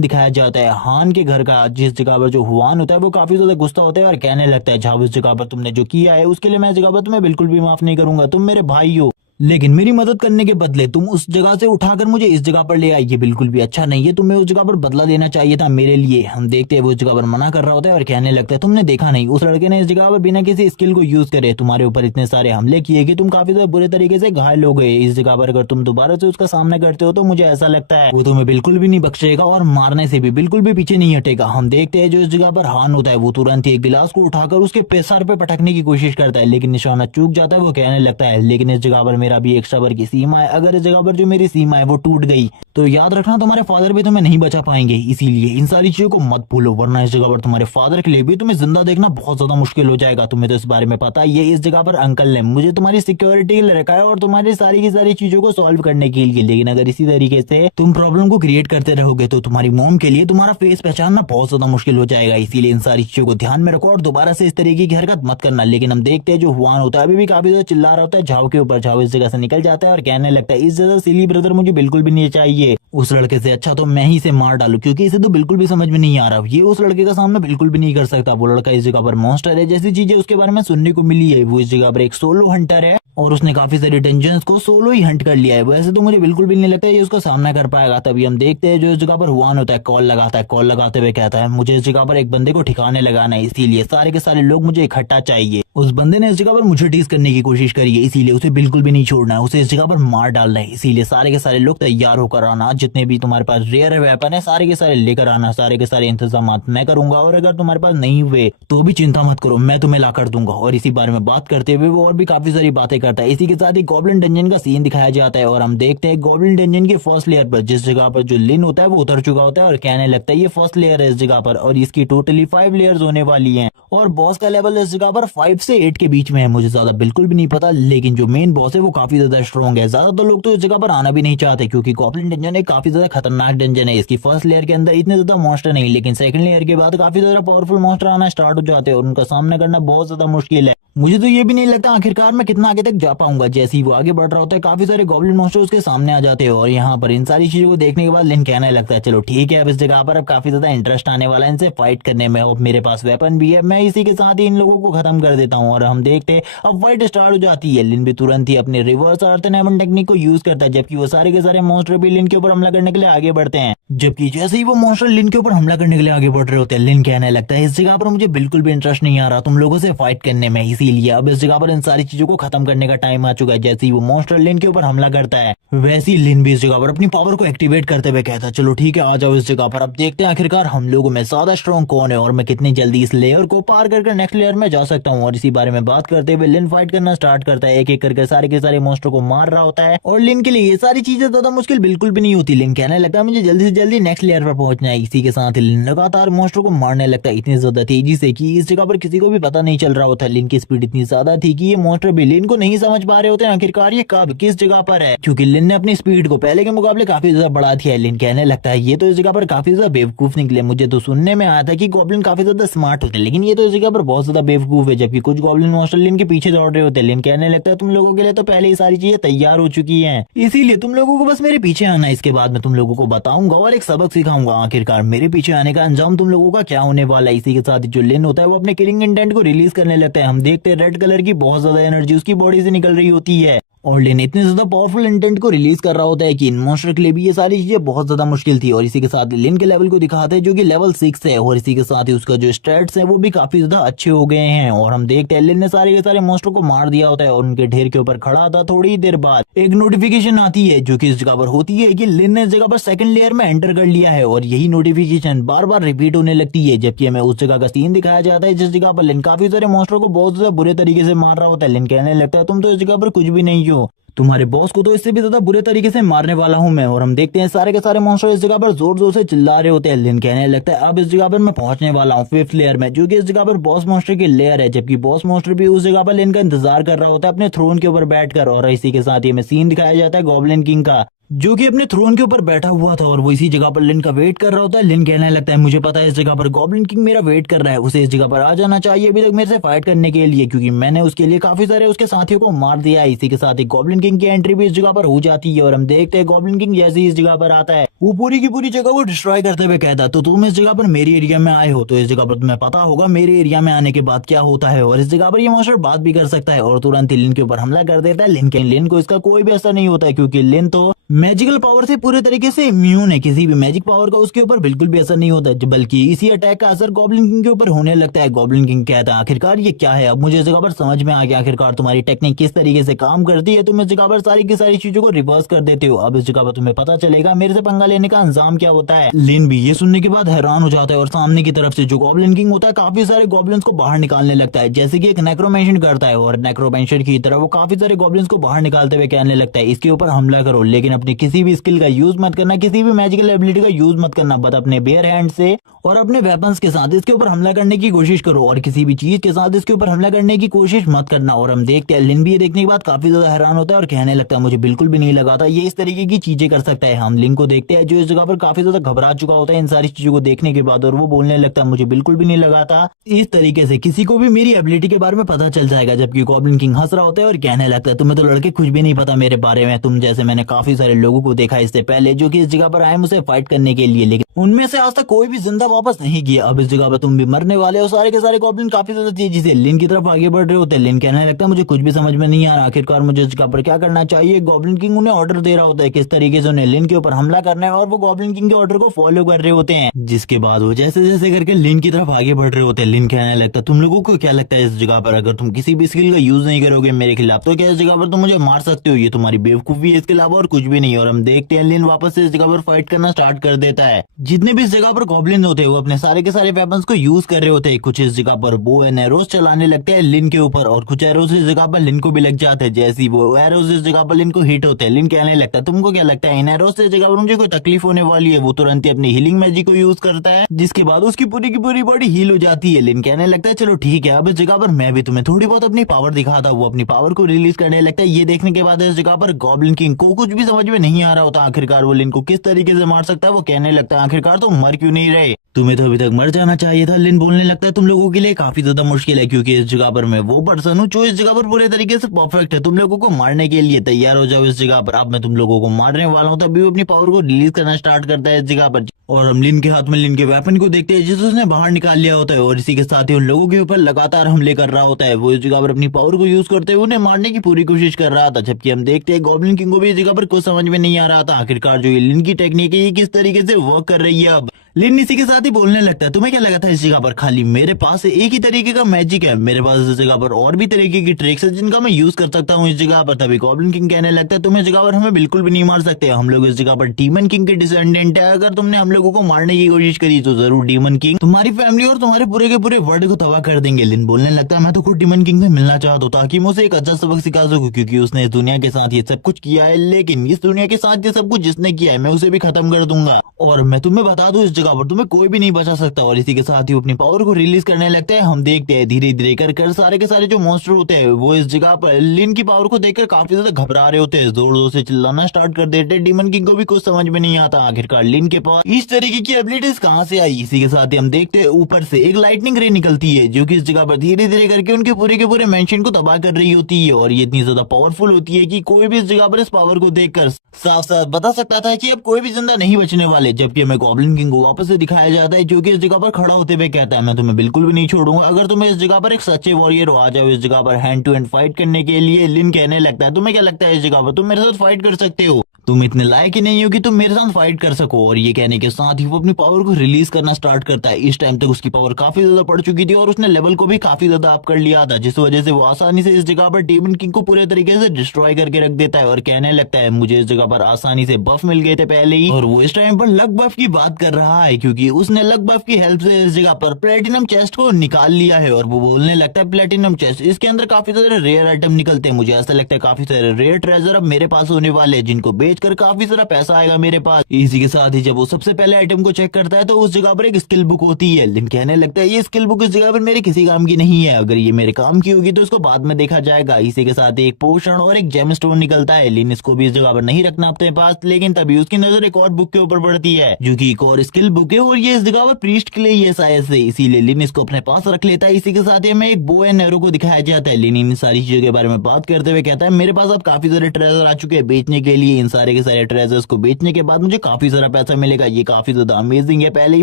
दिखाया जाता है हान के घर का, जिस जगह पर जो हुआन होता है वो काफी ज्यादा गुस्सा होता है और कहने लगता है जाओ इस जगह पर तुमने जो किया है उसके लिए मैं इस जगह पर तुम्हें बिल्कुल भी माफ नहीं करूंगा, तुम मेरे भाई हो, लेकिन मेरी मदद करने के बदले तुम उस जगह से उठाकर मुझे इस जगह पर ले आई, ये बिल्कुल भी अच्छा नहीं है, तुम्हें उस जगह पर बदला लेना चाहिए था मेरे लिए। हम देखते हैं वो उस जगह पर मना कर रहा होता है और कहने लगता है तुमने देखा नहीं उस लड़के ने इस जगह पर बिना किसी स्किल को यूज करे तुम्हारे ऊपर इतने सारे हमले किए कि तुम काफी ज्यादा बुरे तरीके से घायल हो गए। इस जगह पर अगर तुम दोबारा से उसका सामना करते हो तो मुझे ऐसा लगता है वो तुम्हें बिल्कुल भी नहीं बख्शेगा और मारने से भी बिल्कुल भी पीछे नहीं हटेगा। हम देखते हैं जो इस जगह पर हान होता है वो तुरंत ही एक गिलास को उठाकर उसके सर पे पटकने की कोशिश करता है, लेकिन निशाना चूक जाता है। वो कहने लगता है लेकिन इस जगह पर मेरा भी एक सबर की सीमा है। अगर इस जगह पर जो मेरी सीमा है वो टूट गई तो याद रखना तुम्हारे फादर भी तुम्हें नहीं बचा पाएंगे। इसीलिए इन सारी चीजों को मत भूलो, वरना इस जगह पर तुम्हारे फादर के लिए भी तुम्हें जिंदा देखना बहुत ज्यादा मुश्किल हो जाएगा। तुम्हें तो इस बारे में पता ही है, इस जगह पर अंकल ने मुझे तुम्हारी सिक्योरिटी के लिए रखा है और तुम्हारी सारी की सारी चीजों को सॉल्व करने के लिए। लेकिन अगर इसी तरीके से तुम प्रॉब्लम को क्रिएट करते रहोगे तो तुम्हारी मॉम के लिए तुम्हारा फेस पहचानना बहुत ज्यादा मुश्किल हो जाएगा। इसीलिए इन सारी चीजों को ध्यान में रखो और दोबारा से इस तरीके की हरकत मत करना। लेकिन हम देखते हैं जो हुआन होता है अभी भी काफी ज्यादा चिल्ला रहा होता है झाओ के ऊपर। झाओ इस जगह से निकल जाता है और कहने लगता है इस जगह सिली ब्रदर मुझे बिल्कुल भी नहीं चाहिए, उस लड़के से अच्छा तो मैं ही इसे मार डालू, क्योंकि इसे तो बिल्कुल भी समझ में नहीं आ रहा, ये उस लड़के का सामना बिल्कुल भी नहीं कर सकता। वो लड़का इस जगह पर मॉन्स्टर है जैसी चीजें उसके बारे में सुनने को मिली है। वो इस जगह पर एक सोलो हंटर है और उसने काफी सारी डेंजर्स को सोलो ही हंट कर लिया है। वैसे तो मुझे बिल्कुल भी नहीं लगता ये उसका सामना कर पाएगा। तभी हम देखते हैं जो इस जगह पर हुआन होता है कॉल लगाता है। कॉल लगाते हुए कहता है मुझे इस जगह पर एक बंदे को ठिकाने लगाना है, इसीलिए सारे के सारे लोग मुझे इकट्ठा चाहिए। उस बंदे ने इस जगह पर मुझे टीज करने की कोशिश करी है, इसीलिए उसे बिल्कुल भी नहीं छोड़ना है, उसे इस जगह पर मार डालना है। इसीलिए सारे के सारे लोग तैयार होकर आना, जितने भी तुम्हारे पास रेयर वेपन है सारे के सारे लेकर आना। सारे के सारे इंतजाम मैं करूंगा और अगर तुम्हारे पास नहीं हुए तो भी चिंता मत करो, मैं तुम्हें ला कर दूंगा। और इसी बारे में बात करते हुए वो और भी काफी सारी बातें करता है। इसी के साथ ही गॉब्लिन डंजन का सीन दिखाया जाता है और हम देखते हैं गॉब्लिन डंजन के फर्स्ट लेयर पर जिस जगह पर जो लिन होता है वो उतर चुका होता है और कहने लगता है ये फर्स्ट लेयर है इस जगह पर और इसकी टोटली 5 लेयर्स होने वाली हैं और बॉस का लेवल इस जगह पर 5 से 8 के बीच में है। मुझे ज्यादा बिल्कुल भी नहीं पता, लेकिन जो मेन बॉस है वो काफी ज्यादा स्ट्रॉन्ग है। ज्यादातर लोग तो इस जगह पर आना भी नहीं चाहते क्योंकि गॉब्लिन डंजन एक काफी ज्यादा खतरनाक डंजन है। इसकी फर्स्ट लेयर के अंदर इतने ज्यादा मॉन्स्टर नहीं, लेकिन सेकंड लेयर के बाद काफी ज्यादा पावरफुल मॉन्स्टर आना स्टार्ट हो जाते हैं और उनका सामना करना बहुत ज्यादा मुश्किल है। मुझे तो ये भी नहीं लगता आखिरकार मैं कितना आगे तक जा पाऊंगा। जैसे ही वो आगे बढ़ रहा होता है काफी सारे गॉब्लिन मॉन्स्टर उसके सामने आ जाते हैं और यहाँ पर इन सारी चीजों को देखने के बाद लिन कहने लगता है चलो ठीक है, अब इस जगह पर अब काफी ज्यादा इंटरेस्ट आने वाला है इनसे फाइट करने में और मेरे पास वेपन भी है, मैं इसी के साथ ही इन लोगों को खत्म कर देता हूँ। और हम देखते हैं अब फाइट स्टार्ट हो जाती है। लिन भी तुरंत ही अपने रिवर्स अर्थ एवन टेक्निक को यूज करता है, जबकि वो सारे के सारे मॉन्स्टर भी लिन के ऊपर हमला करने के लिए आगे बढ़ते हैं। जबकि जैसे ही वो मॉन्स्टर लिन के ऊपर हमला करने के लिए आगे बढ़ रहे होते हैं लिन कहने लगता है इस जगह पर मुझे बिल्कुल भी इंटरेस्ट नहीं आ रहा तुम लोगों से फाइट करने में, इसीलिए अब इस जगह पर इन सारी चीजों को खत्म करने का टाइम आ चुका है। जैसे ही वो मॉन्स्टर लिन के ऊपर हमला करता है वैसे ही लिन भी इस जगह पर अपनी पावर को एक्टिवेट करते हुए कहता है चलो ठीक है आ जाओ इस जगह पर, अब देखते हैं आखिरकार हम लोगों में ज्यादा स्ट्रॉन्ग कौन है और मैं कितनी जल्दी इस लेयर को पार करके नेक्स्ट लेयर में जा सकता हूँ। और इसी बारे में बात करते हुए लिन फाइट करना स्टार्ट करता है, एक एक करके सारे के सारे मॉन्स्टर को मार रहा होता है और लिन के लिए ये सारी चीजें ज्यादा मुश्किल बिल्कुल भी नहीं होती। लिन कहने लगता है मुझे जल्दी से जल्दी नेक्स्ट लेयर पर पहुंचना है। इसी के साथ लिन लगातार मॉन्स्टर को मारने लगता है इतनी ज्यादा तेजी से कि इस जगह पर किसी को भी पता नहीं चल रहा होता। लिन की स्पीड इतनी ज्यादा थी कि ये मॉन्स्टर भी लिन को नहीं समझ पा रहे होते आखिरकार ये कब किस जगह पर है, क्योंकि लिन ने अपनी स्पीड को पहले के मुकाबले काफी ज्यादा बढ़ा दिया है। लिन कहने लगता है ये तो इस जगह पर काफी ज्यादा बेवकूफ निकले, मुझे तो सुनने में आया था कि गॉब्लिन काफी ज्यादा स्मार्ट होते हैं लेकिन ये तो इस जगह पर बहुत ज्यादा बेवकूफ है। जबकि कुछ गॉब्लिन मॉन्स्टर लिन के पीछे दौड़ रहे होते हैं। लिन कहने लगता है तुम लोगों के लिए तो पहले ही सारी चीजें तैयार हो चुकी है, इसीलिए तुम लोगों को बस मेरे पीछे आना है, इसके बाद मैं तुम लोगों को बताऊंगा और एक सबक सिखाऊंगा आखिरकार मेरे पीछे आने का अंजाम तुम लोगों का क्या होने वाला है। इसी के साथ जो लिन होता है वो अपने किलिंग इंटेंट को रिलीज करने लगता है। हम देखते हैं रेड कलर की बहुत ज्यादा एनर्जी उसकी बॉडी से निकल रही होती है और लिन इतने ज्यादा पावरफुल इंटेंट को रिलीज कर रहा होता है कि इन मॉन्स्टर के लिए भी ये सारी चीजें बहुत ज्यादा मुश्किल थी। और इसी के साथ लिन के लेवल को दिखाते हैं जो कि लेवल 6 है और इसी के साथ ही उसका जो स्टैट्स है वो भी काफी ज्यादा अच्छे हो गए हैं। और हम देखते हैं लिन ने सारे के सारे मॉन्स्टर को मार दिया होता है और उनके ढेर के ऊपर खड़ा था। थोड़ी देर बाद एक नोटिफिकेशन आती है जो कि इस जगह पर होती है कि लिन ने इस जगह पर सेकंड लेयर में एंटर कर लिया है और यही नोटिफिकेशन बार बार रिपीट होने लगती है। जबकि हमें उस जगह का सीन दिखाया जाता है जिस जगह पर लिन काफी सारे मॉन्स्टर को बहुत ज्यादा बुरे तरीके से मार रहा होता है। लिन कहने लगता है तुम तो इस जगह पर कुछ भी नहीं हो, तुम्हारे बॉस को तो इससे भी ज्यादा बुरे तरीके से मारने वाला हूं मैं। और हम देखते हैं सारे के सारे मॉन्स्टर इस जगह पर जोर जोर से चिल्ला रहे होते हैं। लिन कहने लगता है अब इस जगह पर मैं पहुंचने वाला हूं 5th लेयर में, जो कि इस जगह पर बॉस मॉन्स्टर की लेयर है। जबकि बॉस मॉन्स्टर भी उस जगह पर लिन का इंतजार कर रहा होता है अपने थ्रोन के ऊपर बैठकर। और इसी के साथ ही हमें सीन दिखाया जाता है गॉब्लिन किंग का जो कि अपने थ्रोन के ऊपर बैठा हुआ था और वो इसी जगह पर लिन का वेट कर रहा होता है। लिन कहने लगता है मुझे पता है इस जगह पर गॉब्लिन किंग मेरा वेट कर रहा है, उसे इस जगह पर आ जाना चाहिए अभी तक मेरे से फाइट करने के लिए, क्योंकि मैंने उसके लिए काफी सारे उसके साथियों को मार दिया है। इसी के साथ ही गॉब्लिन किंग की एंट्री भी इस जगह पर हो जाती है और हम देखते हैं गॉब्लिन किंग जैसे ही इस जगह पर आता है वो पूरी की पूरी जगह को डिस्ट्रॉय करते हुए कहता है तो तुम इस जगह पर मेरी एरिया में आए हो तो इस जगह पर तुम्हें पता होगा मेरे एरिया में आने के बाद क्या होता है। और इस जगह पर ये मॉन्स्टर बात भी कर सकता है और तुरंत ही लिन के ऊपर हमला कर देता है। लिन को इसका कोई भी असर नहीं होता है क्योंकि लिन तो मैजिकल पावर से पूरे तरीके से इम्यून है, किसी भी मैजिक पावर का उसके ऊपर बिल्कुल भी असर नहीं होता, बल्कि इसी अटैक का असर गॉब्लिन किंग के ऊपर होने लगता है। गॉब्लिन किंग कहता है आखिरकार ये क्या है, अब मुझे इस जगह पर समझ में आ गया आखिरकार तुम्हारी टेक्निक किस तरीके से काम करती है। तुम इस जगह पर सारी की सारी चीजों को रिवर्स कर देते हो। अब इस जगह पर तुम्हें पता चलेगा मेरे से पंगा लेने का अंजाम क्या होता है। लिन भी ये सुनने के बाद हैरान हो जाता है और सामने की तरफ से जो गॉब्लिन किंग होता है काफी सारे गॉब्लिन्स को बाहर निकालने लगता है, जैसे कि एक नेक्रोमेंशन करता है और नेक्रोमेंशन की तरह वो काफी सारे गॉब्लिन्स को बाहर निकालते हुए कहने लगता है इसके ऊपर हमला करो, लेकिन अपनी किसी भी स्किल का यूज मत करना, किसी भी मैजिकल एबिलिटी का यूज मत करना, बस अपने बेयर हैंड से और अपने वेपन्स के साथ इसके ऊपर हमला करने की कोशिश करो और किसी भी चीज के साथ इसके ऊपर हमला करने की कोशिश मत करना। और हम देखते हैं लिन भी ये देखने के बाद काफी ज्यादा हैरान होता है और कहने लगता है मुझे बिल्कुल भी नहीं लगा था ये इस तरीके की चीजें कर सकता है। हम लिन को देखते हैं जो इस जगह पर काफी ज्यादा घबरा चुका होता है इन सारी चीजों को देखने के बाद, और वो बोलने लगता है मुझे बिल्कुल भी नहीं लगा था इस तरीके से किसी को भी मेरी एबिलिटी के बारे में पता चल जाएगा। जबकि गॉब्लिन किंग हंस रहा होता है और कहने लगता है तुम्हें तो लड़के कुछ भी नहीं पता मेरे बारे में, तुम जैसे मैंने काफी सारे लोगों को देखा इससे पहले जो कि इस जगह पर आए मुझसे फाइट करने के लिए, लेकिन उनमें से आज तक कोई भी जिंदा वापस नहीं गया। अब इस जगह पर तुम भी मरने वाले हो। सारे के सारे गॉब्लिन काफी ज्यादा तेजी से लिन की तरफ आगे बढ़ रहे होते हैं। लिन कहने लगता है मुझे कुछ भी समझ में नहीं आ रहा आखिरकार मुझे इस जगह पर क्या करना चाहिए। गॉब्लिन किंग उन्हें ऑर्डर दे रहा होता है किस तरीके से उन्हें लिन के ऊपर हमला करना है और वो गॉब्लिन किंग के ऑर्डर को फॉलो कर रहे होते हैं, जिसके बाद वो जैसे जैसे करके लिन की तरफ आगे बढ़ रहे होते हैं। लिन कहने लगता है तुम लोगों को क्या लगता है इस जगह पर अगर तुम किसी भी स्किल का यूज नहीं करोगे मेरे खिलाफ तो क्या इस जगह पर तुम मुझे मार सकते हो, ये तुम्हारी बेवकूफी है, इसके अलावा और कुछ भी नहीं। और हम देखते हैं लिन वापस से इस जगह पर फाइट करना स्टार्ट कर देता है। जितने भी इस जगह पर गॉब्लिन होते हैं वो अपने सारे के सारे वेपन्स को यूज कर रहे होते हैं। कुछ इस जगह पर बो एंड एरोज चलाने लगते हैं लिन के ऊपर और कुछ एरोज इस जगह पर लिन को भी लग जाते हैं। जैसे वो एरोज इस जगह पर लिन को हिट होते हैं लिन कहने लगता है तुमको क्या लगता है इन एरोज से इस जगह पर मुझे कोई तकलीफ होने वाली है। वो तुरंत ही अपनी हीलिंग मैजिक को यूज करता है जिसके बाद उसकी पूरी की पूरी बॉडी हील हो जाती है। लिन कहने लगता है चलो ठीक है अब इस जगह पर मैं भी तुम्हें थोड़ी बहुत अपनी पावर दिखाता हूँ। वो अपनी पावर को रिलीज करने लगता है। ये देखने के बाद इस जगह पर गॉब्लिन किंग को कुछ भी समझ में नहीं आ रहा होता आखिरकार वो लिन को किस तरीके से मार सकता है। वो कहने लगता है आखिरकार तुम मर क्यों नहीं रहे, तुम्हें तो अभी तक मर जाना चाहिए था। लिन बोलने लगता है तुम लोगों के लिए काफी ज्यादा मुश्किल है क्योंकि इस जगह पर मैं वो पर्सन हूँ जो इस जगह पर पूरे तरीके से परफेक्ट है, तुम लोगों को मारने के लिए तैयार हो जाओ इस जगह पर। अब मैं तुम लोगों को मारने वाला हूँ। तभी वो अपनी पावर को रिलीज करना स्टार्ट करता है इस जगह पर और हम लिन के हाथ में लिन के वेपन को देखते हैं जिसे उसने बाहर निकाल लिया होता है और इसी के साथ ही उन लोगों के ऊपर लगातार हमले कर रहा होता है। वो इस जगह पर अपनी पावर को यूज करते हुए उन्हें मारने की पूरी कोशिश कर रहा था। जबकि हम देखते हैं गॉब्लिन किंग को भी इस जगह पर कुछ समझ में नहीं आ रहा था आखिरकार जो ये लिन की टेक्निक है ये किस तरीके से वर्क कर रही है। अब लिन इसी के साथ ही बोलने लगता है तुम्हें क्या लगा था इस जगह पर खाली मेरे पास एक ही तरीके का मैजिक है, मेरे पास इस जगह पर और भी तरीके की ट्रिक्स है जिनका मैं यूज कर सकता हूँ इस जगह पर। तभी गॉब्लिन किंग कहने लगता है तुम इस जगह पर हमें बिल्कुल भी नहीं मार सकते, हम लोग इस जगह पर डीमन किंग के डिसेंडेंट है, अगर तुमने हम लोगों को मारने की कोशिश करी तो जरूर डीमन किंग तुम्हारी फैमिली और तुम्हारे पूरे के पूरे वर्ल्ड को तबाह कर देंगे। लिन बोलने लगता है मैं तो खुद डीमन किंग से मिलना चाहता हूँ ताकि मैं उसे एक अच्छा सबक सिखा सकूं क्योंकि उसने इस दुनिया के साथ ये सब कुछ किया है, लेकिन इस दुनिया के साथ ये सब कुछ जिसने किया है मैं उसे भी खत्म कर दूंगा और मैं तुम्हें बता दूं इस जगह पर तुम्हें कोई भी नहीं बचा सकता। और इसी के साथ ही अपनी पावर को रिलीज करने लगते हैं। हम देखते हैं धीरे धीरे कर सारे के सारे जो मॉन्स्टर होते हैं वो इस जगह पर लिन की पावर को देखकर काफी ज्यादा घबरा रहे होते हैं, जोर जोर से चिल्लाना स्टार्ट कर देते हैं। डीमन किंग को भी कुछ समझ में नहीं आता आखिरकार लिन के पास इस तरीके की एबिलिटीज कहाँ से आई। इसी के साथ ही हम देखते हैं ऊपर से एक लाइटनिंग रे निकलती है जो कि इस जगह पर धीरे धीरे करके उनके पूरे के पूरे मेंशन को तबाह कर रही होती है और ये इतनी ज्यादा पावरफुल होती है कि कोई भी इस जगह पर इस पावर को देखकर साफ साफ बता सकता था कि अब कोई भी जिंदा नहीं बचने वाले। जबकि हमें गॉब्लिन किंग को वापस से दिखाया जाता है जो कि इस जगह पर खड़ा होते हुए कहता है मैं तुम्हें बिल्कुल भी नहीं छोड़ूंगा, अगर तुम इस जगह पर एक सच्चे वॉरियर हो आ जाओ इस जगह पर हैंड टू हैंड फाइट करने के लिए। लिन कहने लगता है तुम्हें क्या लगता है इस जगह पर तुम मेरे साथ फाइट कर सकते हो, तुम इतने लायक ही नहीं हो कि तुम मेरे साथ फाइट कर सको। और ये कहने के साथ ही वो अपनी पावर को रिलीज करना स्टार्ट करता है। इस टाइम तक उसकी पावर काफी ज्यादा बढ़ चुकी थी और उसने लेवल को भी काफी ज्यादा अप कर लिया था जिस वजह से वो आसानी से इस जगह पर डीमन किंग को पूरे तरीके से डिस्ट्रॉय करके रख देता है और कहने लगता है मुझे इस जगह पर आसानी से बफ मिल गए थे पहले ही। और वो इस टाइम पर लक बफ की बात कर रहा है क्योंकि उसने लक बफ की हेल्प से इस जगह पर प्लेटिनम चेस्ट को निकाल लिया है और वो बोलने लगता है प्लेटिनम चेस्ट इसके अंदर काफी सारे रेयर आइटम निकलते हैं, मुझे ऐसा लगता है काफी सारे रेयर ट्रेजर अब मेरे पास होने वाले हैं जिनको बेचकर काफी सारा पैसा आएगा मेरे पास। इसी के साथ ही जब वो सबसे पहले आइटम को चेक करता है तो उस जगह पर एक स्किल बुक होती है। लिन कहने लगता है ये स्किल बुक इस जगह पर मेरे किसी काम की नहीं है, अगर ये मेरे काम की होगी तो इसको बाद में देखा जाएगा। इसी के साथ एक पोशन और एक जेम स्टोन निकलता है। लिन इसको भी इस जगह पर नहीं रखना अपने पास, लेकिन तभी उसकी नजर एक और बुक के ऊपर पड़ती है जो कि एक और स्किल बुक है और ये इस जगह पर प्रीस्ट के लिए ये शायद से, इसीलिए लिन इसको अपने पास रख लेता है। इसी के साथ ही हमें एक बो एंड एरो को दिखाया जाता है। लिन इन सारी चीजों के बारे में बात करते हुए कहता है मेरे पास अब काफी सारे ट्रेजर आ चुके हैं बेचने के लिए, इन सारे के सारे ट्रेजर्स को बेचने के बाद मुझे काफी सारा पैसा मिलेगा, ये काफी ज्यादा अमेजिंग है। पहले ही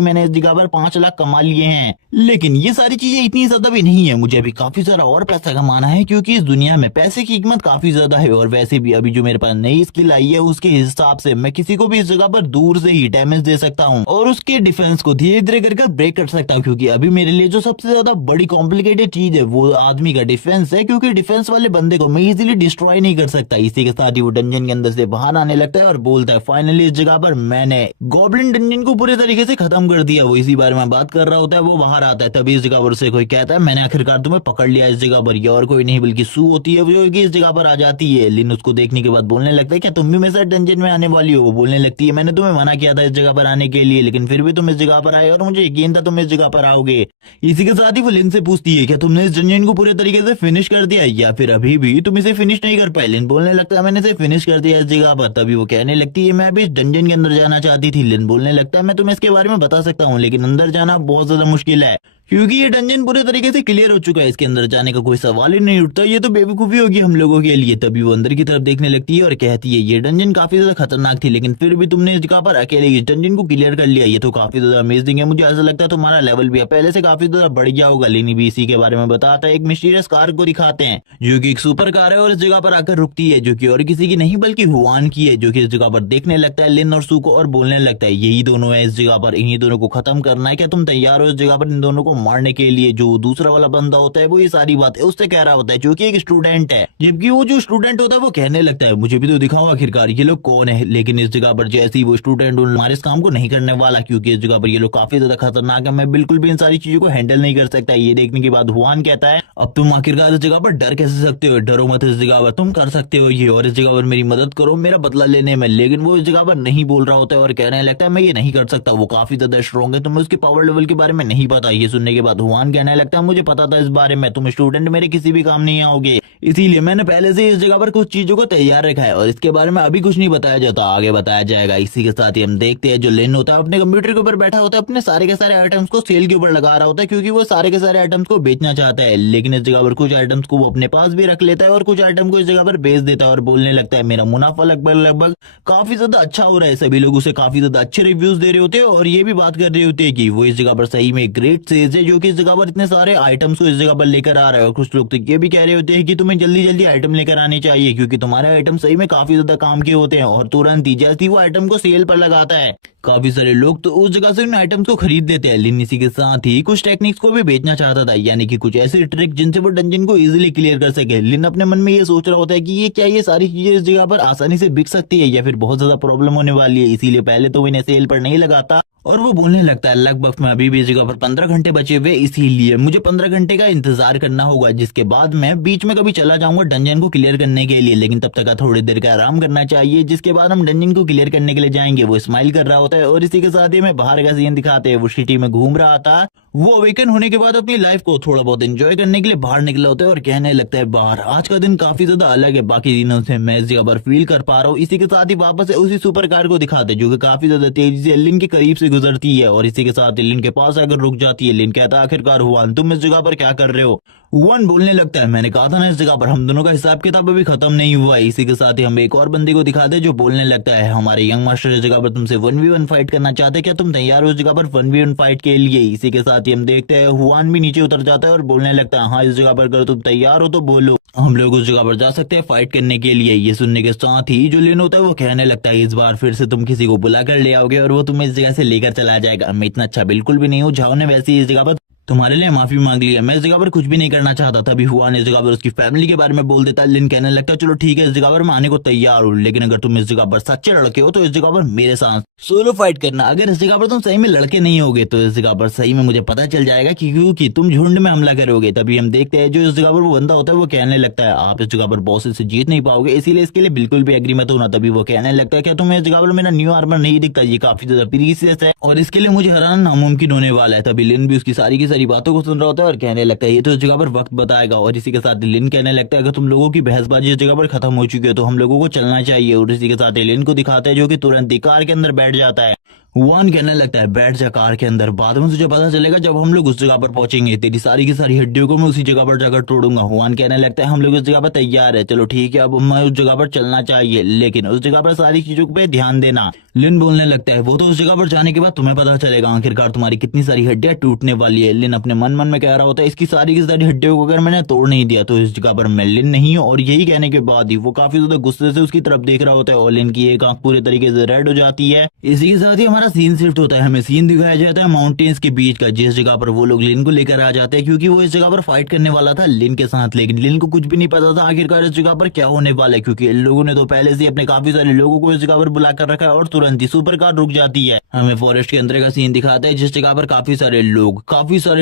मैंने इस जगह पर 5 लाख कमा लिए हैं, लेकिन ये सारी चीजें इतनी ज्यादा भी नहीं है, मुझे अभी काफी सारा और पैसा कमाना है क्योंकि इस दुनिया में पैसे की कीमत काफी ज्यादा है। और वैसे भी अभी जो मेरे पास नई स्किल आई है उसके हिसाब से मैं किसी को भी इस जगह पर दूर से ही डैमेज दे सकता हूँ और उसके डिफेंस को धीरे धीरे करके ब्रेक कर सकता हूँ, क्योंकि अभी मेरे लिए जो सबसे ज्यादा बड़ी कॉम्प्लिकेटेड चीज है वो आदमी का डिफेंस है, क्योंकि डिफेंस वाले बंदे को मैं इजीली डिस्ट्रॉय नहीं कर सकता। इसी के साथ ही वो डंजन के अंदर से बाहर आने लगता है और बोलता है फाइनली इस जगह पर मैंने गॉब्लिन डंजन को पूरे तरीके से खत्म कर दिया। वो इसी बारे में बात कर रहा होता है, वो बाहर आता है, तभी इस जगह पर से कोई कहता है मैंने आखिरकार तुम्हें पकड़ लिया इस जगह पर। ये और कोई नहीं बल्कि सू होती है जो कि इस जगह पर आ जाती है। लिन उसको देखने के बाद बोलने लगता है क्या तुम भी मेरे साथ डंजन में आने वाली हो? वो बोलने लगती है मैंने तुम्हें मना किया था इस जगह पर आने के लिए, लेकिन फिर भी तुम इस जगह पर आए और मुझे यकीन था तुम इस जगह पर आओगे। इसी के साथ ही वो लिन से पूछती है क्या तुमने इस डंजन को पूरे तरीके से फिनिश कर दिया या फिर अभी भी तुम इसे फिनिश नहीं कर पाए? लिन बोलने लगता है मैंने इसे फिनिश कर दिया इस जगह पर। तभी वो कहने लगती है मैं अभी इस डंजन के अंदर जाना चाहती थी। लिन बोलने लगता है मैं तुम्हें इसके बारे में बता सकता हूँ, लेकिन अंदर जाना बहुत ज्यादा मुश्किल है क्योंकि ये डंजन पूरे तरीके से क्लियर हो चुका है, इसके अंदर जाने का कोई सवाल ही नहीं उठता, ये तो बेवकूफी होगी हम लोगों के लिए। तभी वो अंदर की तरफ देखने लगती है और कहती है ये डंजन काफी ज्यादा खतरनाक थी, लेकिन फिर भी तुमने इस जगह पर अकेले इस डंजन को क्लियर कर लिया, ये तो काफी ज्यादा अमेजिंग है। मुझे ऐसा लगता है तुम्हारा लेवल भी पहले से काफी ज्यादा बढ़ गया होगा। लिनी भी इसी के बारे में बताता है, एक मिस्टीरियस कार को दिखाते हैं जो की एक सुपर कार है और इस जगह पर आकर रुकती है, जो की और किसी की नहीं बल्कि हुआन की है, जो की इस जगह पर देखने लगता है लिन और सू को और बोलने लगता है यही दोनों है इस जगह पर, इन्हीं दोनों को खत्म करना है, क्या तुम तैयार हो इस जगह पर इन दोनों को मारने के लिए? जो दूसरा वाला बंदा होता है वो ये सारी बातें उससे कह रहा होता है जो कि एक स्टूडेंट है, जबकि वो जो स्टूडेंट होता है वो कहने लगता है मुझे भी तो दिखाओ आखिरकार ये लोग कौन है। लेकिन इस जगह पर जैसे ही वो स्टूडेंट हमारे इस काम को नहीं करने वाला, क्योंकि इस जगह पर ये लोग काफी ज्यादा खतरनाक है, मैं बिल्कुल भी इन सारी चीजों को हैंडल नहीं कर सकता। ये देखने के बाद हुआन कहता है अब तुम आखिरकार इस जगह पर डर कैसे सकते हो? डरो मत, इस जगह पर तुम कर सकते हो ये, और इस जगह पर मेरी मदद करो मेरा बदला लेने में। लेकिन वो इस जगह पर नहीं बोल रहा होता है और कहने लगता है मैं ये नहीं कर सकता, वो काफी ज्यादा स्ट्रॉन्ग है, तुम्हें उसके पावर लेवल के बारे में नहीं पता। ये सुनने के बाद हुआन कहने लगता है मुझे पता था इस बारे में, तुम स्टूडेंट मेरे किसी भी काम नहीं आओगे, इसीलिए मैंने पहले से इस जगह पर कुछ चीजों को तैयार रखा है और इसके बारे में अभी कुछ नहीं बताया जाता, आगे बताया जाएगा। इसी के साथ ही हम देखते हैं जो लिन होता है अपने कंप्यूटर के ऊपर बैठा होता है, अपने सारे के सारे आइटम्स को सेल के ऊपर लगा रहा होता है क्योंकि वो सारे के सारे आइटम्स को बेचना चाहता है। लेकिन इस जगह पर कुछ आइटम्स को वो अपने पास भी रख लेता है और कुछ आइटम को इस जगह पर बेच देता है और बोलने लगता है मेरा मुनाफा लगभग लगभग काफी ज्यादा अच्छा हो रहा है, सभी लोग उसे काफी ज्यादा अच्छे रिव्यूज दे रहे होते हैं और ये भी बात कर रहे होते हैं कि वो इस जगह पर सही में ग्रेट सेल्स है जो कि इस जगह पर इतने सारे आइटम्स को इस जगह पर लेकर आ रहा है। और कुछ लोग तो ये भी कह रहे होते हैं कि तुम्हें जल्दी जल्दी आइटम लेकर आने चाहिए क्योंकि तुम्हारे आइटम सही में काफी ज्यादा काम के होते हैं। और तुरंत ही जैसे ही वो आइटम को सेल पर लगाता है काफी सारे लोग तो उस जगह से उन आइटम्स को खरीद लेते हैं। लिन इसी के साथ ही कुछ टेक्निक्स को भी बेचना चाहता था, यानी कि कुछ ऐसे ट्रिक जिनसे वो डंजन को इजीली क्लियर कर सके। लिन अपने मन में ये सोच रहा होता है कि ये क्या ये सारी चीजें इस जगह पर आसानी से बिक सकती है या फिर बहुत ज्यादा प्रॉब्लम होने वाली है, इसीलिए पहले तो वो इन्हें सेल पर नहीं लगाता। और वो बोलने लगता है लगभग में अभी भी इस जगह पर 15 घंटे बचे हुए, इसीलिए मुझे 15 घंटे का इंतजार करना होगा, जिसके बाद मैं बीच में कभी चला जाऊंगा डंजन को क्लियर करने के लिए, लेकिन तब तक थोड़ी देर का आराम करना चाहिए, जिसके बाद हम डंजन को क्लियर करने के लिए जाएंगे। वो स्माइल कर रहा होता है और इसी के साथ ही मैं बाहर का सीन दिखाते हैं, वो सिटी में घूम रहा था, वो अवेकन होने के बाद अपनी लाइफ को थोड़ा बहुत एंजॉय करने के लिए बाहर निकला होता है और कहने लगता है बाहर आज का दिन काफी ज्यादा अलग है बाकी दिनों से, मैं इस जगह पर फील कर पा रहा हूँ। इसी के साथ ही वापस उसी सुपर कार को दिखाते जो कि काफी ज्यादा तेजी से लिन के करीब से गुजरती है और इसी के साथ लिन के पास आकर रुक जाती है। लिन कहता है आखिरकार हुआन तुम इस जगह पर क्या कर रहे हो? हुआन बोलने लगता है मैंने कहा था ना इस जगह पर हम दोनों का हिसाब किताब अभी खत्म नहीं हुआ है। इसी के साथ ही हम एक और बंदे को दिखाते हैं जो बोलने लगता है हमारे यंग मास्टर इस जगह पर तुमसे 1v1 फाइट करना चाहते हैं, क्या तुम तैयार हो इस जगह पर 1v1 फाइट के लिए? इसी के साथ ही हम देखते हैं हुआन भी नीचे उतर जाता है और बोलने लगता है हाँ इस जगह पर अगर तुम तैयार हो तो बोलो, हम लोग उस जगह पर जा सकते हैं फाइट करने के लिए। ये सुनने के साथ ही जो लिन होता है वो कहने लगता है इस बार फिर से तुम किसी को बुला कर ले आओगे और वो तुम्हें इस जगह से लेकर चला जाएगा। मैं इतना अच्छा बिल्कुल भी नहीं हूँ, झाओ ने वैसे ही इस जगह पर तुम्हारे लिए माफी मांग ली है, मैं इस जगह पर कुछ भी नहीं करना चाहता था। अभी हुआन इस जगह पर उसकी फैमिली के बारे में बोल देता है। लिन कहने लगता है चलो ठीक है इस जगह पर मैं आने को तैयार हूँ, लेकिन अगर तुम इस जगह पर सच्चे लड़के हो तो इस जगह पर मेरे साथ सोलो फाइट करना, अगर इस जगह पर तुम सही में लड़के नहीं होगे तो इस जगह पर सही में मुझे पता चल जाएगा कि क्योंकि तुम झुंड में हमला करोगे। तभी हम देखते हैं जो इस जगह पर वो बंदा होता है वो कहने लगता है आप इस जगह पर बॉसेस से जीत नहीं पाओगे, इसीलिए इसके लिए बिल्कुल भी एग्री मत होना। तभी वो कहने लगता है क्या तुम्हें इस जगह पर मेरा न्यू आर्मर नहीं दिखता, ये काफी ज्यादा प्रीशियस है और इसके लिए मुझे हराना नामुमकिन होने वाला है। तभी लिन भी उसकी सारी की सारी बातों को सुन रहा होता है और कहने लगता है ये तो इस जगह पर वक्त बताएगा। और इसी के साथ लिन कहने लगता है अगर तुम लोगों की बहसबाजी इस जगह पर खत्म हो चुकी है तो हम लोगों को चलना चाहिए। और इसी के साथ लिन को दिखाता है जो कि तुरंत ही कार के अंदर बैठ जाता है। हुआन कहने लगता है बैठ जा कार के अंदर, बाद में तुझे पता चलेगा जब हम लोग उस जगह पर पहुंचेंगे, तेरी सारी की सारी हड्डियों को मैं उसी जगह पर जाकर तोड़ूंगा। हुआन कहने लगता है हम लोग उस जगह पर तैयार है, चलो ठीक है अब हमें उस जगह पर चलना चाहिए, लेकिन उस जगह पर सारी चीजों पे ध्यान देना। लिन बोलने लगता है वो तो उस जगह पर जाने के बाद तुम्हें पता चलेगा आखिरकार तुम्हारी कितनी सारी हड्डियां टूटने वाली है। लिन अपने मन मन में कह रहा होता है इसकी सारी की सारी हड्डियों को अगर मैंने तोड़ नहीं दिया तो इस जगह पर मैं लिन नहीं हूँ। और यही कहने के बाद ही वो काफी ज्यादा गुस्से से उसकी तरफ देख रहा होता है और लिन की एक आंख पूरे तरीके से रेड हो जाती है। इसी के साथ ही हमारा सीन शिफ्ट होता है, हमें सीन दिखाया जाता है माउंटेन्स के बीच का, जिस जगह पर वो लोग लिन को लेकर आ जाते हैं क्योंकि वो इस जगह पर फाइट करने वाला था लिन के साथ। लेकिन लिन को कुछ भी नहीं पता था आखिरकार इस जगह पर क्या होने वाला है, क्योंकि इन लोगों ने तो पहले से अपने काफी सारे लोगों को इस जगह पर बुला कर रखा है और तुरंत ही सुपर कार रुक जाती है। हमें फॉरेस्ट के अंदर का सीन दिखाता है जिस जगह पर काफी सारे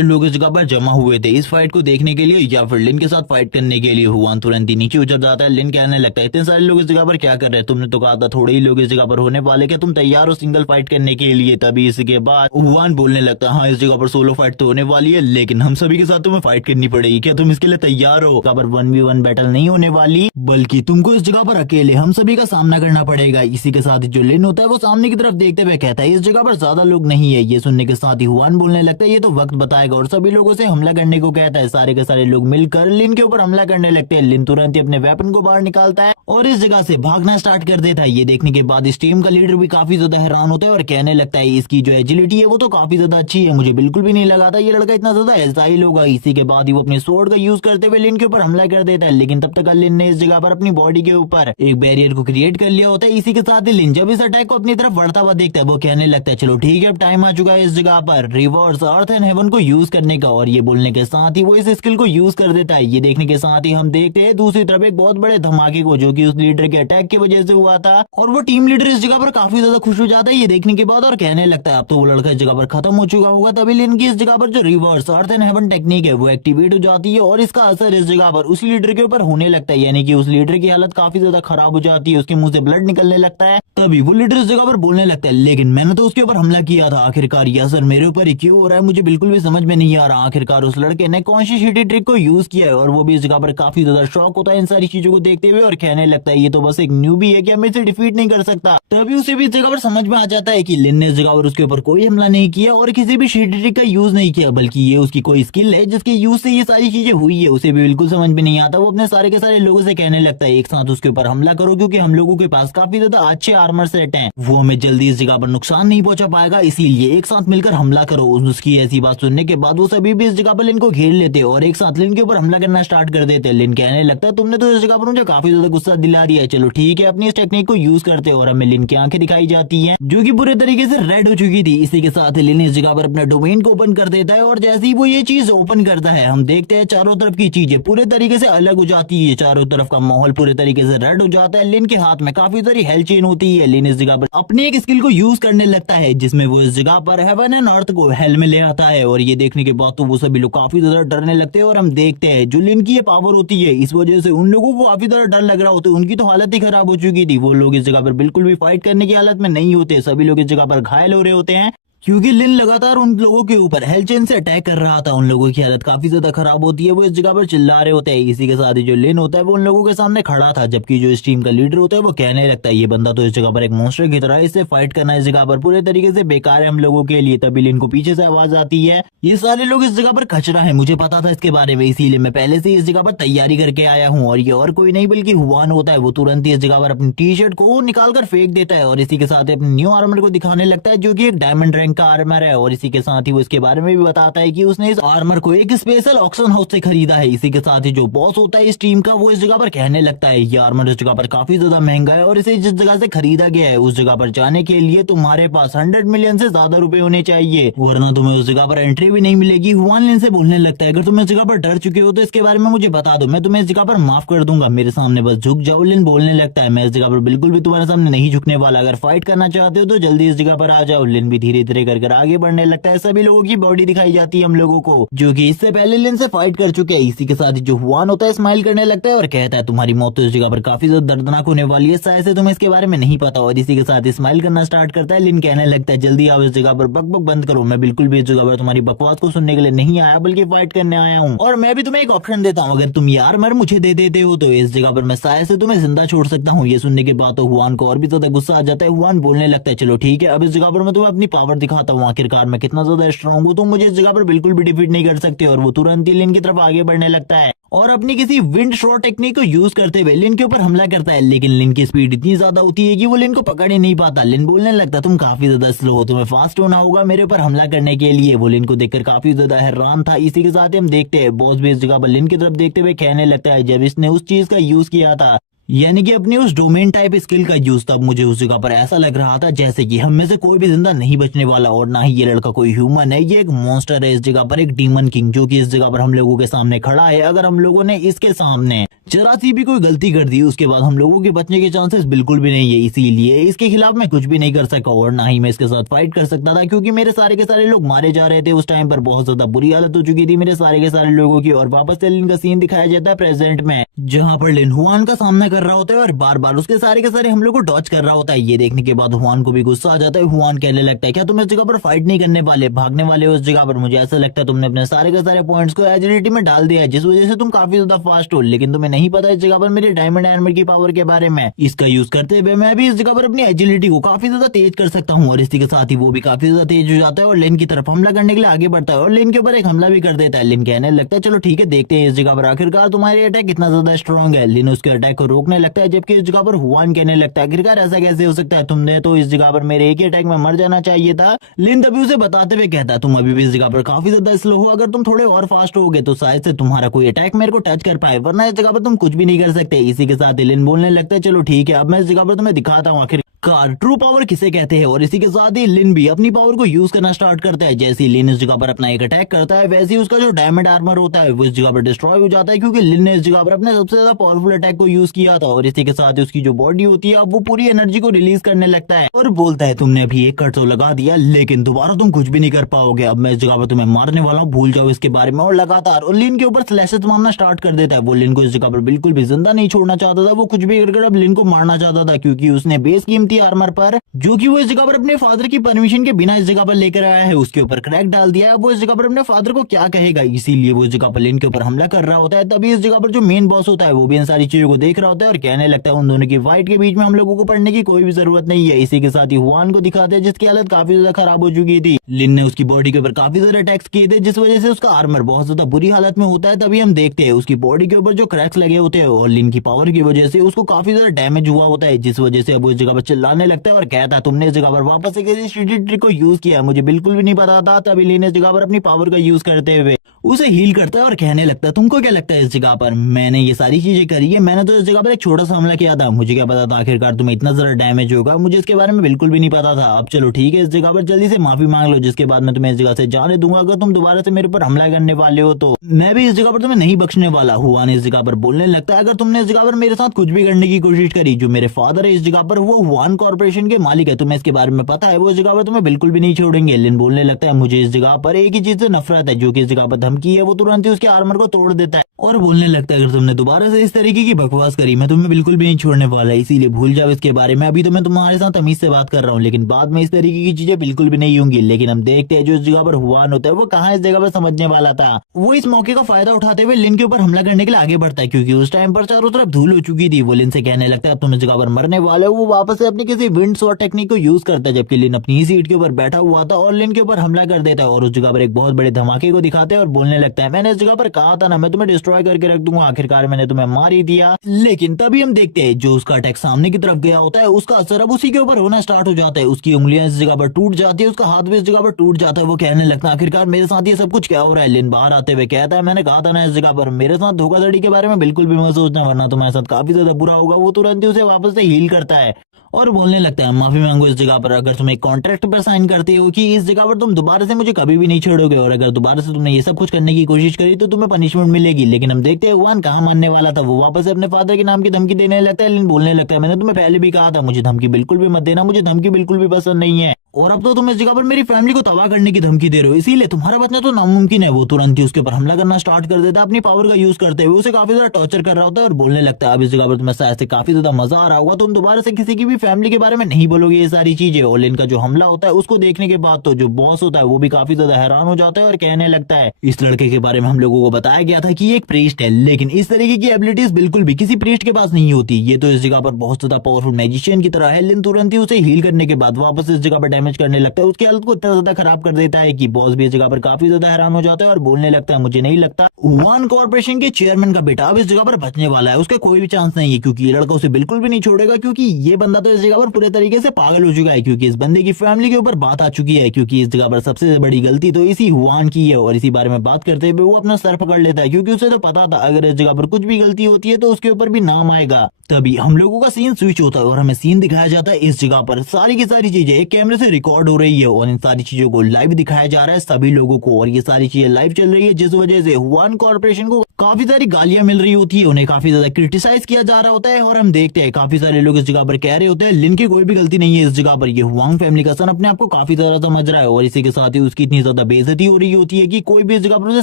लोग इस जगह पर जमा हुए थे इस फाइट को देखने के लिए या फिर लिन के साथ फाइट करने के लिए। हुआन तुरंत ही नीचे उतर जाता है। लिन कहने लगता है इतने सारे लोग इस जगह पर क्या कर रहे हैं, तुमने तो कहा था थोड़े ही लोग इस जगह पर होने वाले, क्या तुम तैयार हो सिंगल फाइट करने के लिए। तभी इसके बाद हुआन बोलने लगता है हाँ इस जगह पर सोलो फाइट तो होने वाली है, लेकिन हम सभी के साथ तुम्हें फाइट करनी पड़ेगी, क्या तुम इसके लिए तैयार हो। जगह पर 1v1 बैटल नहीं होने वाली, बल्कि तुमको इस जगह पर अकेले हम सभी का सामना करना पड़ेगा। इसी के साथ जो लिन होता है वो सामने की तरफ देखते हुए कहता है इस जगह पर ज्यादा लोग नहीं है। ये सुनने के साथ ही हुआन बोलने लगता है ये तो वक्त बताएगा और सभी लोगों से हमला करने को कहता है। सारे के सारे लोग मिलकर लिन के ऊपर हमला करने लगते हैं। लिन तुरंत ही अपने वेपन को बाहर निकालता है और इस जगह से भागना स्टार्ट कर देता है। ये देखने के बाद इस टीम का लीडर भी काफी ज्यादा हैरान होता है और कहने लगता है इसकी जो एजिलिटी है वो तो काफी ज्यादा अच्छी है, मुझे बिल्कुल भी नहीं लगा था ये लड़का इतना ज्यादा एजाइल होगा। इसी के बाद ही वो अपने स्वॉर्ड का यूज करते हुए लिन के ऊपर हमला कर देता है, लेकिन तब तक लिन ने इस जगह पर अपनी बॉडी के ऊपर एक बैरियर को क्रिएट कर लिया होता है। इसी के साथ ही लिन जब इस अटैक को अपनी तरफ बढ़ता हुआ देखता है वो कहने लगता है चलो ठीक है अब टाइम आ चुका है इस जगह पर रिवर्स अर्थ एंड हेवन को यूज करने का। और ये बोलने के साथ ही वो इस स्किल को यूज कर देता है। ये देखने के साथ ही हम देखते हैं दूसरी तरफ एक बहुत बड़े धमाके को जो कि उस लीडर के अटैक की वजह से हुआ था और वो टीम लीडर इस जगह पर काफी ज्यादा खुश हो जाता है ये देखने के बाद और कहने लगता है अब तो वो लड़का इस जगह पर खत्म हो चुका होगा। तभी लिन की इस जगह पर जो reverse earth and heaven technique है वो एक्टिवेट हो जाती है और इसका असर इस जगह पर उस लीडर के ऊपर होने लगता है, यानी कि उस लीडर की हालत काफी ज्यादा खराब हो जाती है, उसके मुंह से ब्लड निकलने लगता है। तभी वो लीडर इस जगह पर बोलने लगता है लेकिन मैंने तो उसके ऊपर हमला किया था, आखिरकार ये असर मेरे ऊपर ही क्यों हो रहा है, मुझे बिल्कुल भी समझ में नहीं आ रहा। आखिरकार उस लड़के ने कौन सी शिटी ट्रिक को यूज किया है और वो भी इस जगह पर काफी ज्यादा शॉक होता है इन सारी चीजों को देखते हुए और कहने लगता है ये तो बस एक न्यूबी है, क्या मैं इसे डिफीट नहीं कर सकता। तभी उसे भी इस जगह पर समझ में आ जाता है कि लिन ने इस जगह पर उसके ऊपर कोई हमला नहीं किया और किसी भी शिटी ट्रिक का यूज नहीं किया, बल्कि ये उसकी कोई स्किल है जिसके यूज से ये सारी चीजें हुई है। उसे भी बिल्कुल समझ में नहीं आता। वो अपने सारे के सारे लोगों से कहने लगता है एक साथ उसके ऊपर हमला करो क्योंकि हम लोगों के पास काफी ज्यादा अच्छे आर्मर सेट हैं, वो हमें जल्दी इस जगह पर नुकसान नहीं पहुंचा पाएगा, इसीलिए एक साथ मिलकर हमला करो। उसकी ऐसी बात सुनने के बाद वो सभी भी इस जगह पर लिन को घेर लेते और एक साथ लिन के ऊपर हमला करना स्टार्ट कर देते। लिन कहने लगता है तुमने तो इस जगह पर मुझे काफी ज्यादा गुस्सा दिला दिया है, चलो ठीक है अपनी इस टेक्निक को यूज करते। और हमें लिन की आंखें दिखाई जाती है जो कि पूरे तरीके से रेड हो चुकी थी। इसी के साथ लिन इस जगह पर अपना डोमेन को ओपन कर देता है और जैसे ही वो ये चीज ओपन करता है हम देखते हैं चारों तरफ की चीजें पूरे तरीके से अलग हो जाती है, चारों तरफ का माहौल पूरे तरीके से रेड हो जाता है। लिन के हाथ में काफी सारी हेल्थ चेन होती है। लिन इस जगह पर अपने एक स्किल को यूज करने लगता है जिसमें वो इस जगह पर हेवन एंड अर्थ को हेल में ले आता है और ये देखने के बाद तो वो सभी लोग काफी ज्यादा डरने लगते हैं और हम देखते हैं जो लिन की ये पावर होती है इस वजह से उन लोगों को काफी ज्यादा डर लग रहा होता है, उनकी तो हालत ही खराब हो चुकी थी। वो लोग इस जगह पर बिल्कुल भी फाइट करने की हालत में नहीं होते, सभी लोग इस जगह पर घायल हो रहे होते हैं क्योंकि लिन लगातार उन लोगों के ऊपर हेल्थ चेन से अटैक कर रहा था। उन लोगों की हालत काफी ज्यादा खराब होती है, वो इस जगह पर चिल्ला रहे होते हैं। इसी के साथ ही जो लिन होता है वो उन लोगों के सामने खड़ा था, जबकि जो इस टीम का लीडर होता है वो कहने लगता है ये बंदा तो इस जगह पर एक मॉन्स्टर की तरह है, इससे फाइट करना इस जगह पर पूरे तरीके से बेकार है हम लोगों के लिए। तभी लिन को पीछे से आवाज आती है ये सारे लोग इस जगह पर कचरा है, मुझे पता था इसके बारे में, इसीलिए मैं पहले से इस जगह पर तैयारी करके आया हूँ। और ये और कोई नहीं बल्कि हुआन होता है। वो तुरंत ही इस जगह पर अपनी टी शर्ट को निकाल कर फेंक देता है और इसी के साथ अपने न्यू आर्मर को दिखाने लगता है जो की एक डायमंड रैंक का आर्मर है। और इसी के साथ ही वो इसके बारे में भी बताता है कि उसने इस आर्मर को एक स्पेशल ऑक्शन हाउस से खरीदा है। इसी के साथ ही जो बॉस होता है इस टीम का वो इस जगह पर कहने लगता है ये आर्मर इस जगह पर काफी ज्यादा महंगा है और इसे जिस जगह से खरीदा गया है उस जगह पर जाने के लिए तुम्हारे पास 100 मिलियन से ज्यादा रुपए होने चाहिए, वरना तुम्हें उस जगह पर एंट्री भी नहीं मिलेगी। हुआन लिन से बोलने लगता है अगर तुम इस जगह पर डर चुके हो तो इसके बारे में मुझे बता दो, मैं तुम्हें इस जगह पर माफ कर दूंगा, मेरे सामने बस झुक जाओ। लिन बोलने लगता है मैं इस जगह पर बिल्कुल भी तुम्हारे सामने नहीं झुकने वाला, अगर फाइट करना चाहते हो तो जल्दी इस जगह पर आ जाओ। लिन भी धीरे धीरे एंट्री कर आगे बढ़ने लगता है। सभी लोगों की बॉडी दिखाई जाती है हम लोगों को, जो कि इससे पहले लिन से फाइट कर चुके हैं। इसी के साथ ही जो हुआन होता है स्माइल करने लगता है और कहता है तुम्हारी मौत तो इस जगह पर काफी ज्यादा दर्दनाक होने वाली है, शायद से तुम्हें इसके बारे में नहीं पता। और इसी के साथ स्माइल करना स्टार्ट करता है। लिन कहने लगता है जल्दी आओ इस जगह पर, बक बक बंद करो, मैं बिल्कुल भी इस जगह पर तुम्हारी बकवास को सुनने के लिए नहीं आया बल्कि फाइट करने आया हूँ। और मैं भी तुम्हें एक ऑप्शन देता हूँ, अगर तुम ये आर्मर मुझे दे देते हो तो इस जगह पर मैं शायद से तुम्हें जिंदा छोड़ सकता हूँ। ये सुनने के बाद तो हुआन को और भी ज्यादा गुस्सा आ जाता है। हुआन बोलने लगता है चलो ठीक है, अब इस जगह पर मैं तुम्हें अपनी पावर दिखाता हूँ, आखिरकार मैं कितना ज्यादा स्ट्रांग हूँ, तुम मुझे इस जगह पर बिल्कुल भी डिफीट नहीं कर सकते। और वो तुरंत ही लिन की तरफ आगे बढ़ने लगता है और अपनी किसी विंड शॉट टेक्निक को यूज करते हुए लिन के ऊपर हमला करता है। लेकिन लिन की स्पीड इतनी ज्यादा होती है कि वो लिन को पकड़ ही नहीं पाता। लिन बोलने लगता तुम काफी ज्यादा स्लो हो, तुम्हें फास्ट होना होगा मेरे ऊपर हमला करने के लिए। वो लिन को देखकर काफी ज्यादा हैरान था। इसी के साथ ही हम देखते हैं बॉस भी इस जगह पर लिन की तरफ देखते हुए कहने लगता है जब इसने उस चीज का यूज किया था, यानी कि अपनी उस डोमेन टाइप स्किल का यूज, तब मुझे उस जगह पर ऐसा लग रहा था जैसे कि हम में से कोई भी जिंदा नहीं बचने वाला। और ना ही ये लड़का कोई ह्यूमन है, ये एक मॉन्स्टर है इस जगह पर, एक डीमन किंग, जो कि इस जगह पर हम लोगों के सामने खड़ा है। अगर हम लोगों ने इसके सामने जरा सी भी कोई गलती कर दी उसके बाद हम लोगों के बचने के चांसेस बिल्कुल भी नहीं है। इसीलिए इसके खिलाफ मैं कुछ भी नहीं कर सका और ना ही मैं इसके साथ फाइट कर सकता था, क्योंकि मेरे सारे के सारे लोग मारे जा रहे थे। उस टाइम पर बहुत ज्यादा बुरी हालत हो चुकी थी मेरे सारे के सारे लोगों की। और वापस से लिन का सीन दिखाया जाता है प्रेजेंट में, जहाँ पर लिन हुआन का सामना कर रहा होता है और बार बार उसके सारे के सारे हम लोग को डॉच कर रहा होता है। ये देखने के बाद हुआन को भी गुस्सा आ जाता है। हुआन कहने लगता है क्या तुम इस जगह पर फाइट नहीं करने वाले, भागने वाले हो इस जगह पर? मुझे ऐसा लगता है तुमने अपने सारे के सारे पॉइंट्स को एजिलिटी में डाल दिया है, जिस वजह से तुम काफी ज्यादा फास्ट हो। लेकिन तुम्हें नहीं पता इस जगह पर मेरी डायमंड आर्मर की पावर के बारे में। इसका यूज करते हुए मैं भी इस जगह पर अपनी एजिलिटी को काफी ज्यादा तेज कर सकता हूँ। और इसी के साथ ही वो भी काफी ज्यादा तेज हो जाता है और लिन की तरफ हमला करने के लिए आगे बढ़ता है और लिन के ऊपर एक हमला भी कर देता है। लिन कहने लगता है चलो ठीक है, देखते हैं इस जगह पर आखिरकार तुम्हारी अटैक कितना ज्यादा स्ट्रॉन्ग है। लिन उसके अटैक को रोकने लगता है, जबकि इस जगह पर हुआन कहने लगता है आखिरकार ऐसा कैसे हो सकता है, तुमने तो इस जगह पर मेरे एक ही अटैक में मर जाना चाहिए था। लिन तभी उसे बताते हुए कहता है तुम अभी भी इस जगह पर काफी ज्यादा स्लो हो, अगर तुम थोड़े और फास्ट होगे तो शायद से तुम्हारा कोई अटैक मेरे को टच कर पाए, वरना इस जगह पर तुम कुछ भी नहीं कर सकते। इसी के साथ लिन बोलने लगता है चलो ठीक है, अब मैं इस जगह पर तुम्हें दिखाता हूँ आखिर कार ट्रू पावर किसे कहते हैं। और इसी के साथ ही लिन भी अपनी पावर को यूज करना स्टार्ट करता है। जैसे ही लिन इस जगह पर अपना एक अटैक करता है, वैसे ही उसका जो डायमंड आर्मर होता है वो इस जगह पर डिस्ट्रॉय हो जाता है, क्योंकि लिन ने इस जगह पर अपने सबसे ज्यादा पावरफुल अटैक को यूज किया था। और इसी के साथ ही उसकी जो बॉडी होती है अब वो पूरी एनर्जी को रिलीज करने लगता है और बोलता है तुमने अभी एक कट तो लगा दिया, लेकिन दोबारा तुम कुछ भी नहीं कर पाओगे। अब मैं इस जगह पर तुम्हें मारने वाला हूँ, भूल जाओ इसके बारे में। और लगातार और लिन के ऊपर स्लैशेस मारना स्टार्ट कर देता है। वो लिन को इस जगह पर बिल्कुल भी जिंदा नहीं छोड़ना चाहता था, वो कुछ भी करके अब लिन को मारना चाहता था, क्योंकि उसने बेस कीमती आर्मर पर, जो कि वो इस जगह पर अपने फादर की परमिशन के बिना इस जगह पर लेकर आया है, उसके ऊपर क्रैक डाल दिया है। वो इस जगह पर अपने फादर को क्या कहेगा, इसीलिए वो इस जगह पर लिन के ऊपर हमला कर रहा होता है। तभी इस जगह पर जो मेन बॉस होता है वो भी इन सारी चीजों को देख रहा होता है और कहने लगता है उन दोनों की फाइट के बीच में हम लोगों को पढ़ने की कोई भी जरूरत नहीं है। इसी के साथ ही हुआन को दिखाते हैं जिसकी हालत काफी ज्यादा खराब हो चुकी थी। लिन ने उसकी बॉडी के ऊपर काफी ज्यादा अटैक्स किए थे, जिस वजह से उसका आर्मर बहुत ज्यादा बुरी हालत में होता है। तभी हम देखते हैं उसकी बॉडी के ऊपर जो क्रैक्स लगे होते हैं और लिन की पावर की वजह से उसको काफी ज्यादा डैमेज हुआ होता है, जिस वजह से अब वो इस जगह पर चिल्लाने लगता है और कहता है तुमने इस जगह पर वापस से किसी स्ट्रेटेजी ट्रिक को यूज किया, मुझे बिल्कुल भी नहीं पता था। तभी लिन इस जगह पर अपनी पावर का यूज करते हुए उसे हील करता है और कहने लगता है तुमको क्या लगता है इस जगह पर मैंने ये सारी चीजें करी है, मैंने तो इस जगह पर एक छोटा सा हमला किया था, मुझे क्या पता था आखिरकार तुम्हें इतना ज्यादा डैमेज होगा, मुझे इसके बारे में बिल्कुल भी नहीं पता था। अब चलो ठीक है, इस जगह पर जल्दी से माफी मांग लो, जिसके बाद मैं तुम्हें इस जगह से जाने दूंगा। अगर तुम दोबारा से मेरे पर हमला करने वाले हो तो मैं भी इस जगह पर तुम्हें नहीं बख्शने वाला। हुआन इस जगह पर बोलने लगता है अगर तुमने इस जगह पर मेरे साथ कुछ भी करने की कोशिश करी, जो मेरे फादर है इस जगह पर वो हुआन कॉर्पोरेशन के मालिक है, तुम्हें इसके बारे में पता है, वो इस जगह पर तुम्हें बिल्कुल भी नहीं छोड़ेंगे। लिन बोलने लगता है मुझे इस जगह पर एक ही चीज से नफरत है, जो कि इस जगह पर धमकी है। वो तुरंत ही उसके आर्मर को तोड़ देता है और बोलने लगता है अगर तुमने दोबारा से इस तरीके की बकवास करी मैं तुम्हें बिल्कुल भी नहीं छोड़ने वाला, इसीलिए भूल जाओ इसके बारे में। अभी तो मैं तुम्हारे साथ तमीज से बात कर रहा हूँ, लेकिन बाद में इस तरीके की चीजें बिल्कुल भी नहीं होंगी। लेकिन हम देखते हैं जो इस जगह पर हुआन होता है वो कहाँ इस जगह पर समझने वाला था। वो इस मौके का फायदा उठाते हुए लिन के ऊपर हमला करने के लिए आगे बढ़ता है, क्योंकि उस टाइम पर चारों तरफ धूल हो चुकी थी। वो लिन से कहने लगता है अब तुम इस जगह पर मरने वाले हो। वो वापस से अपनी किसी विंड शॉट टेक्निक को यूज करता है, जबकि लिन अपनी ही सीट के ऊपर बैठा हुआ था और लिन के ऊपर हमला कर देता है और उस जगह पर एक बहुत बड़े धमाके को दिखाते हैं और बोलने लगता है मैंने इस जगह पर कहा था ना मैं तुम्हें डिस्ट्रॉय करके रख दूंगा, आखिरकार मैंने तुम्हें मार ही दिया। लेकिन तभी हम देखते हैं जो उसका अटैक सामने की तरफ गया होता है उसका असर अब उसी के ऊपर होना स्टार्ट हो जाता है। उसकी उंगलियां इस जगह पर टूट जाती है, उसका हाथ भी इस जगह पर टूट जाता है। वो कहने लगता है आखिरकार मेरे साथ ये सब कुछ क्या हो रहा है। लिन बाहर आते हुए कहता है मैंने कहा था ना इस जगह पर मेरे साथ धोखाधड़ी के बारे में बिल्कुल भी मत सोचना, वरना तुम्हारे साथ काफी ज्यादा बुरा होगा। वो तुरंत ही उसे वापस से हील करता है और बोलने लगता है माफी मांगो इस जगह पर, अगर तुम एक कॉन्ट्रैक्ट पर साइन करते हो कि इस जगह पर तुम दोबारा से मुझे कभी भी नहीं छोड़ोगे और अगर दोबारा से तुमने ये सब कुछ करने की कोशिश करी तो तुम्हें पनिशमेंट मिलेगी। लेकिन हम देखते हैं हुआन कहाँ मानने वाला था, वो वापस से अपने फादर के नाम की धमकी देने लगता है। लेकिन बोलने लगता है मैंने तुम्हें पहले भी कहा था मुझे धमकी बिल्कुल भी मत देना, मुझे धमकी बिल्कुल भी पसंद नहीं है। और अब तो तुम इस जगह पर मेरी फैमिली को तबाह करने की धमकी दे रहे हो, इसीलिए तुम्हारा बचना तो नामुमकिन है। वो तुरंत ही उसके ऊपर हमला करना स्टार्ट कर देता है, अपनी पावर का यूज करते हुए उसे काफी ज्यादा टॉर्चर कर रहा होता है और बोलने लगता है अब इस जगह पर तुम्हें शायद से काफी ज्यादा मजा आ रहा होगा, तुम दोबारा से किसी की भी फैमिली के बारे में नहीं बोलोगे ये सारी चीजें। और लिन का जो हमला होता है उसको देखने के बाद तो जो बॉस होता है वो भी काफी ज्यादा हैरान हो जाता है और कहने लगता है इस लड़के के बारे में हम लोगों को बताया गया था कि ये एक प्रीस्ट है, लेकिन इस तरीके की एबिलिटीज बिल्कुल भी किसी प्रीस्ट के पास नहीं होती, ये तो इस जगह पर बहुत ज्यादा पावरफुल मैजिशियन की तरह है। लिन तुरंत ही उसे हील करने के बाद वापस इस जगह पर डैमेज करने लगता है, उसकी हालत को इतना ज्यादा खराब कर देता है कि बॉस भी इस जगह पर काफी ज्यादा हैरान हो जाता है और बोलने लगता है मुझे नहीं लगता वन कॉर्पोरेशन के चेयरमैन का बेटा अब इस जगह पर बचने वाला है, उसका कोई भी चांस नहीं है, क्योंकि ये लड़का उसे बिल्कुल भी नहीं छोड़ेगा, क्योंकि ये बंदा तो इस जगह पर पूरे तरीके से पागल हो चुका है, क्योंकि इस बंदे की फैमिली के ऊपर बात आ चुकी है, क्योंकि इस जगह पर सबसे बड़ी गलती तो इसी हुआन की है। और इसी बारे में बात करते हुए वो अपना सर पकड़ लेता है, क्योंकि उसे तो पता था अगर इस जगह पर कुछ भी गलती होती है तो उसके ऊपर भी नाम आएगा। तभी हम लोगों का सीन स्विच होता है और हमें सीन दिखाया जाता है इस जगह पर सारी की सारी चीजें एक कैमरे से रिकॉर्ड हो रही है और इन सारी चीजों को लाइव दिखाया जा रहा है सभी लोगों को, और ये सारी चीजें लाइव चल रही है जिस वजह से हुआन कॉर्पोरेशन को काफी सारी गालियां मिल रही होती है, उन्हें काफी ज्यादा क्रिटिसाइज किया जा रहा होता है। और हम देखते हैं काफी सारे लोग इस जगह पर कह रहे होते हैं लिन की कोई भी गलती नहीं है इस जगह पर, ये हुआंग फैमिली का सन अपने आप को काफी ज्यादा समझ रहा है और इसी के साथ ही उसकी इतनी ज्यादा बेइज्जती हो रही होती है कि कोई भी इस जगह पर उसे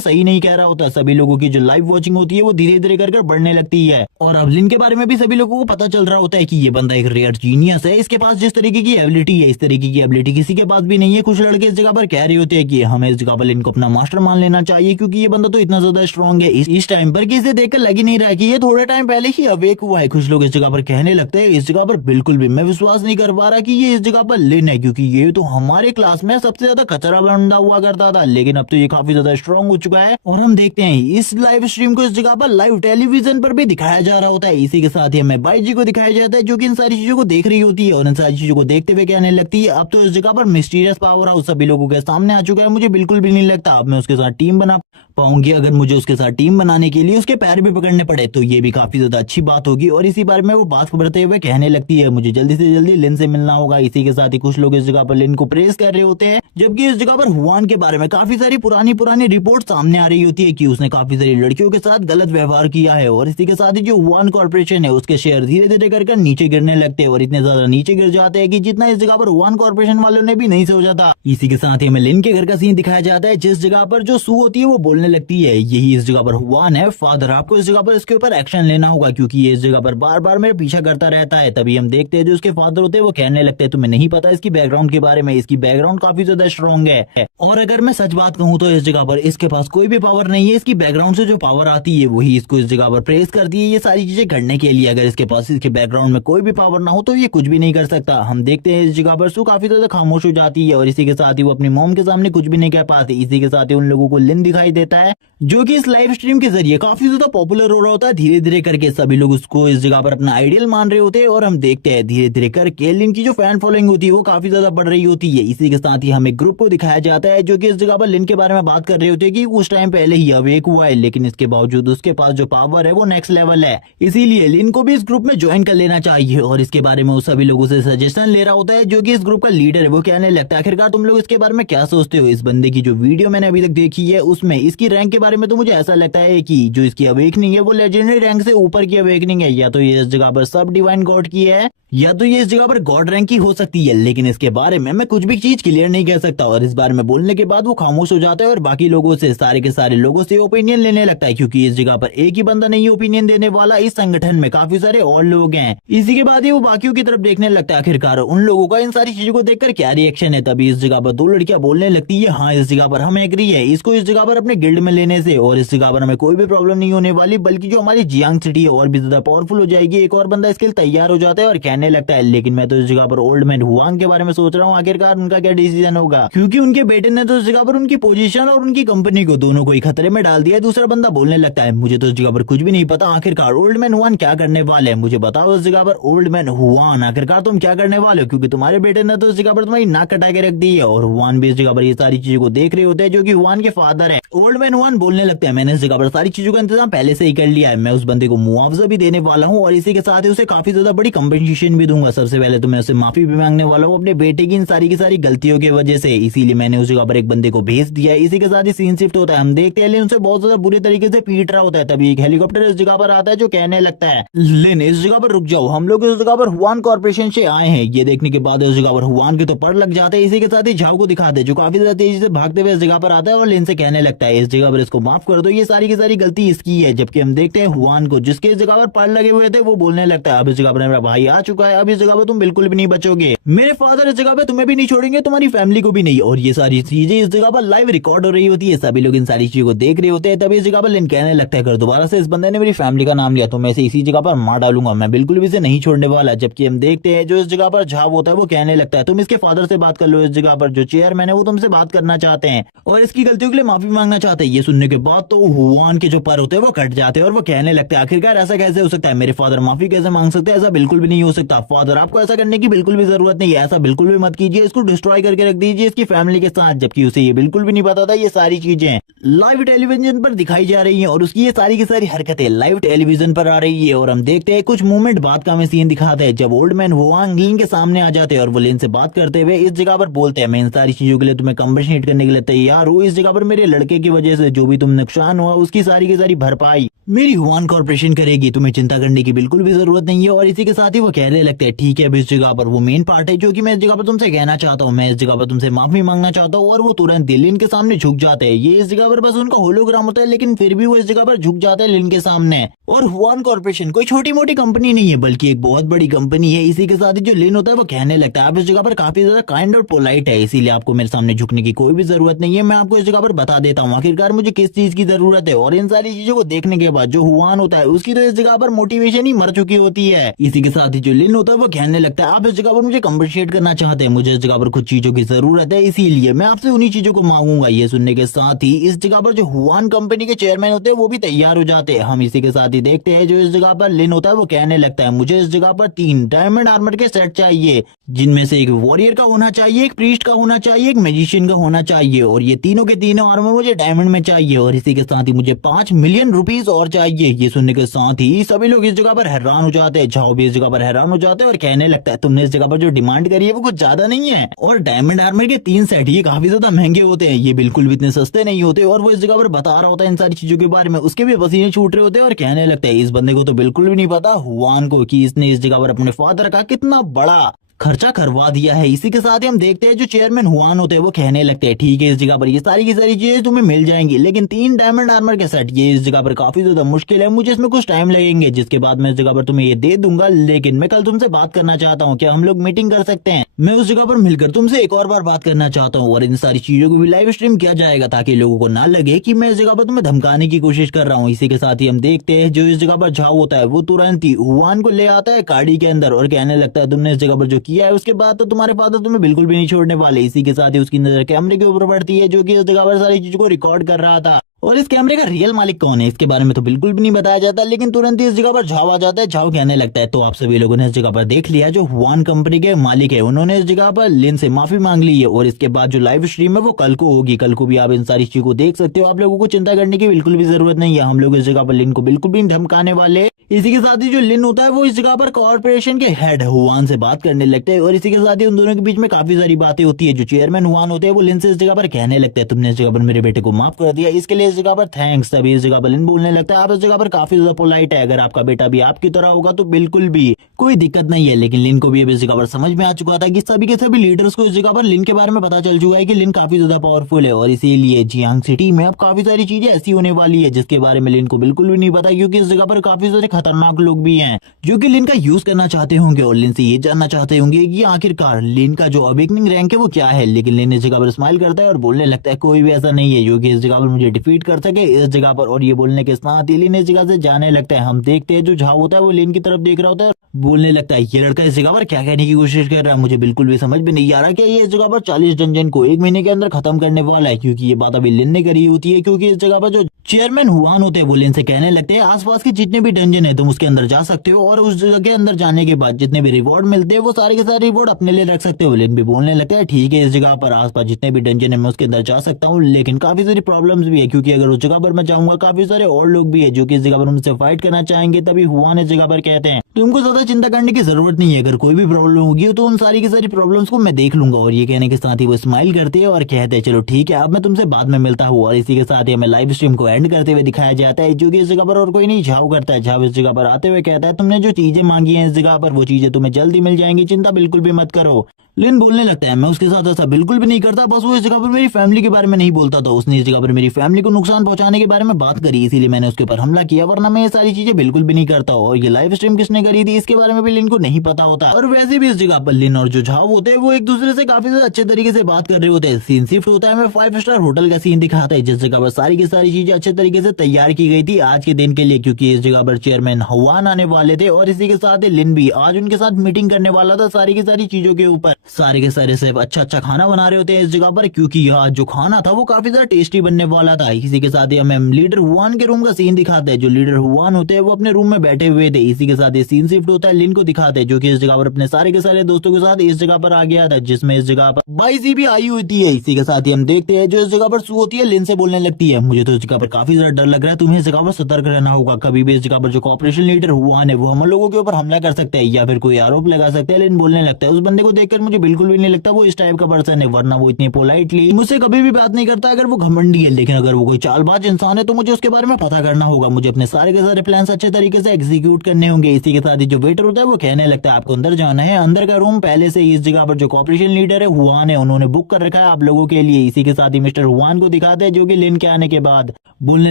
सही नहीं कह रहा होता। सभी लोगों की जो लाइव वॉचिंग होती है वो धीरे धीरे कर बढ़ने लगती है और अब लिन के बारे में भी सभी लोगों को पता चल रहा होता है कि ये बंदा एक रेयर जीनियस है, इसके पास जिस तरीके की एबिलिटी है इस तरीके की एबिलिटी किसी के पास भी नहीं है। कुछ लड़के इस जगह पर कह रहे होते हैं कि हमें इस जगह पर लिन को अपना मास्टर मान लेना चाहिए, क्योंकि ये बंदा तो इतना ज्यादा स्ट्रॉन्ग है इस टाइम पर कि इसे देखकर लग ही नहीं रहा कि ये थोड़े टाइम पहले ही अवेक हुआ है। कुछ लोग इस जगह पर कहने लगते हैं इस जगह पर बिल्कुल भी मैं विश्वास नहीं कर पा रहा कि ये इस जगह पर लिन है, क्योंकि ये तो हमारे क्लास में सबसे ज्यादा कचरा बंदा हुआ करता था, लेकिन अब तो ये काफी ज्यादा स्ट्रॉन्ग हो चुका है। और हम देखते हैं इस लाइव स्ट्रीम को इस जगह पर लाइव टेलीविजन पर भी दिखाया जा रहा होता है। इसी के साथ ही हमें बाईजी को दिखाया जाता है जो कि इन सारी चीजों को देख रही होती है और इन सारी चीजों को देखते हुए कहने लगती है अब तो इस जगह पर मिस्टीरियस पावर हाउस सभी लोगों के सामने आ चुका है, मुझे बिल्कुल भी नहीं लगता अब मैं उसके साथ टीम बना पाऊंगी। अगर मुझे उसके साथ टीम बनाने के लिए उसके पैर भी पकड़ने पड़े तो ये भी काफी ज्यादा अच्छी बात होगी। और इसी बारे में वो बात बढ़ते हुए कहने लगती है मुझे जल्दी से जल्दी लिन से मिलना होगा। इसी के साथ ही कुछ लोग इस जगह पर लिन को प्रेस कर रहे होते हैं, जबकि इस जगह पर हुआन के बारे में काफी सारी पुरानी रिपोर्ट सामने आ रही होती है कि उसने काफी सारी लड़कियों के साथ गलत व्यवहार किया है। और इसी के साथ ही जो हुआन कॉर्पोरेशन है उसके शेयर धीरे धीरे कर नीचे गिरने लगते हैं और इतने ज्यादा नीचे गिर जाते हैं कि जितना इस जगह पर हुआन कॉर्पोरेशन वालों ने भी नहीं सोचा था। इसी के साथ ही हमें लिन के घर का सीन दिखाया जाता है जिस जगह पर जो सू होती है वो बोलने लगती है यही इस जगह पर हुआन है फादर, आपको इस जगह पर इसके ऊपर एक्शन लेना होगा क्योंकि ये इस जगह पर बार बार मेरा पीछा करता रहता है। तभी हम देखते हैं जो उसके फादर होते हैं वो कहने लगते हैं तुम्हें नहीं पता इसकी बैकग्राउंड के बारे में, इसकी बैकग्राउंड काफी ज्यादा स्ट्रॉन्ग है और अगर मैं सच बात कहूँ तो इस जगह पर इसके पास कोई भी पावर नहीं है, इसकी बैकग्राउंड से जो पावर आती है वही इसको इस जगह पर प्रेस करती है ये सारी चीजें करने के लिए। अगर इसके पास इसके बैकग्राउंड में कोई भी पावर ना हो तो ये कुछ भी नहीं कर सकता। हम देखते हैं इस जगह पर सू काफी ज्यादा खामोश हो जाती है और इसी के साथ ही वो अपनी मॉम के सामने कुछ भी नहीं कह पाती। इसी के साथ ही उन लोगों को लिन दिखाई देता है जो कि इस लाइव स्ट्रीम के जरिए काफी ज्यादा पॉपुलर हो रहा होता है। धीरे धीरे करके सभी लोग उसको इस जगह पर अपना आइडियल मान रहे होते हैं और हम देखते हैं धीरे धीरे करके लिन की जो फैन फॉलोइंग होती है वो काफी ज्यादा बढ़ रही होती है। इसी के साथ ही हमें ग्रुप को दिखाया जाता है जो कि इस जगह पर लिन के बारे में बात कर रहे होते हैं कि उस टाइम पहले ही अवेक हुआ है, लेकिन इसके बावजूद उसके पास जो पावर है वो नेक्स्ट लेवल है, इसीलिए लिन को भी इस ग्रुप में ज्वाइन कर लेना चाहिए। और इसके बारे में वो सभी लोगों से सजेशन ले रहा होता है जो कि इस ग्रुप का लीडर है वो कहने लगता है आखिरकार तुम लोग इसके बारे में क्या सोचते हो। इस बंदे की जो वीडियो मैंने अभी तक देखी है उसमें इसकी रैंक के बारे में तो मुझे ऐसा लगता है कि जो इसकी अवेकनिंग है वो लेजेंडरी रैंक से ऊपर की अवेकनिंग है, या तो ये इस जगह पर सब डिवाइन गॉड की है या तो ये इस जगह पर गॉड रैंक की हो सकती है, लेकिन इसके बारे में मैं कुछ भी चीज क्लियर नहीं कह सकता। और इस बारे में बोलने के बाद वो खामोश हो जाता है और बाकी लोगों से सारे के सारे लोगों से ओपिनियन लेने लगता है, क्योंकि इस जगह पर एक ही बंदा नहीं ओपिनियन देने वाला, इस संगठन में काफी सारे और लोग हैं। इसी के बाद ही वो बाकियों की तरफ देखने लगता है आखिरकार उन लोगों का इन सारी चीजों को देखकर क्या रिएक्शन है। तभी इस जगह पर दो लड़कियां बोलने लगती है हाँ इस जगह पर हम एग्री है इसको इस जगह पर अपने गिल्ड में लेने से, और इस जगह पर हमें कोई भी प्रॉब्लम नहीं होने वाली, बल्कि जो हमारी जियांग सिटी है और भी ज्यादा पावरफुल हो जाएगी। एक और बंदा इसके लिए तैयार हो जाता है और कहने लगता है लेकिन मैं तो इस जगह पर ओल्ड मैन हुआंग के बारे में सोच रहा हूँ आखिरकार उनका क्या डिसीजन होगा, क्योंकि उनके बेटे ने तो इस जगह पर उनकी पोजीशन और उनकी कंपनी को दोनों को ही खतरे में डाल दिया। दूसरा बंदा बोलने लगता है मुझे तो इस जगह पर कुछ भी नहीं पता, आखिरकार ओल्ड मैन हुआन क्या करने वाले हैं, मुझे बताओ इस जगह पर ओल्ड मैन हुआन आखिरकार तुम क्या करने वाले हो, क्योंकि तुम्हारे बेटे ने तो इस जगह पर तुम्हारी नाक कटा के रख दी है। और हुआन भी इस जगह पर ये सारी चीजों को देख रहे होते हैं जो कि हुआन के फादर है। ओल्ड मैन वन बोलने लगता है, मैंने इस जगह पर सारी चीजों का इंतजाम पहले से ही कर लिया है, मैं उस बंदे को मुआवजा भी देने वाला हूँ और इसी के साथ ही उसे काफी ज्यादा बड़ी कंपनसेशन भी दूंगा। सबसे पहले तो मैं उसे माफी भी मांगने वाला हूँ अपने बेटे की इन की सारी गलतियों की वजह से, इसीलिए मैंने उस जगह पर एक बंदे को भेज दिया है। इसी के साथ ही सीन शिफ्ट होता है, हम देखते हैं लिन उसे बहुत ज्यादा बुरे तरीके से पीट रहा होता है। तभी एक हेलीकॉप्टर इस जगह पर आता है जो कहने लगता है, लिन इस जगह पर रुक जाओ, हम लोग इस जगह पर हुआन कॉर्पोरेशन से आए हैं। ये देखने के बाद इस जगह पर हुआन के तो पर लग जाते हैं। इसी के साथ ही झाओ को दिखाते हैं जो काफी ज्यादा तेजी से भागते हुए इस जगह पर आता है और लिन से कहने लगता है, इस जगह पर इसको माफ कर दो, ये सारी की सारी गलती इसकी है। जबकि हम देखते हैं हुआन को जिसके इस जगह पर पर लगे हुए थे, वो बोलने लगता है, अब इस जगह पर मेरा भाई आ चुका है, अब इस जगह पर तुम बिल्कुल भी नहीं बचोगे, मेरे फादर इस जगह पे तुम्हें भी नहीं छोड़ेंगे, तुम्हारी फैमिली को भी नहीं। और ये सारी चीजें इस जगह पर लाइव रिकॉर्ड हो रही होती है, सभी लोग इन सारी चीजों को देख रहे होते हैं। तभी इस जगह पर लिन कहने लगता है, अगर दोबारा से इस बंदे ने मेरी फैमिली का नाम लिया तो मैं इसे इसी जगह पर मार डालूंगा, मैं बिल्कुल भी इसे नहीं छोड़ने वाला। जबकि हम देखते हैं जो इस जगह पर झाव होता है वो कहने लगता है, तुम इसके फादर से बात कर लो, इस जगह पर जो चेयरमैन है वो तुमसे बात करना चाहते हैं और इसकी गलतियों के लिए माफी मांगना चाहते हैं। ये सुनने के बाद तो हुआन के जो पर होते हैं वो कट जाते हैं और वो कहने लगते हैं, आखिरकार ऐसा कैसे हो सकता है, मेरे फादर माफी कैसे मांग सकते हैं, ऐसा बिल्कुल भी नहीं हो सकता। फादर आपको ऐसा करने की बिल्कुल भी जरूरत नहीं है, ऐसा बिल्कुल भी मत कीजिए, इसको डिस्ट्रॉय करके रख दीजिए इसकी फैमिली के साथ। जबकि उसे ये बिल्कुल भी नहीं पता था ये सारी चीजें लाइव टेलीविजन पर दिखाई जा रही हैं और उसकी ये सारी की सारी हरकतें लाइव टेलीविजन पर आ रही है। और हम देखते हैं कुछ मूवमेंट बाद का हमें सीन दिखाते हैं जब ओल्ड मैन हुआंग लिन के सामने आ जाते हैं और वो लिन से बात करते हुए इस जगह पर बोलते हैं, मैं इन सारी चीजों के लिए तुम्हें कंपनसेट करने के लिए तैयार हूँ, इस जगह पर मेरे लड़के की वजह से जो भी तुम नुकसान हुआ उसकी सारी की सारी भरपाई मेरी हुआन कॉर्पोरेशन करेगी, तुम्हें चिंता करने की बिल्कुल भी जरूरत नहीं है। और इसी के साथ ही वो कहने लगते हैं, ठीक है अब इस जगह पर वो मेन पार्ट है जो कि मैं इस जगह पर तुमसे कहना चाहता हूँ, मैं इस जगह पर तुमसे माफी मांगना चाहता हूँ। और वो तुरंत लिन के सामने झुक जाते हैं। ये इस जगह पर बस उनका होलोग्राम होता है लेकिन फिर भी वो इस जगह पर झुक जाते हैं लिन के सामने। और हुआन कॉर्पोरेशन कोई छोटी मोटी कंपनी नहीं है बल्कि एक बहुत बड़ी कंपनी है। इसी के साथ ही जो लिन होता है वो कहने लगता है, आप इस जगह पर काफी ज्यादा काइंड और पोलाइट है, इसीलिए आपको मेरे सामने झुकने की कोई भी जरूरत नहीं है। मैं आपको इस जगह पर बता देता हूँ आखिरकार मुझे किस चीज की जरूरत है। और इन सारी चीजों को देखने के बाद जो हुआन होता है उसकी तो इस जगह पर मोटिवेशन ही मर चुकी होती है। इसी के साथ ही जो लिन होता है वो कहने लगता है, आप इस जगह पर मुझे कंपनसेट करना चाहते हैं, मुझे इस जगह पर कुछ चीजों की जरूरत है, इसीलिए मैं आपसे उन्हीं चीजों को मांगूंगा। ये सुनने के साथ ही इस जगह पर जो हुआन कंपनी के चेयरमैन होते हैं वो भी तैयार हो जाते हैं। हम इसी के साथ ही देखते हैं जो इस जगह पर लिन होता है वो कहने लगता है, मुझे इस जगह पर 3 डायमंड आर्मर के सेट चाहिए, जिनमें से एक वॉरियर का होना चाहिए, एक प्रीस्ट का होना चाहिए, एक मैजिशियन का होना चाहिए और ये तीनों के तीनों आर्मर मुझे डायमंड में चाहिए। और इसी के साथ ही मुझे 5 मिलियन रुपीस और चाहिए। ये सुनने के साथ ही सभी लोग इस जगह पर हैरान हो जाते हैं। झाओ भी इस जगह पर हैरान हो जाते हैं और कहने लगता है, तुमने इस जगह पर जो डिमांड करी है वो कुछ ज्यादा नहीं है। और डायमंड आर्मर के 3 सेट ये काफी ज्यादा महंगे होते हैं, ये बिल्कुल भी इतने सस्ते नहीं होते। और वो इस जगह पर बता रहा होता है इन सारी चीजों के बारे में, उसके भी पसीने छूट रहे होते हैं और कहने लगता है, इस बंदे को तो बिल्कुल भी नहीं पता हुआन को कि इसने इस जगह पर अपने फादर का कितना बड़ा खर्चा करवा दिया है। इसी के साथ ही हम देखते हैं जो चेयरमैन हुआन होते हैं वो कहने लगते हैं, ठीक है इस जगह पर ये सारी की सारी चीजें तुम्हें मिल जाएंगी, लेकिन 3 डायमंड आर्मर के सेट ये इस जगह पर काफी ज्यादा मुश्किल है, मुझे इसमें कुछ टाइम लगेंगे, जिसके बाद मैं इस जगह पर तुम्हें ये दे दूंगा। लेकिन मैं कल तुमसे बात करना चाहता हूँ, क्या हम लोग मीटिंग कर सकते हैं? मैं उस जगह पर मिलकर तुमसे एक और बार बात करना चाहता हूँ। और इन सारी चीजों को भी लाइव स्ट्रीम किया जाएगा ताकि लोगों को ना लगे कि मैं इस जगह पर तुम्हें धमकाने की कोशिश कर रहा हूँ। इसी के साथ ही हम देखते हैं जो इस जगह पर झाओ होता है वो तुरंत ही हुआन को ले आता है गाड़ी के अंदर और कहने लगता है, तुमने इस जगह पर जो किया है उसके बाद तो तुम्हारे फादर तुम्हें बिल्कुल भी नहीं छोड़ने वाले। इसी के साथ ही उसकी नजर कैमरे के ऊपर पड़ती है जो कि इस जगह पर सारी चीजों को रिकॉर्ड कर रहा था। और इस कैमरे का रियल मालिक कौन है इसके बारे में तो बिल्कुल भी नहीं बताया जाता, लेकिन तुरंत ही इस जगह पर झाव आ जाता है। झाव कहने लगता है, तो आप सभी लोगों ने इस जगह पर देख लिया जो हुआन कंपनी के मालिक है उन्होंने इस जगह पर लिन से माफी मांग ली है और इसके बाद जो लाइव स्ट्रीम है वो कल को होगी, कल को भी आप इन सारी चीजों को देख सकते हो। आप लोगों को चिंता करने की बिल्कुल भी जरूरत नहीं है, हम लोग इस जगह पर लिन को बिल्कुल भी नहीं धमकाने वाले। इसी के साथ ही जो लिन होता है वो इस जगह पर कॉर्पोरेशन के हेड हुआन से बात करने लगते हैं और इसी के साथ ही उन दोनों के बीच में काफी सारी बातें होती है। जो चेयरमैन हुआन होते हैं वो लिन से इस जगह पर कहने लगते हैं, तुमने इस जगह पर मेरे बेटे को माफ कर दिया, इसके लिए इस जगह पर थैंक्स। तभी इस जगह पर लिन बोलने लगता है, आप इस जगह पर काफी ज्यादा पोलाइट है, अगर आपका बेटा भी आपकी तरह होगा तो बिल्कुल भी कोई दिक्कत नहीं है। लेकिन लिन को भी अब इस जगह पर समझ में आ चुका था कि सभी के सभी लीडर्स को इस जगह पर लिन के बारे में पता चल चुका है कि लिन काफी ज्यादा पावरफुल है और इसीलिए जियांग सिटी में अब काफी सारी चीजें ऐसी होने वाली है जिसके बारे में लिन को बिल्कुल भी नहीं पता, क्योंकि इस जगह पर काफी सारे खतरनाक लोग भी हैं जो कि लिन का यूज करना चाहते होंगे और लिन से ये जानना चाहते होंगे कि आखिरकार लिन का जो अवेकनिंग रैंक है वो क्या है। लेकिन लिन इस जगह पर स्माइल करता है और बोलने लगता है, कोई भी ऐसा नहीं है जो कि इस जगह पर मुझे डिफीट कर सके इस जगह पर। और ये बोलने के साथ ही लिन इस जगह से जाने लगता है। हम देखते हैं जो झाओ होता है वो लिन की तरफ देख रहा होता है बोलने लगता है ये लड़का इस जगह पर क्या कहने की कोशिश कर रहा है, मुझे बिल्कुल भी समझ में नहीं आ रहा क्या ये इस जगह पर 40 डंजन को 1 महीने के अंदर खत्म करने वाला है, क्योंकि ये बात अभी लिन ने करी होती है। क्योंकि इस जगह पर जो चेयरमैन हुआन होते हैं वो लिन से कहने लगते हैं आसपास के जितने भी डंजन है तुम उसके अंदर जा सकते हो और उस जगह के अंदर जाने के बाद जितने भी रिवॉर्ड मिलते हैं वो सारे के सारे रिवॉर्ड अपने लिए रख सकते हो। लिन भी बोलने लगता है ठीक है इस जगह पर आसपास जितने भी डंजन है मैं उसके अंदर जा सकता हूँ, लेकिन काफी सारी प्रॉब्लम्स भी है, क्योंकि अगर उस जगह पर मैं जाऊंगा काफी सारे और लोग भी है जो कि इस जगह पर मुझसे फाइट करना चाहेंगे। तभी हुआन इस जगह पर कहते हैं तुमको ज्यादा चिंता करने की जरूरत नहीं है, अगर कोई भी प्रॉब्लम होगी तो उन सारी की सारी प्रॉब्लम्स को मैं देख लूंगा। और ये कहने के साथ ही वो स्माइल करते हैं और कहते हैं चलो ठीक है अब मैं तुमसे बाद में मिलता हूँ। और इसी के साथ ही हमें लाइव स्ट्रीम को एंड करते हुए दिखाया जाता है, जो कि इस जगह पर और कोई नहीं झाव करता है। झाव इस जगह पर आते हुए कहता है तुमने जो चीजें मांगी हैं इस जगह पर वो चीजें तुम्हें जल्दी मिल जाएंगी, चिंता बिल्कुल भी मत करो। लिन बोलने लगता है मैं उसके साथ ऐसा बिल्कुल भी नहीं करता, बस वो इस जगह पर मेरी फैमिली के बारे में नहीं बोलता था, उसने इस जगह पर मेरी फैमिली को नुकसान पहुंचाने के बारे में बात करी इसीलिए मैंने उसके ऊपर हमला किया, वरना मैं ये सारी चीजें बिल्कुल भी नहीं करता। और ये लाइव स्ट्रीम किसने करी थी इसके बारे में भी लिन को नहीं पता होता। और वैसे भी इस जगह पर लिन और जो झाव होते हैं वो एक दूसरे से काफी ज्यादा अच्छे तरीके से बात कर रहे होते हैं। सीन शिफ्ट होता है, हमें 5 स्टार होटल का सीन दिखाता है जिस जगह पर सारी की सारी चीजें अच्छे तरीके से तैयार की गई थी आज के दिन के लिए, क्योंकि इस जगह पर चेयरमैन हुआन आने वाले थे और इसी के साथ ही लिन भी आज उनके साथ मीटिंग करने वाला था सारी की सारी चीजों के ऊपर। सारे के सारे सिर्फ अच्छा अच्छा खाना बना रहे होते हैं इस जगह पर, क्योंकि यहाँ जो खाना था वो काफी ज्यादा टेस्टी बनने वाला था। इसी के साथ ही हमें लीडर हुआन के रूम का सीन दिखाते हैं, जो लीडर हुआन होते हैं वो अपने रूम में बैठे हुए थे। इसी के साथ ये सीन शिफ्ट होता है, लिन को दिखाते हैं जो कि इस जगह पर अपने सारे के सारे दोस्तों के साथ इस जगह पर आ गया था, जिसमें इस जगह पर बाईसी भी आई होती है। इसी के साथ ही हम देखते हैं जो इस जगह पर सू होती है लिन से बोलने लगती है मुझे तो इस जगह पर काफी ज्यादा डर लग रहा है, तुम्हें इस जगह पर सतर्क रहना होगा, कभी भी इस जगह पर जो कॉर्पोरेशन लीडर हुआन है वो हम लोगों के ऊपर हमला कर सकते हैं या फिर कोई आरोप लगा सकते हैं। लिन बोलने लगता है उस बंदे को देखकर मुझे बिल्कुल भी नहीं लगता वो इस टाइप का पर्सन है, वरना वो इतनी पोलाइटली मुझसे कभी भी बात नहीं करता अगर वो घमंडी है, लेकिन अगर वो कोई चालबाज इंसान है तो मुझे उसके बारे में पता करना होगा, मुझे अपने सारे के सारे प्लान अच्छे तरीके से एग्जीक्यूट करने होंगे। इसी के साथ ही जो वेटर होता है वो कहने लगता है आपको अंदर जाना है, अंदर का रूम पहले से इस जगह पर जो कॉर्पोरेशन लीडर है हुआन है उन्होंने बुक कर रखा है आप लोगों के लिए। इसी के साथ ही मिस्टर हुआन को दिखाते हैं जो कि लिन के आने के बाद बोलने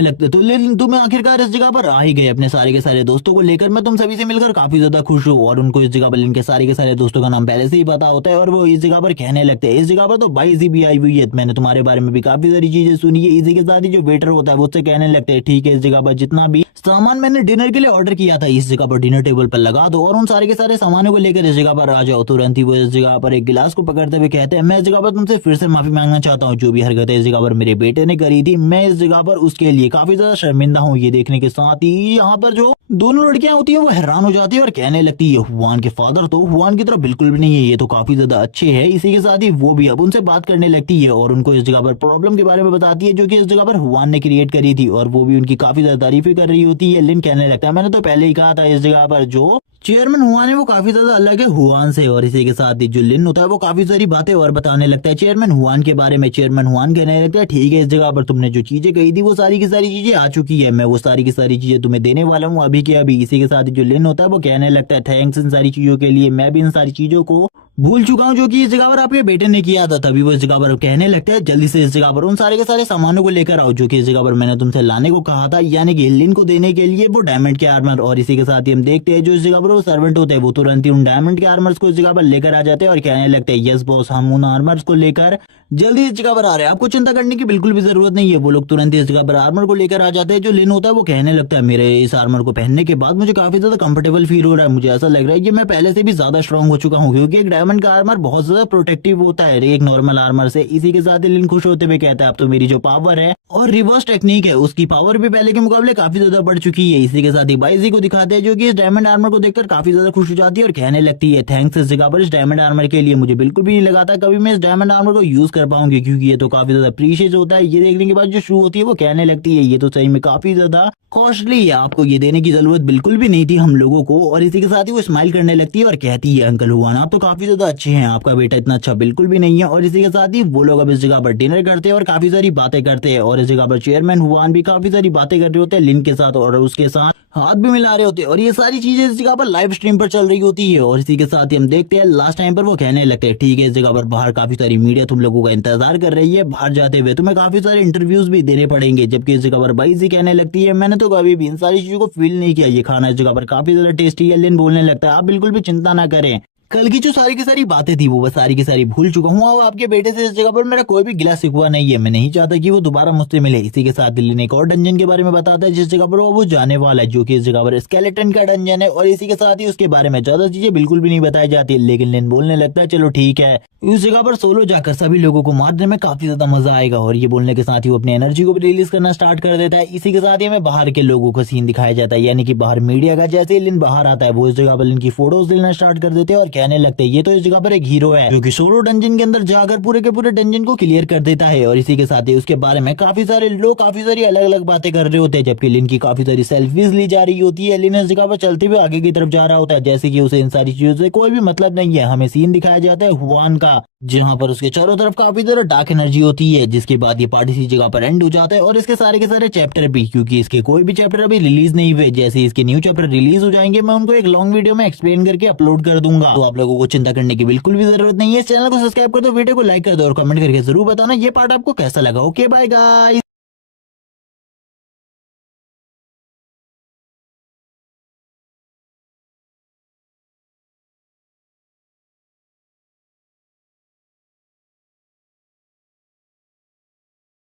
लगते तो लिन तुम्हें आखिरकार इस जगह पर आ ही गए अपने सारे के सारे दोस्तों को लेकर, मैं तुम सभी से मिलकर काफी ज्यादा खुश हूँ। और उनको इस जगह पर लिन के सारे दोस्तों का नाम पहले से ही पता होता है और वो इस जगह पर कहने लगते हैं इस जगह पर तो 22 भी आई हुई है, मैंने तुम्हारे बारे में भी काफी सारी चीजें सुनी है। इसी के साथ ही जो वेटर होता है वो उससे कहने लगते हैं ठीक है इस जगह पर जितना भी सामान मैंने डिनर के लिए ऑर्डर किया था इस जगह पर डिनर टेबल पर लगा दो और उन सारे के सारे सामानों को लेकर इस जगह पर आ जाओ। तुरंत ही वो इस जगह पर एक गिलास को पकड़ते हुए कहते हैं मैं इस जगह पर तुमसे फिर से माफी मांगना चाहता हूँ, जो भी हरकतें इस जगह पर मेरे बेटे ने करी थी मैं इस जगह पर उसके लिए काफी ज्यादा शर्मिंदा हूँ। ये देखने के साथ ही यहाँ पर जो दोनों लड़कियां होती है वो हैरान हो जाती है और कहने लगती है हुआन के फादर तो हुआन की तरफ बिल्कुल भी नहीं है, ये तो काफी ज्यादा अच्छे है। इसी के साथ ही वो भी अब उनसे बात करने लगती है और उनको इस जगह पर प्रॉब्लम के बारे में बताती है जो कि इस जगह पर हुआन ने क्रिएट करी थी और वो भी उनकी काफी ज्यादा तारीफें कर रही होती है। लिन कहने लगता है मैंने तो पहले ही कहा था इस जगह पर जो चेयरमैन हुआन है वो काफी ज्यादा अलग है हुआन से। और इसी के साथ ही जो लिन होता है वो काफी सारी बातें और बताने लगता है चेयरमैन हुआन के बारे में। चेयरमैन हुआन कहने लगता है ठीक है इस जगह पर तुमने जो चीजें कही थी वो सारी की सारी चीजें आ चुकी है, मैं वो सारी की सारी चीजें तुम्हें देने वाला हूँ अभी के अभी। इसी के साथ ही जो लिन होता है वो कहने लगता है थैंक्स इन सारी चीजों के लिए, मैं भी इन सारी चीजों को भूल चुका हूँ जो कि इस जगह पर आपके बेटे ने किया था। तभी वो इस जगह पर कहने लगता है जल्दी से इस जगह पर उन सारे के सारे सामानों को लेकर आओ जो कि इस जगह पर मैंने तुमसे लाने को कहा था, यानी कि लिन को देने के लिए वो डायमंड के आर्मर। और इसी के साथ ही हम देखते हैं जो इस जगह पर वो सर्वेंट होते हैं वो तुरंत ही उन डायमंड के आर्मर्स को इस जगह पर लेकर आ जाते हैं और कहने लगते हैं यस बॉस हम उन आर्मर्स को लेकर जल्दी इस जगह पर आ रहे हैं, आपको चिंता करने की बिल्कुल भी जरूरत नहीं है। वो लोग तुरंत इस जगह पर आर्मर को लेकर आ जाते हैं। जो लिन होता है वो कहने लगता है मेरे इस आर्मर को पहनने के बाद मुझे काफी ज्यादा कंफर्टेबल फील हो रहा है, मुझे ऐसा लग रहा है कि मैं पहले से भी ज्यादा स्ट्रांग हो चुका हूँ, क्योंकि एक डायमंड का आर्मर बहुत ज्यादा प्रोटेक्टिव होता है एक नॉर्मल आर्मर से। इसी के साथ ही लिन खुश होते हुए कहता है अब तो मेरी जो पावर है और रिवर्स टेक्निक है उसकी पावर भी पहले के मुकाबले काफी ज्यादा बढ़ चुकी है। इसी के साथ ही बाइजी को दिखाते हैं जो कि इस डायमंड आर्मर को देखकर काफी ज्यादा खुश हो जाती है और कहने लगती है थैंक्स इस जगह पर इस डायमंड आर्मर के लिए, मुझे बिल्कुल भी नहीं लगा था कभी मैं इस डायमंड आर्मर को यूज कर पाऊंगी, क्योंकि ये तो काफी ज्यादा प्रीशियस होता है। ये देखने के बाद जो शू होती है वो कहने लगती है ये तो सही में काफी ज्यादा कॉस्टली है, आपको ये देने की जरूरत बिल्कुल भी नहीं थी हम लोगों को। और इसी के साथ ही वो स्माइल करने लगती है और कहती है अंकल हुआन आप तो काफी ज्यादा अच्छे हैं, आपका बेटा इतना अच्छा बिल्कुल भी नहीं है। और इसी के साथ ही वो लोग अब इस जगह पर डिनर करते हैं और काफी सारी बातें करते हैं और इस जगह पर चेयरमैन हुआन भी काफी सारी बातें कर रहे होते हैं लिन के साथ और उसके साथ हाथ भी मिला रहे होते हैं और ये सारी चीजें इस जगह पर लाइव स्ट्रीम पर चल रही होती है। और इसी के साथ ही हम देखते हैं लास्ट टाइम पर वो कहने लगते हैं ठीक है इस जगह पर बाहर काफी सारी मीडिया तुम लोगों का इंतजार कर रही है, बाहर जाते हुए तुम्हें काफी सारे इंटरव्यूज भी देने पड़ेंगे। जबकि इस जगह पर बाईजी कहने लगती है मैंने तो कभी भी इन सारी चीजों को फील नहीं किया, ये खाना इस जगह पर काफी ज्यादा टेस्टी है। लिन बोलने लगता है आप बिल्कुल भी चिंता ना करें, कल की जो सारी की सारी बातें थी वो बस सारी की सारी भूल चुका हूँ। अब आपके बेटे से इस जगह पर मेरा कोई भी गिला शिकवा नहीं है। मैं नहीं चाहता कि वो दोबारा मुझसे मिले। इसी के साथ दिल्ली ने एक और डंजन के बारे में बताता है जिस जगह पर वो जाने वाला है, जो कि इस जगह पर स्केलेटन का डंजन है। और इसी के साथ ही उसके बारे में ज्यादा चीजें बिल्कुल भी नहीं बताई जाती, लेकिन लिन बोलने लगता है चलो ठीक है। उस जगह पर सोलो जाकर सभी लोगों को मारने में काफी ज्यादा मजा आएगा। और ये बोलने के साथ ही वो अपनी एनर्जी को भी रिलीज करना स्टार्ट कर देता है। इसी के साथ ही हमें बाहर के लोगों का सीन दिखाया जाता है, यानी कि बाहर मीडिया का। जैसे ही लिन बाहर आता है वो इस जगह पर लिन की फोटोज लेना स्टार्ट कर देते हैं और कहने लगते हैं ये तो इस जगह पर एक हीरो है जो कि सोलो डंजन के अंदर जाकर पूरे के पूरे डंजन को क्लियर कर देता है। और इसी के साथ ही उसके बारे में काफी सारे लोग काफी सारी अलग अलग बातें कर रहे होते हैं, जबकि लिन की काफी सारी सेल्फीज ली जा रही होती है। लिन इस जगह पर चलते हुए आगे की तरफ जा रहा होता है, जैसे कि उसे इन सारी चीजों से कोई भी मतलब नहीं है। हमें सीन दिखाया जाता है हुआन का, जहां पर उसके चारों तरफ काफी ज्यादा डार्क एनर्जी होती है। जिसके बाद ये पार्टी इसी जगह पर एंड हो जाता है और इसके सारे चैप्टर भी, क्योंकि इसके कोई भी चैप्टर अभी रिलीज नहीं हुए। जैसे इसके न्यू चैप्टर रिलीज हो जाएंगे मैं उनको एक लॉन्ग वीडियो में एक्सप्लेन करके अपलोड कर दूंगा। तो आप लोगों को चिंता करने की बिल्कुल भी जरूरत नहीं है। इस चैनल को सब्सक्राइब कर दो, वीडियो को लाइक कर दो और कमेंट करके जरूर बताना ये पार्ट आपको कैसा लगा। Okay bye guys.